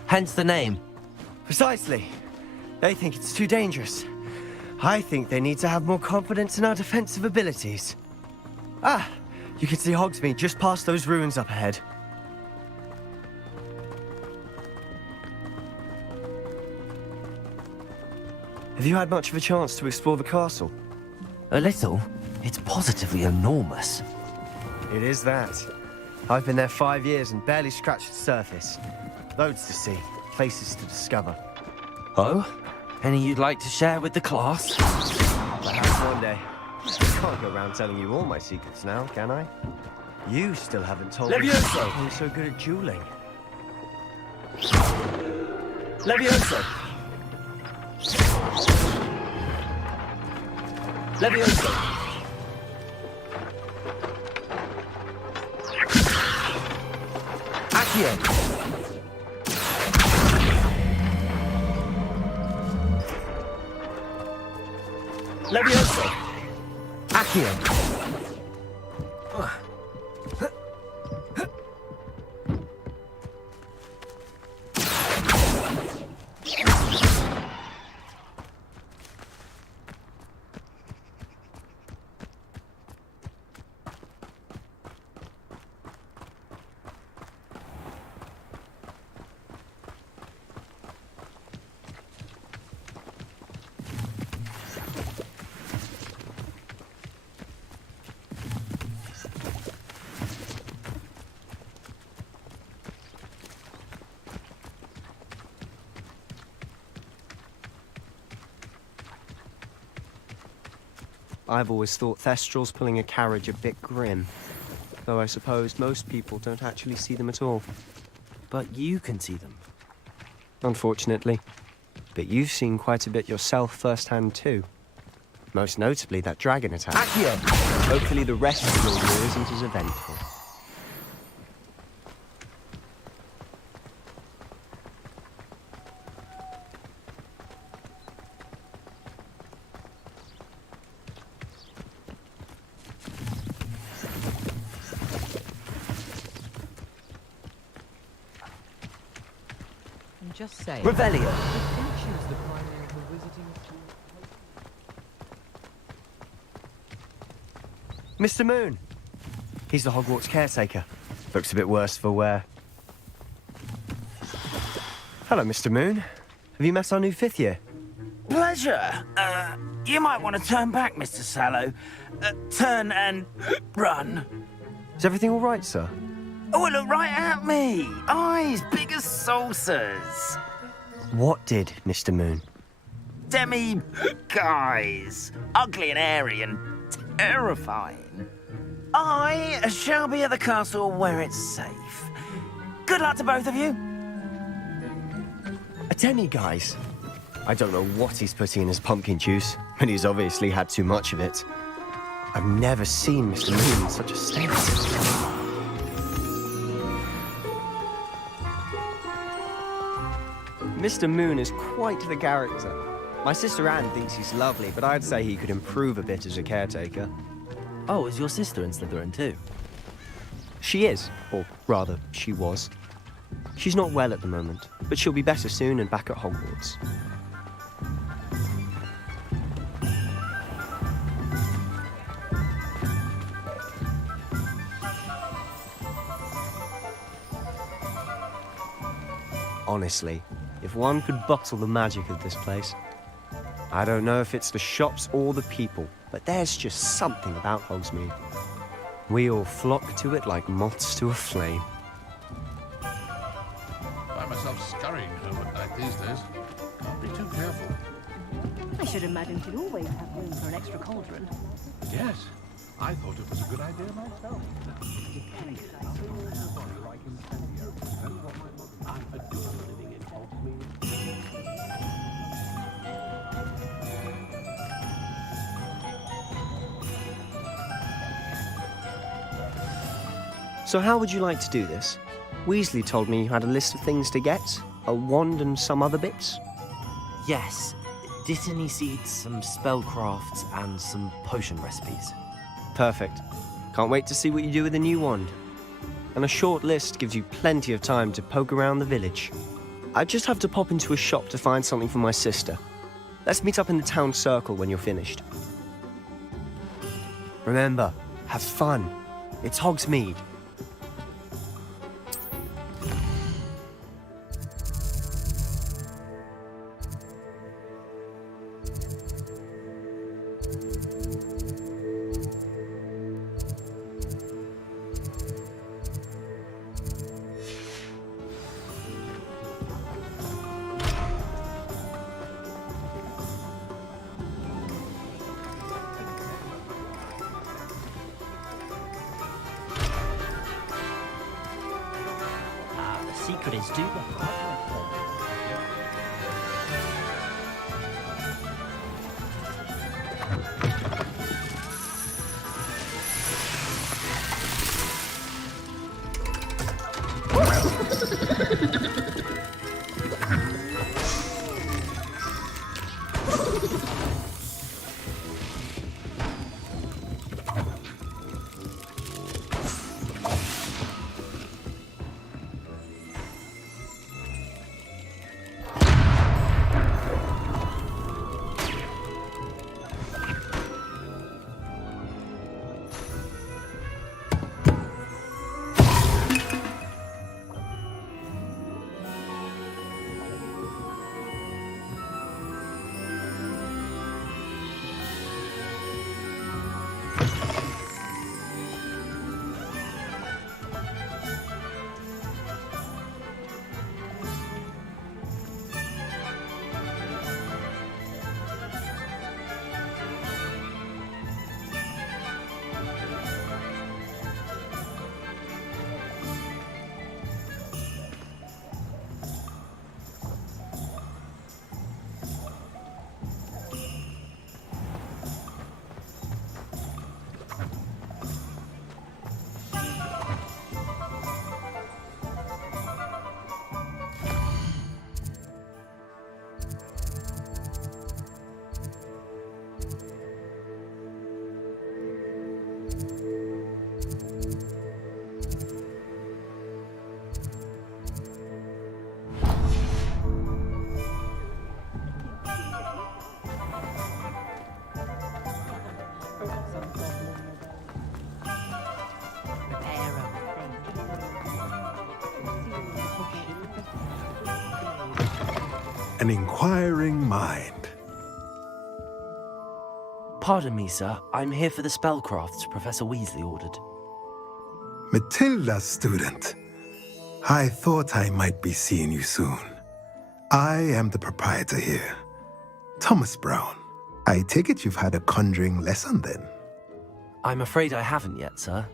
hence the name. Precisely. They think it's too dangerous. I think they need to have more confidence in our defensive abilities. Ah, you can see Hogsmeade just past those ruins up ahead. Have you had much of a chance to explore the castle? A little. It's positively enormous. It is that. I've been there 5 years and barely scratched the surface. Loads to see, places to discover. Oh? Any you'd like to share with the class? Perhaps one day. I can't go around telling you all my secrets now, can I? You still haven't told me I'm so good at dueling. Leviosaaaaa! Leviosaaaaa! Accio! Leviosaaaaa! Accio! I've always thought Thestrals pulling a carriage a bit grim. Though I suppose most people don't actually see them at all. But you can see them. Unfortunately. But you've seen quite a bit yourself firsthand too. Most notably that dragon attack. Accio! Hopefully the rest of your year isn't as eventful. Just say. Revelio. Mr. Moon. He's the Hogwarts caretaker. Looks a bit worse for wear. Hello, Mr. Moon. Have you met our new 5th year? Pleasure. You might want to turn back, Mr. Sallow. Turn and run. Is everything all right, sir? Oh, look right at me. Eyes big as saucers. What did, Mr. Moon? Demi guys. Ugly and airy and terrifying. I shall be at the castle where it's safe. Good luck to both of you. A Demi, guys. I don't know what he's putting in his pumpkin juice, but he's obviously had too much of it. I've never seen Mr. Moon in such a state. Mr. Moon is quite the character. My sister Anne thinks he's lovely, but I'd say he could improve a bit as a caretaker. Oh, is your sister in Slytherin too? She is, or rather, she was. She's not well at the moment, but she'll be better soon and back at Hogwarts. Honestly, if one could bottle the magic of this place. I don't know if it's the shops or the people, but there's just something about Hogsmeade. We all flock to it like moths to a flame. I find myself scurrying home at night these days. Can't be too careful. I should imagine you'd always have room for an extra cauldron. Yes, I thought it was a good idea myself. So how would you like to do this? Weasley told me you had a list of things to get, a wand and some other bits. Yes. Dittany seeds, some spellcrafts, and some potion recipes. Perfect. Can't wait to see what you do with the new wand. And a short list gives you plenty of time to poke around the village. I just have to pop into a shop to find something for my sister. Let's meet up in the town circle when you're finished. Remember, have fun. It's Hogsmeade. Secret is do the hard work. An inquiring mind. Pardon me, sir. I'm here for the spellcrafts Professor Weasley ordered. Matilda, student. I thought I might be seeing you soon. I am the proprietor here, Thomas Brown. I take it you've had a conjuring lesson then? I'm afraid I haven't yet, sir.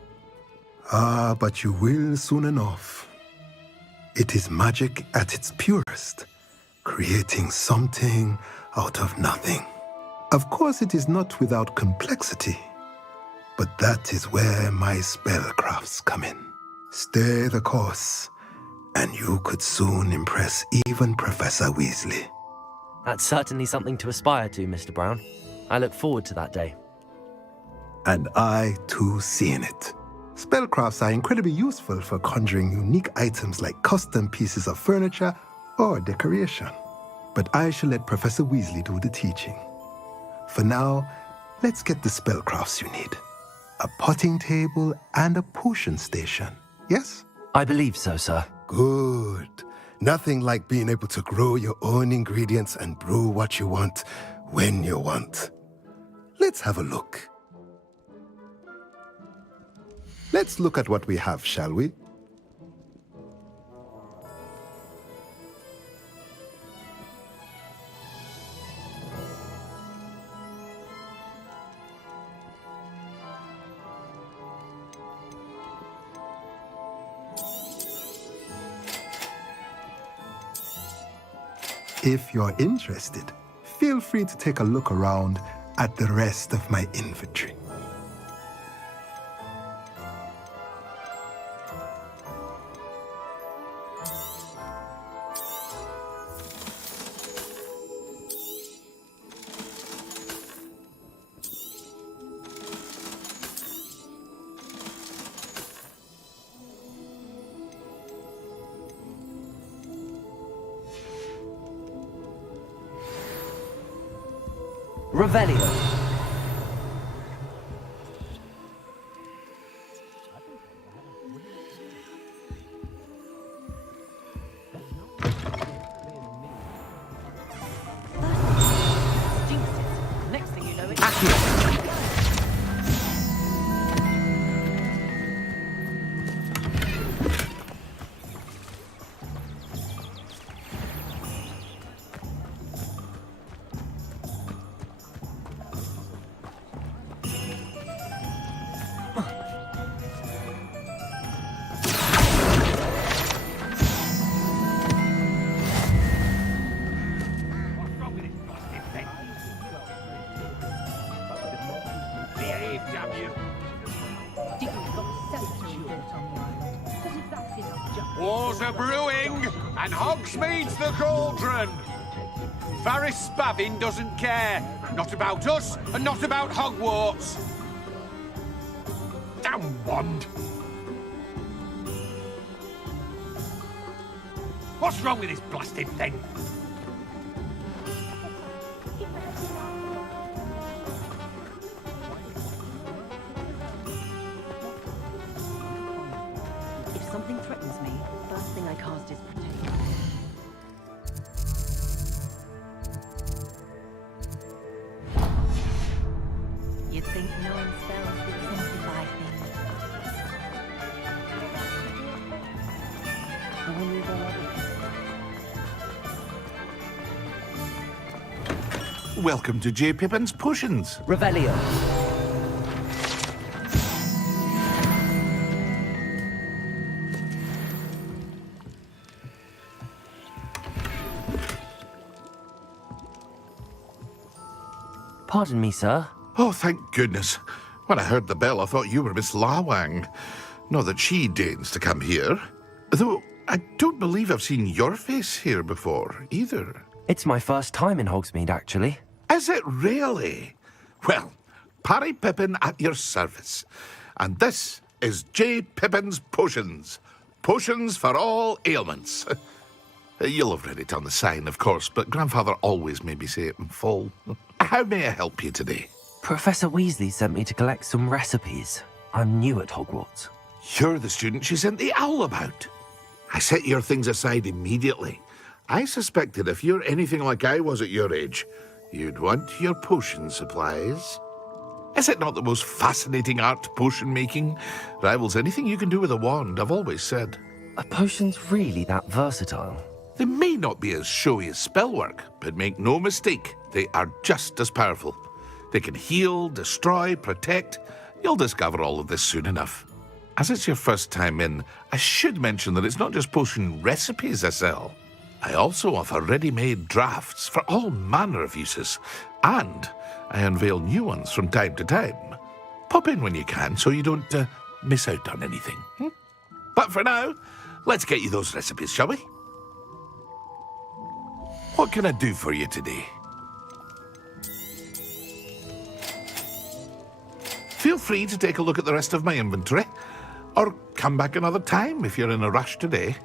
Ah, but you will soon enough. It is magic at its purest, creating something out of nothing. Of course, it is not without complexity, but that is where my spellcrafts come in. Stay the course, and you could soon impress even Professor Weasley. That's certainly something to aspire to, Mr. Brown. I look forward to that day. And I, too, see in it. Spellcrafts are incredibly useful for conjuring unique items like custom pieces of furniture or decoration. But I shall let Professor Weasley do the teaching. For now, let's get the spellcrafts you need. A potting table and a potion station, yes? I believe so, sir. Good. Nothing like being able to grow your own ingredients and brew what you want when you want. Let's have a look. Let's look at what we have, shall we? If you're interested, feel free to take a look around at the rest of my inventory. Revelio. Next thing you know, it's... Wars are brewing, and Hogsmeade's the cauldron. Varys Spavin doesn't care. Not about us, and not about Hogwarts. Damn wand. What's wrong with this blasted thing? If something threatens me, first thing I cast is protect. You'd think knowing spells would simplify things. I wonder if I'll Welcome to J. Pippin's Potions. Revelio. Pardon me, sir. Oh, thank goodness. When I heard the bell, I thought you were Miss Lawang. Not that she deigns to come here. Though I don't believe I've seen your face here before, either. It's my first time in Hogsmeade, actually. Is it really? Well, Parry Pippin at your service. And this is J. Pippin's Potions. Potions for all ailments. You'll have read it on the sign, of course, but Grandfather always made me say it in full. How may I help you today? Professor Weasley sent me to collect some recipes. I'm new at Hogwarts. You're the student she sent the owl about. I set your things aside immediately. I suspected if you're anything like I was at your age, you'd want your potion supplies. Is it not the most fascinating art, potion making? Rivals anything you can do with a wand, I've always said. Are potions really that versatile? They may not be as showy as spellwork, but make no mistake, they are just as powerful. They can heal, destroy, protect, You'll discover all of this soon enough. As it's your first time in, I should mention that it's not just potion recipes I sell. I also offer ready-made drafts for all manner of uses, and I unveil new ones from time to time. Pop in when you can so you don't miss out on anything. But for now, let's get you those recipes, shall we? What can I do for you today? Feel free to take a look at the rest of my inventory, or come back another time if you're in a rush today.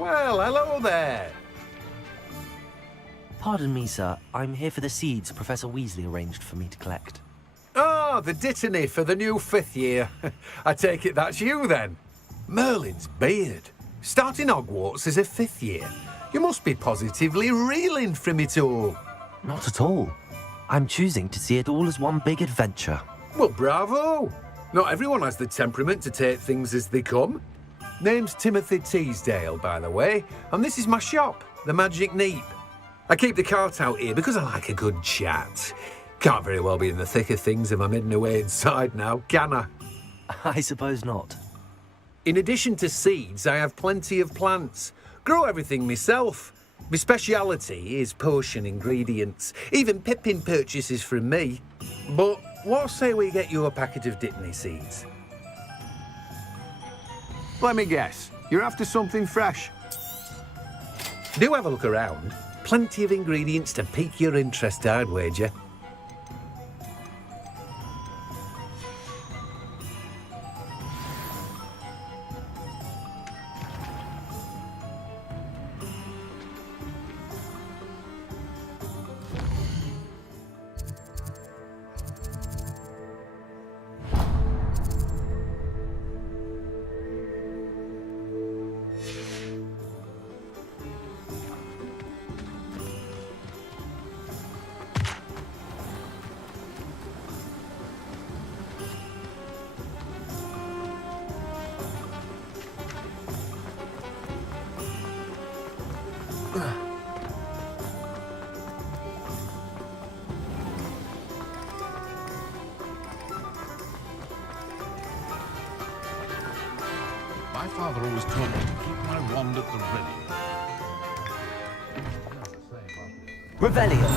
Well, hello there. Pardon me, sir. I'm here for the seeds Professor Weasley arranged for me to collect. Oh, the dittany for the new 5th year. I take it that's you, then. Merlin's beard. Starting Hogwarts as a 5th year. You must be positively reeling from it all. Not at all. I'm choosing to see it all as one big adventure. Well, bravo. Not everyone has the temperament to take things as they come. Name's Timothy Teasdale, by the way, and this is my shop, the Magic Neep. I keep the cart out here because I like a good chat. Can't very well be in the thick of things if I'm hidden away inside now, can I? I suppose not. In addition to seeds, I have plenty of plants. Grow everything myself. My speciality is potion ingredients. Even Pippin purchases from me. But what say we get you a packet of Dittany seeds? Let me guess. You're after something fresh. Do have a look around. Plenty of ingredients to pique your interest, I'd wager. My father always told me to keep my wand at the ready. Revelio.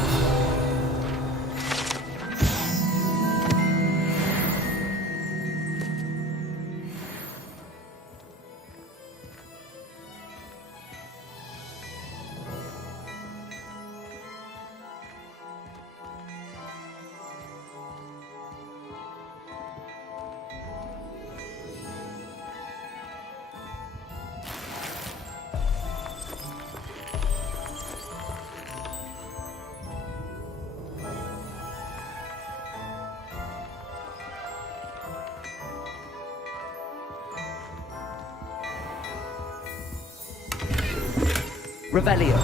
Revelio.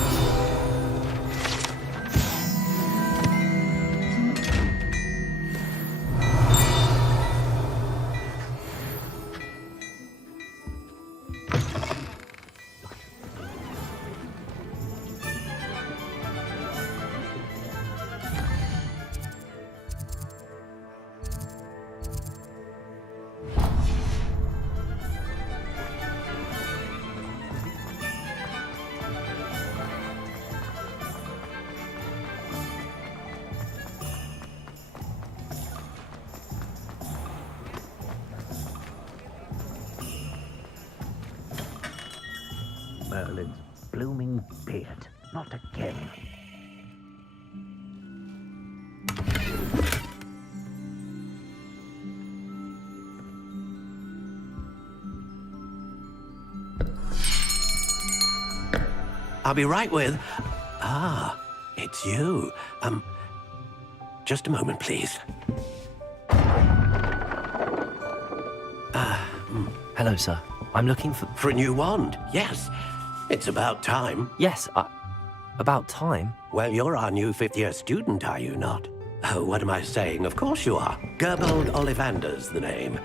Merlin's blooming beard. Not again. I'll be right with... Ah, it's you. Just a moment, please. Hello, sir. I'm looking for... For a new wand, yes. It's about time. Yes, about time? Well, you're our new fifth-year student, are you not? Oh, what am I saying? Of course you are. Gerbold Ollivander's the name.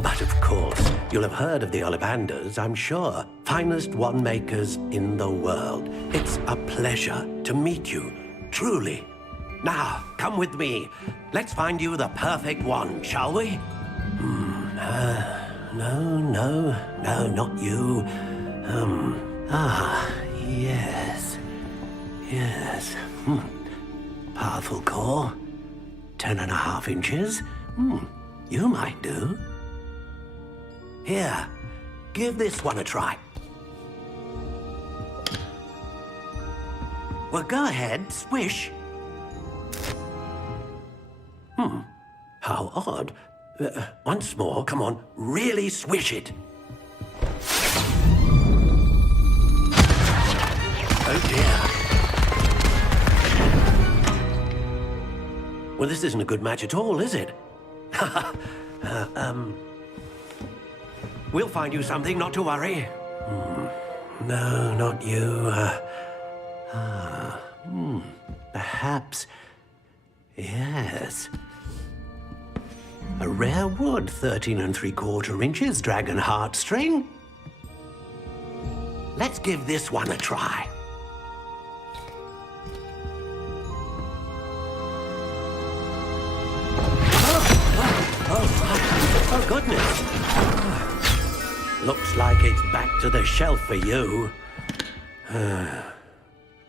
But of course, you'll have heard of the Ollivanders, I'm sure. Finest wand makers in the world. It's a pleasure to meet you, truly. Now, come with me. Let's find you the perfect wand, shall we? No, not you. Yes. Powerful core. 10.5 inches. You might do. Here, give this one a try. Well, go ahead, swish. How odd. Once more, come on, really swish it. Oh dear. Well, this isn't a good match at all, is it? We'll find you something, not to worry. No, not you. Perhaps... Yes. A rare wood, 13 3/4 inches, dragon heartstring. Let's give this one a try. goodness. Looks like it's back to the shelf for you.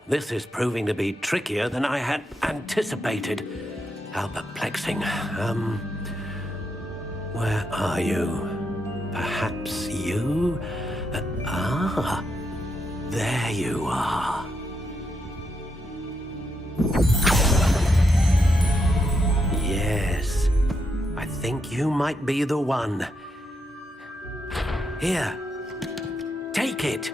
This is proving to be trickier than I had anticipated. How perplexing. Where are you? Perhaps you? There you are. Yes, I think you might be the one. Here, take it.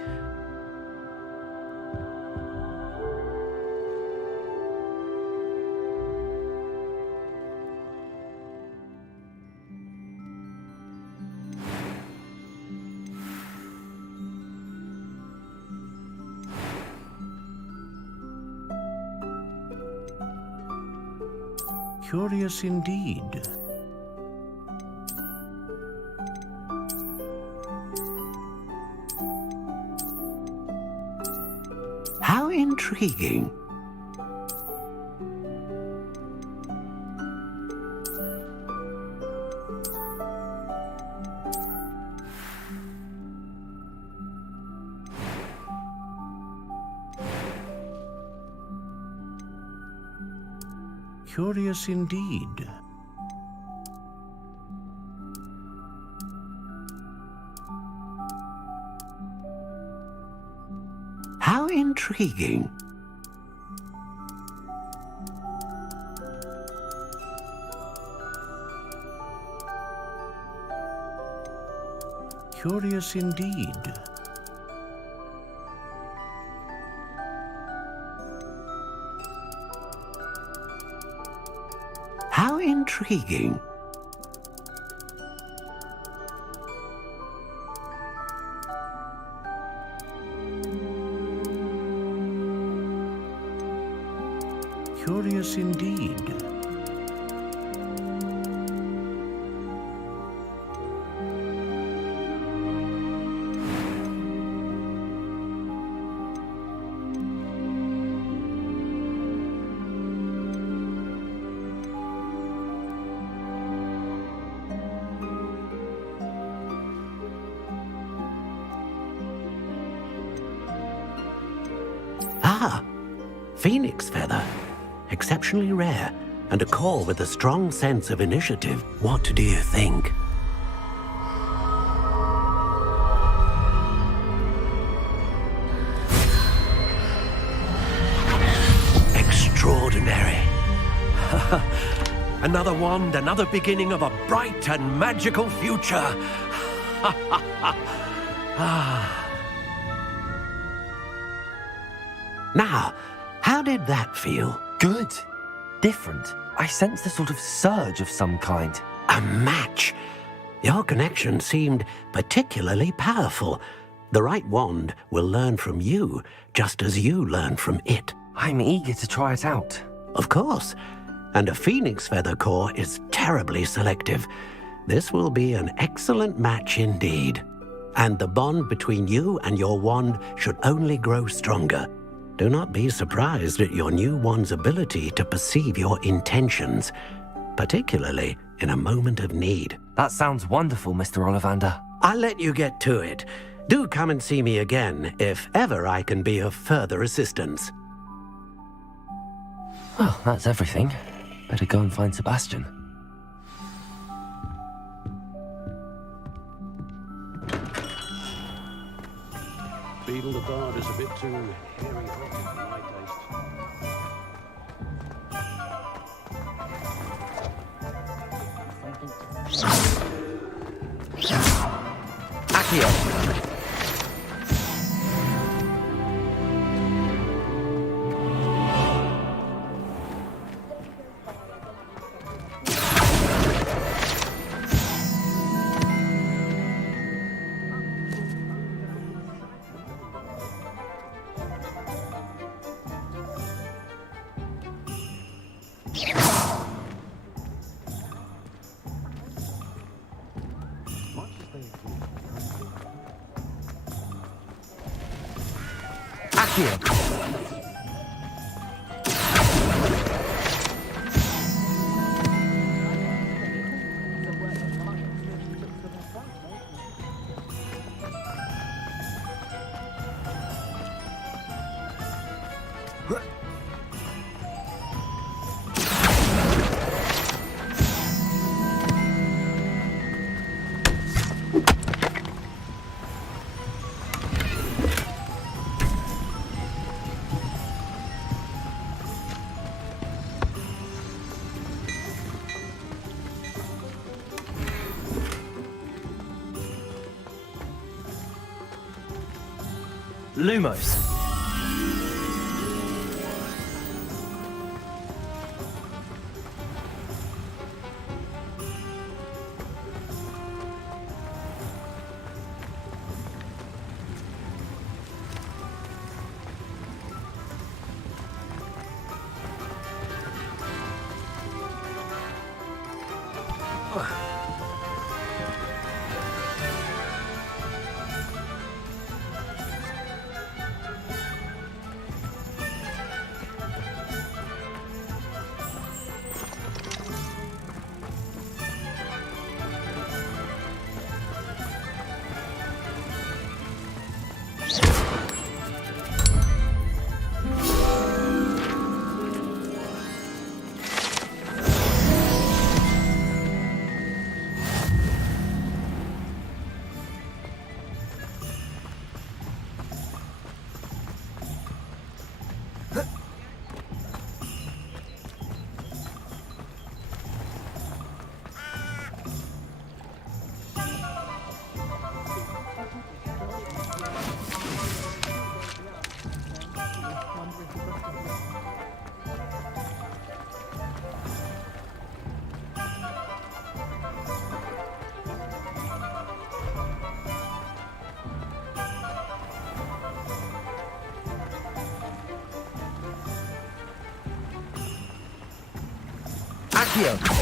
Curious indeed. How intriguing. Curious indeed. How intriguing. Curious indeed. How intriguing. Curious indeed. Phoenix feather. Exceptionally rare, and a core with a strong sense of initiative. What do you think? Extraordinary. Another wand, another beginning of a bright and magical future. Now, how did that feel? Good. Different. I sensed a sort of surge of some kind. A match. Your connection seemed particularly powerful. The right wand will learn from you, just as you learn from it. I'm eager to try it out. Of course. And a phoenix feather core is terribly selective. This will be an excellent match indeed. And the bond between you and your wand should only grow stronger. Do not be surprised at your new wand's ability to perceive your intentions, particularly in a moment of need. That sounds wonderful, Mr. Ollivander. I'll let you get to it. Do come and see me again if ever I can be of further assistance. Well, that's everything. Better go and find Sebastian. Beetle the Bard is a bit too hairy for my taste. Accio! Lumos. Accio.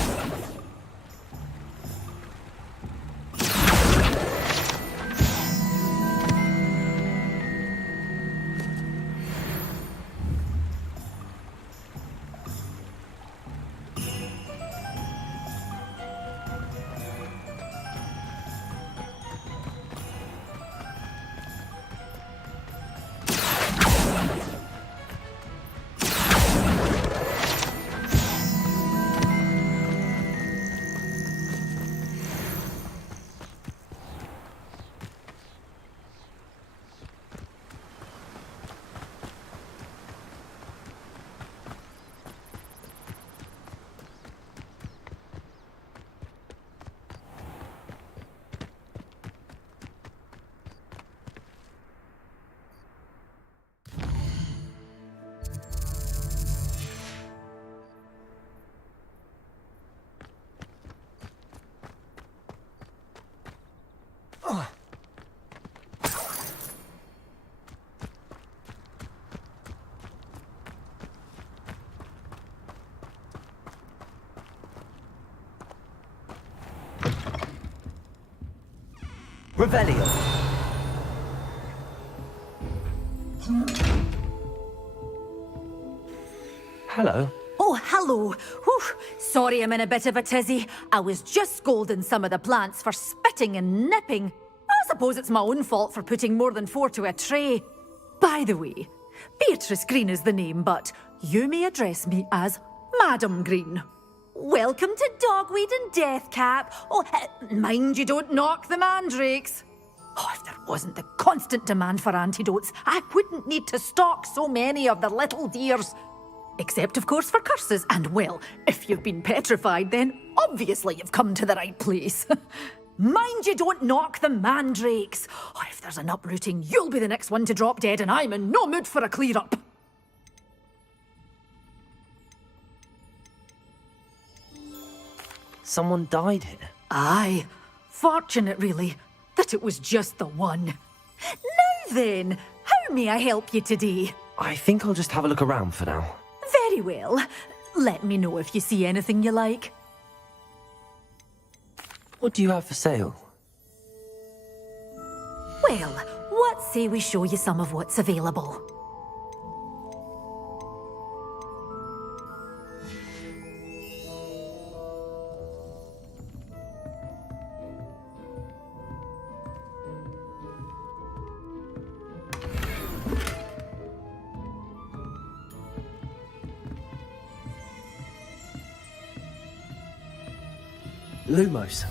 Revelio. Hello. Oh, hello. Whew. Sorry I'm in a bit of a tizzy. I was just scolding some of the plants for spitting and nipping. I suppose it's my own fault for putting more than 4 to a tray. By the way, Beatrice Green is the name, but you may address me as Madam Green. Welcome to Dogweed and Deathcap. Oh, mind you don't knock the mandrakes. Oh, if there wasn't the constant demand for antidotes, I wouldn't need to stock so many of the little dears. Except, of course, for curses. And, well, if you've been petrified, then obviously you've come to the right place. Mind you don't knock the mandrakes. Oh, if there's an uprooting, you'll be the next one to drop dead, and I'm in no mood for a clear-up. Someone died here? Aye. Fortunate, really, that it was just the one. Now then, how may I help you today? I think I'll just have a look around for now. Very well. Let me know if you see anything you like. What do you have for sale? Well, what say we show you some of what's available? Lumos.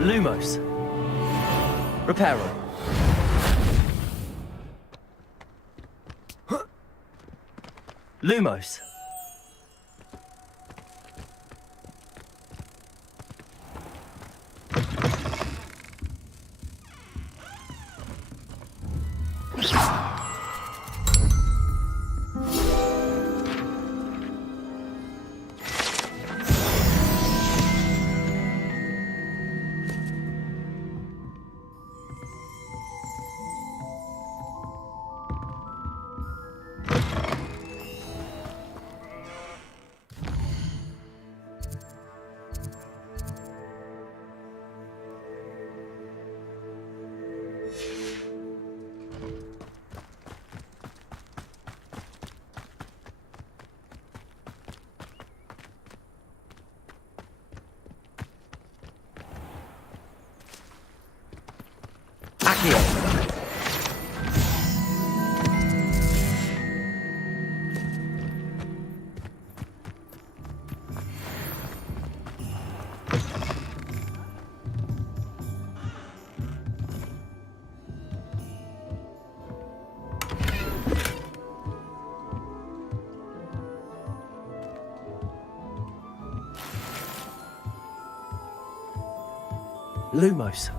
Lumos. Reparo. Lumos. Lumos.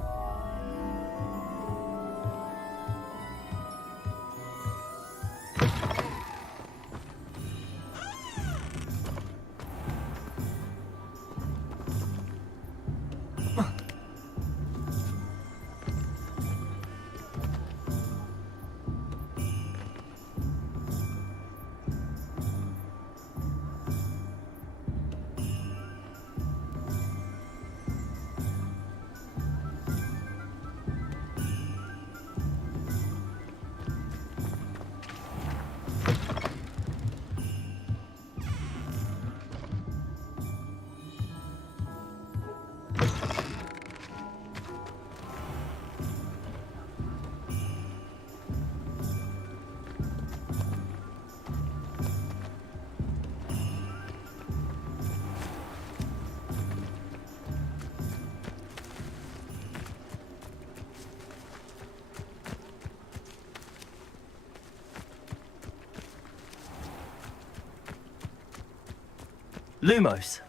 Lumos.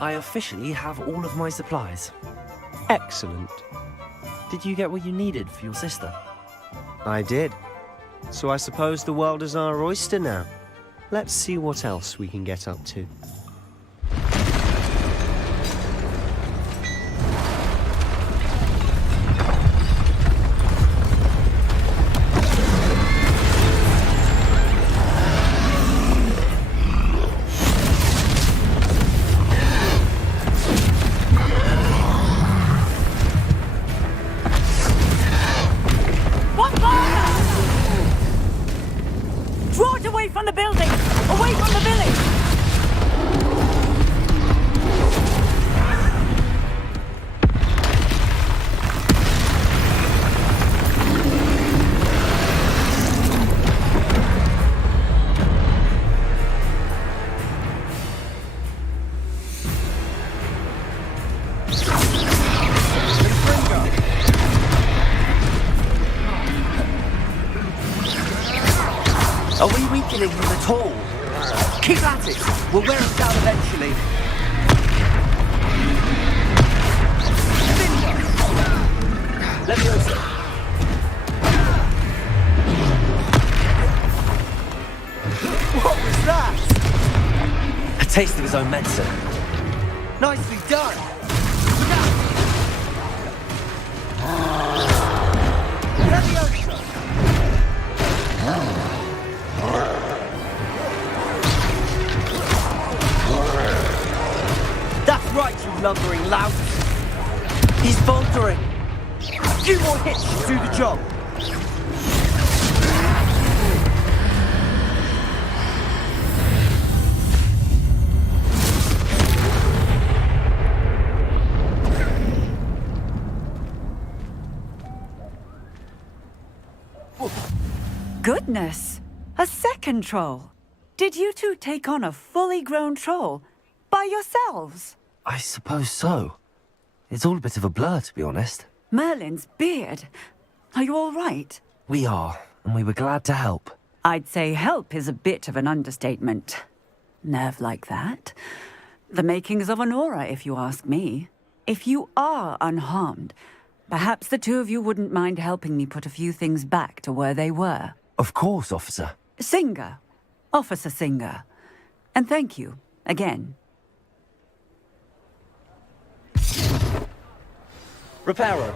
I officially have all of my supplies. Excellent. Did you get what you needed for your sister? I did. So I suppose the world is our oyster now. Let's see what else we can get up to. Draw it away from the building! Away from the village! Are we weakening him at all? Keep at it! We'll wear him down eventually. Leviosaaaaa! What was that? A taste of his own medicine. Nicely done! Leviosaaaaa! That's right, you lumbering lout! He's faltering! A few more hits should do the job! Goodness! A second troll! Did you two take on a fully grown troll? By yourselves? I suppose so. It's all a bit of a blur, to be honest. Merlin's beard. Are you all right? We are, and we were glad to help. I'd say help is a bit of an understatement. Nerve like that. The makings of an aura, if you ask me. If you are unharmed, perhaps the two of you wouldn't mind helping me put a few things back to where they were. Of course, officer. Singer. Officer Singer. And thank you, again. Reparo.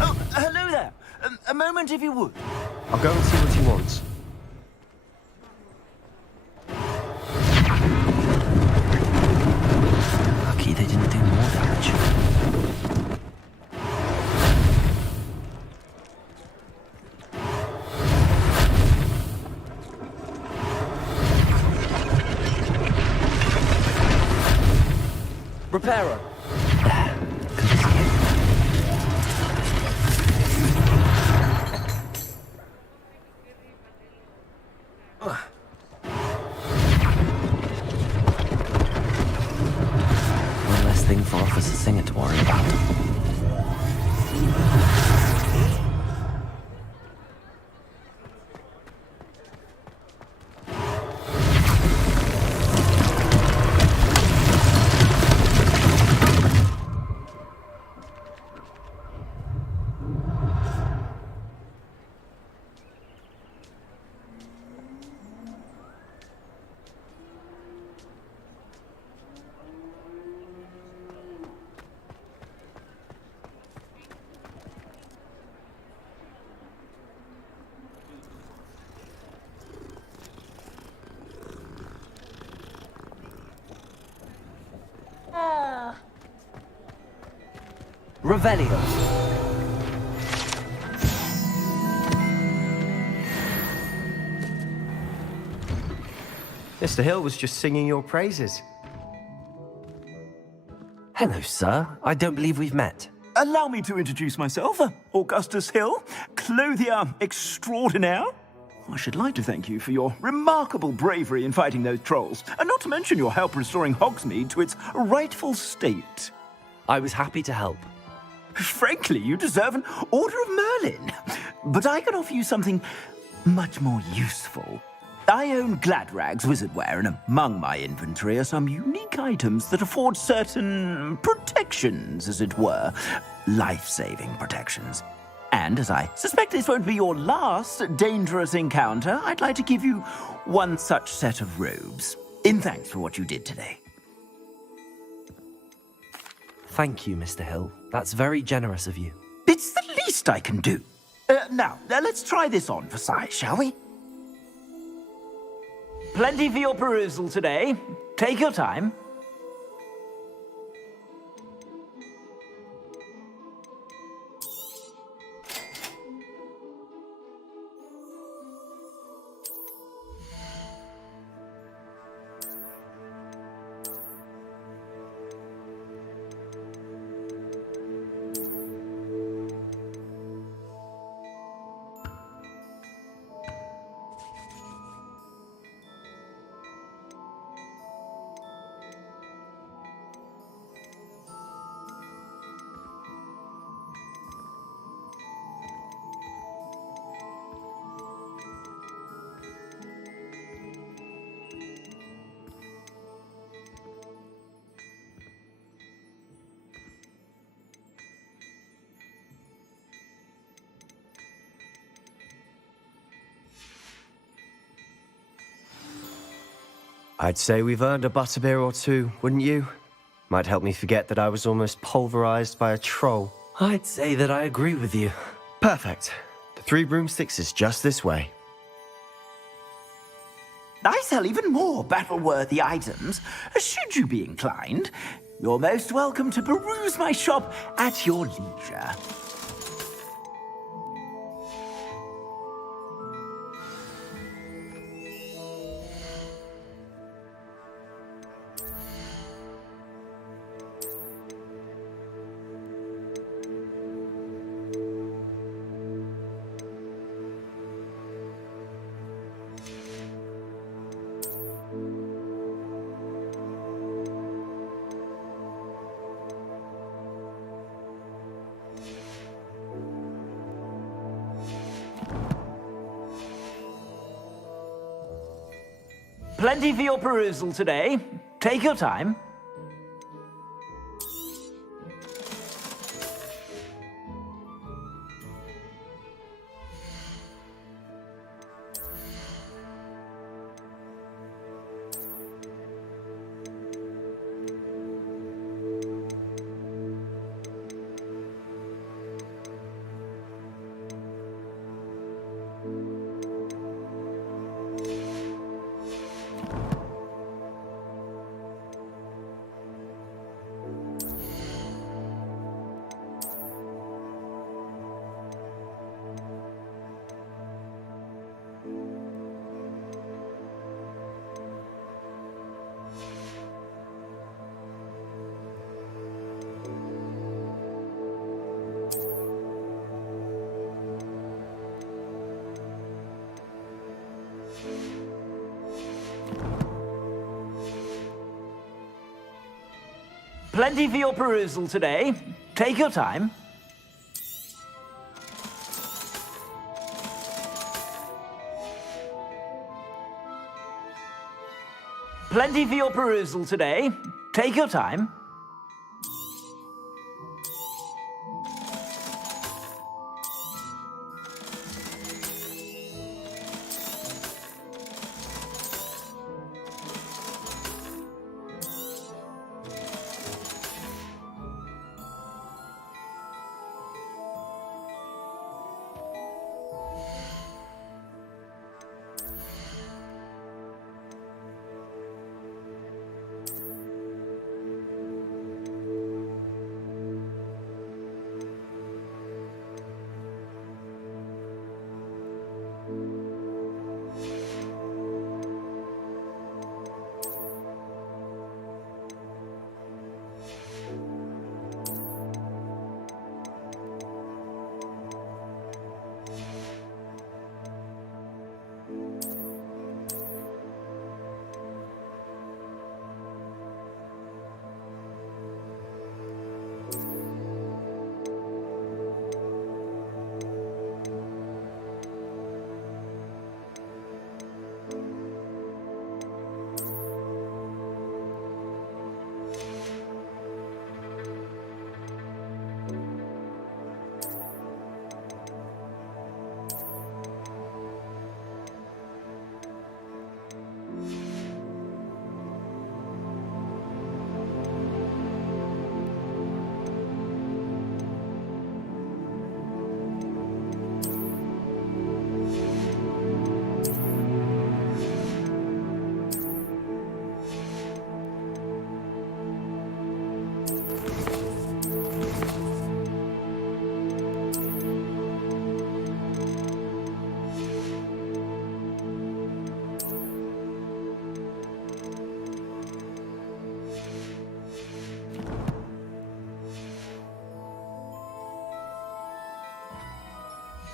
Oh, hello there. A moment, if you would. I'll go and see what he wants. Lucky they didn't do more damage. Reparo. One less thing for Officer Singer to worry about. Revelio. Mr. Hill was just singing your praises. Hello, sir. I don't believe we've met. Allow me to introduce myself, Augustus Hill, clothier extraordinaire. I should like to thank you for your remarkable bravery in fighting those trolls, and not to mention your help restoring Hogsmeade to its rightful state. I was happy to help. Frankly, you deserve an Order of Merlin. But I can offer you something much more useful. I own Gladrag's wizardware, and among my inventory are some unique items that afford certain protections, as it were. Life-saving protections. And as I suspect this won't be your last dangerous encounter, I'd like to give you one such set of robes, in thanks for what you did today. Thank you, Mr. Hill. That's very generous of you. It's the least I can do. Now, let's try this on for size, shall we? Plenty for your perusal today. Take your time. I'd say we've earned a butterbeer or two, wouldn't you? Might help me forget that I was almost pulverized by a troll. I'd say that I agree with you. Perfect. The 3 broomsticks is just this way. I sell even more battle-worthy items. Should you be inclined, you're most welcome to peruse my shop at your leisure. Plenty for your perusal today. Take your time. Plenty for your perusal today. Take your time. Plenty for your perusal today. Take your time.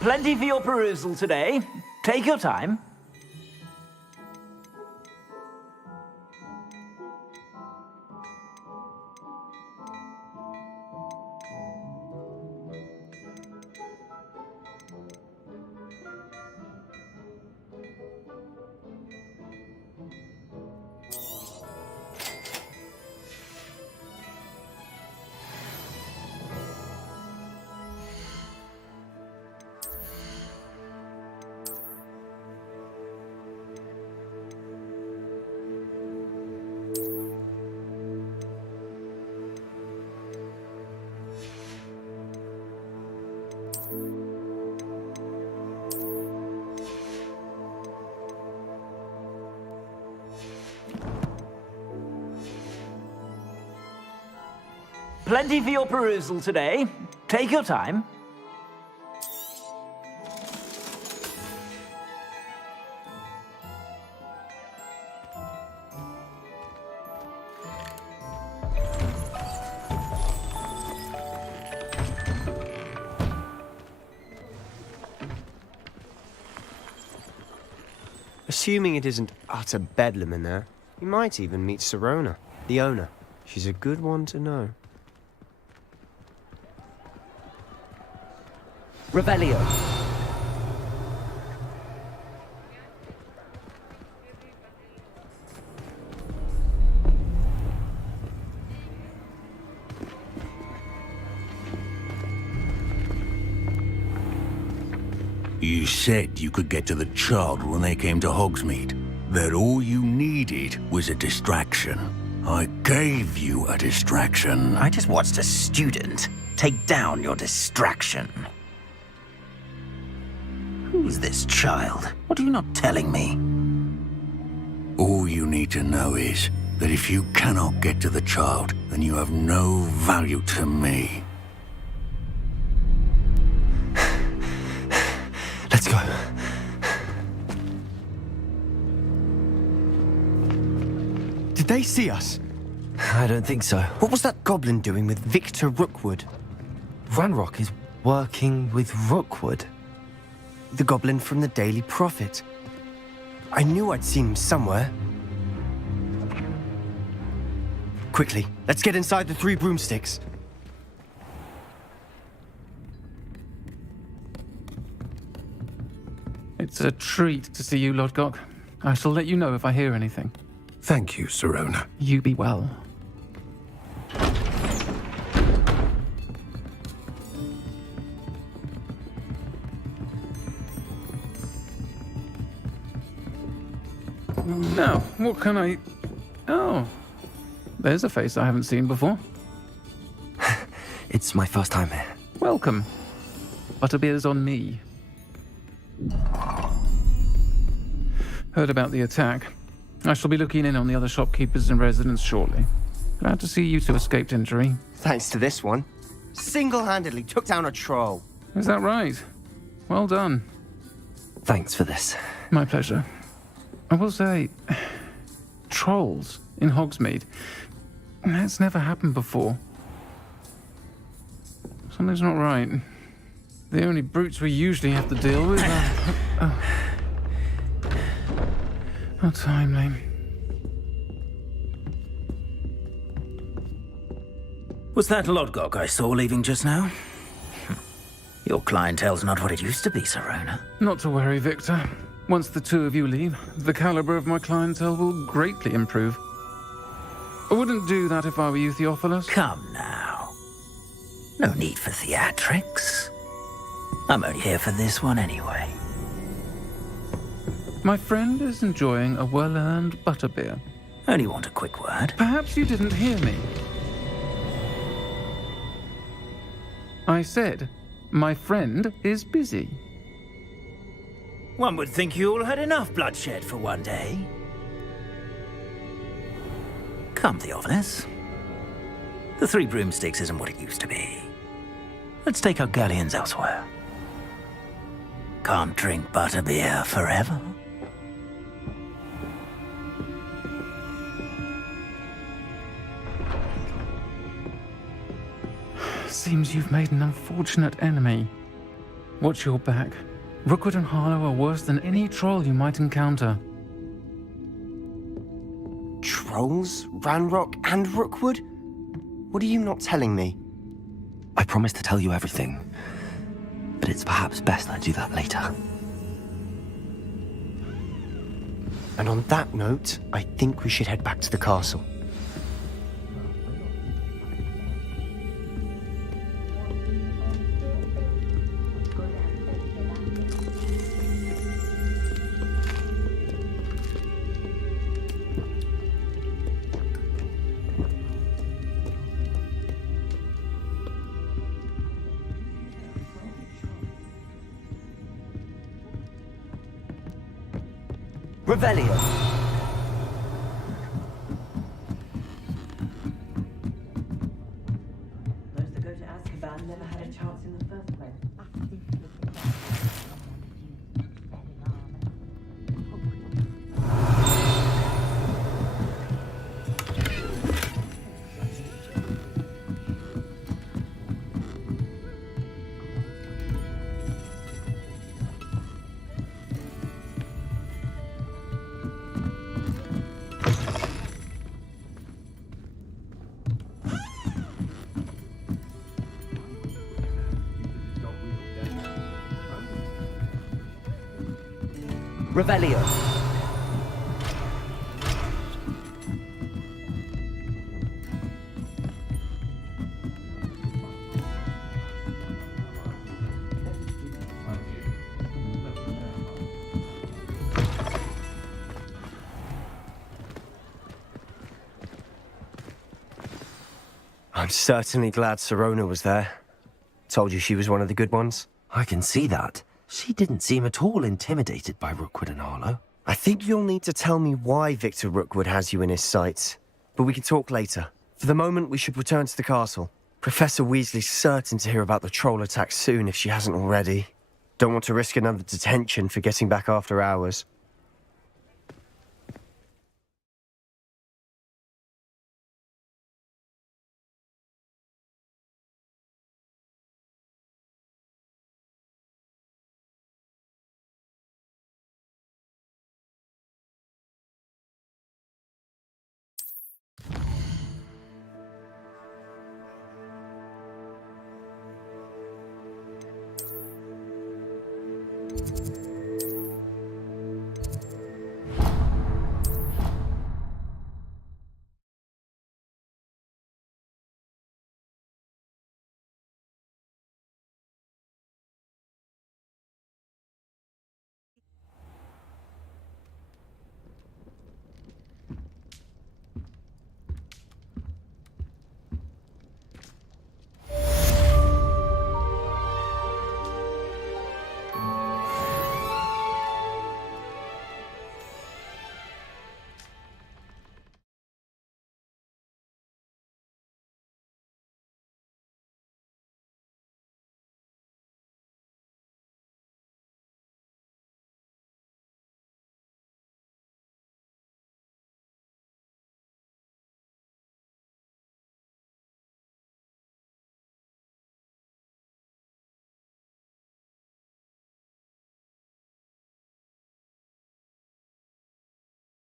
Plenty for your perusal today. Take your time. Plenty for your perusal today. Take your time. Assuming it isn't utter bedlam in there, you might even meet Sirona, the owner. She's a good one to know. Revelio. You said you could get to the child when they came to Hogsmeade. That all you needed was a distraction. I gave you a distraction. I just watched a student take down your distraction. Who's this child? What are you not telling me? All you need to know is that if you cannot get to the child, then you have no value to me. Let's go. Did they see us? I don't think so. What was that goblin doing with Victor Rookwood? Ranrock is working with Rookwood. The goblin from the Daily Prophet. I knew I'd seen him somewhere. Quickly, let's get inside the Three Broomsticks. It's a treat to see you, Lodgok. I shall let you know if I hear anything. Thank you, Sirona. You be well. Now, what can I... Oh, there's a face I haven't seen before. It's my first time here. Welcome. Butterbeer's on me. Heard about the attack. I shall be looking in on the other shopkeepers and residents shortly. Glad to see you two escaped injury. Thanks to this one. Single-handedly took down a troll. Is that right? Well done. Thanks for this. My pleasure. I will say, trolls in Hogsmeade. That's never happened before. Something's not right. The only brutes we usually have to deal with are... How timely. Was that Lodgok I saw leaving just now? Your clientele's not what it used to be, Sirona. Not to worry, Victor. Once the two of you leave, the caliber of my clientele will greatly improve. I wouldn't do that if I were you, Theophilus. Come now. No need for theatrics. I'm only here for this one anyway. My friend is enjoying a well-earned butterbeer. Only want a quick word. Perhaps you didn't hear me. I said, my friend is busy. One would think you all had enough bloodshed for one day. Come, Theophilus. The Three Broomsticks isn't what it used to be. Let's take our galleons elsewhere. Can't drink butterbeer forever. Seems you've made an unfortunate enemy. Watch your back. Rookwood and Harlow are worse than any troll you might encounter. Trolls? Ranrock and Rookwood? What are you not telling me? I promised to tell you everything, but it's perhaps best I do that later. And on that note, I think we should head back to the castle. Revelio. Those that go to Azkaban never had a chance in the first place. Revelio. I'm certainly glad Sirona was there. Told you she was one of the good ones. I can see that. She didn't seem at all intimidated by Rookwood and Harlow. I think you'll need to tell me why Victor Rookwood has you in his sights. But we can talk later. For the moment, we should return to the castle. Professor Weasley's certain to hear about the troll attack soon if she hasn't already. Don't want to risk another detention for getting back after hours.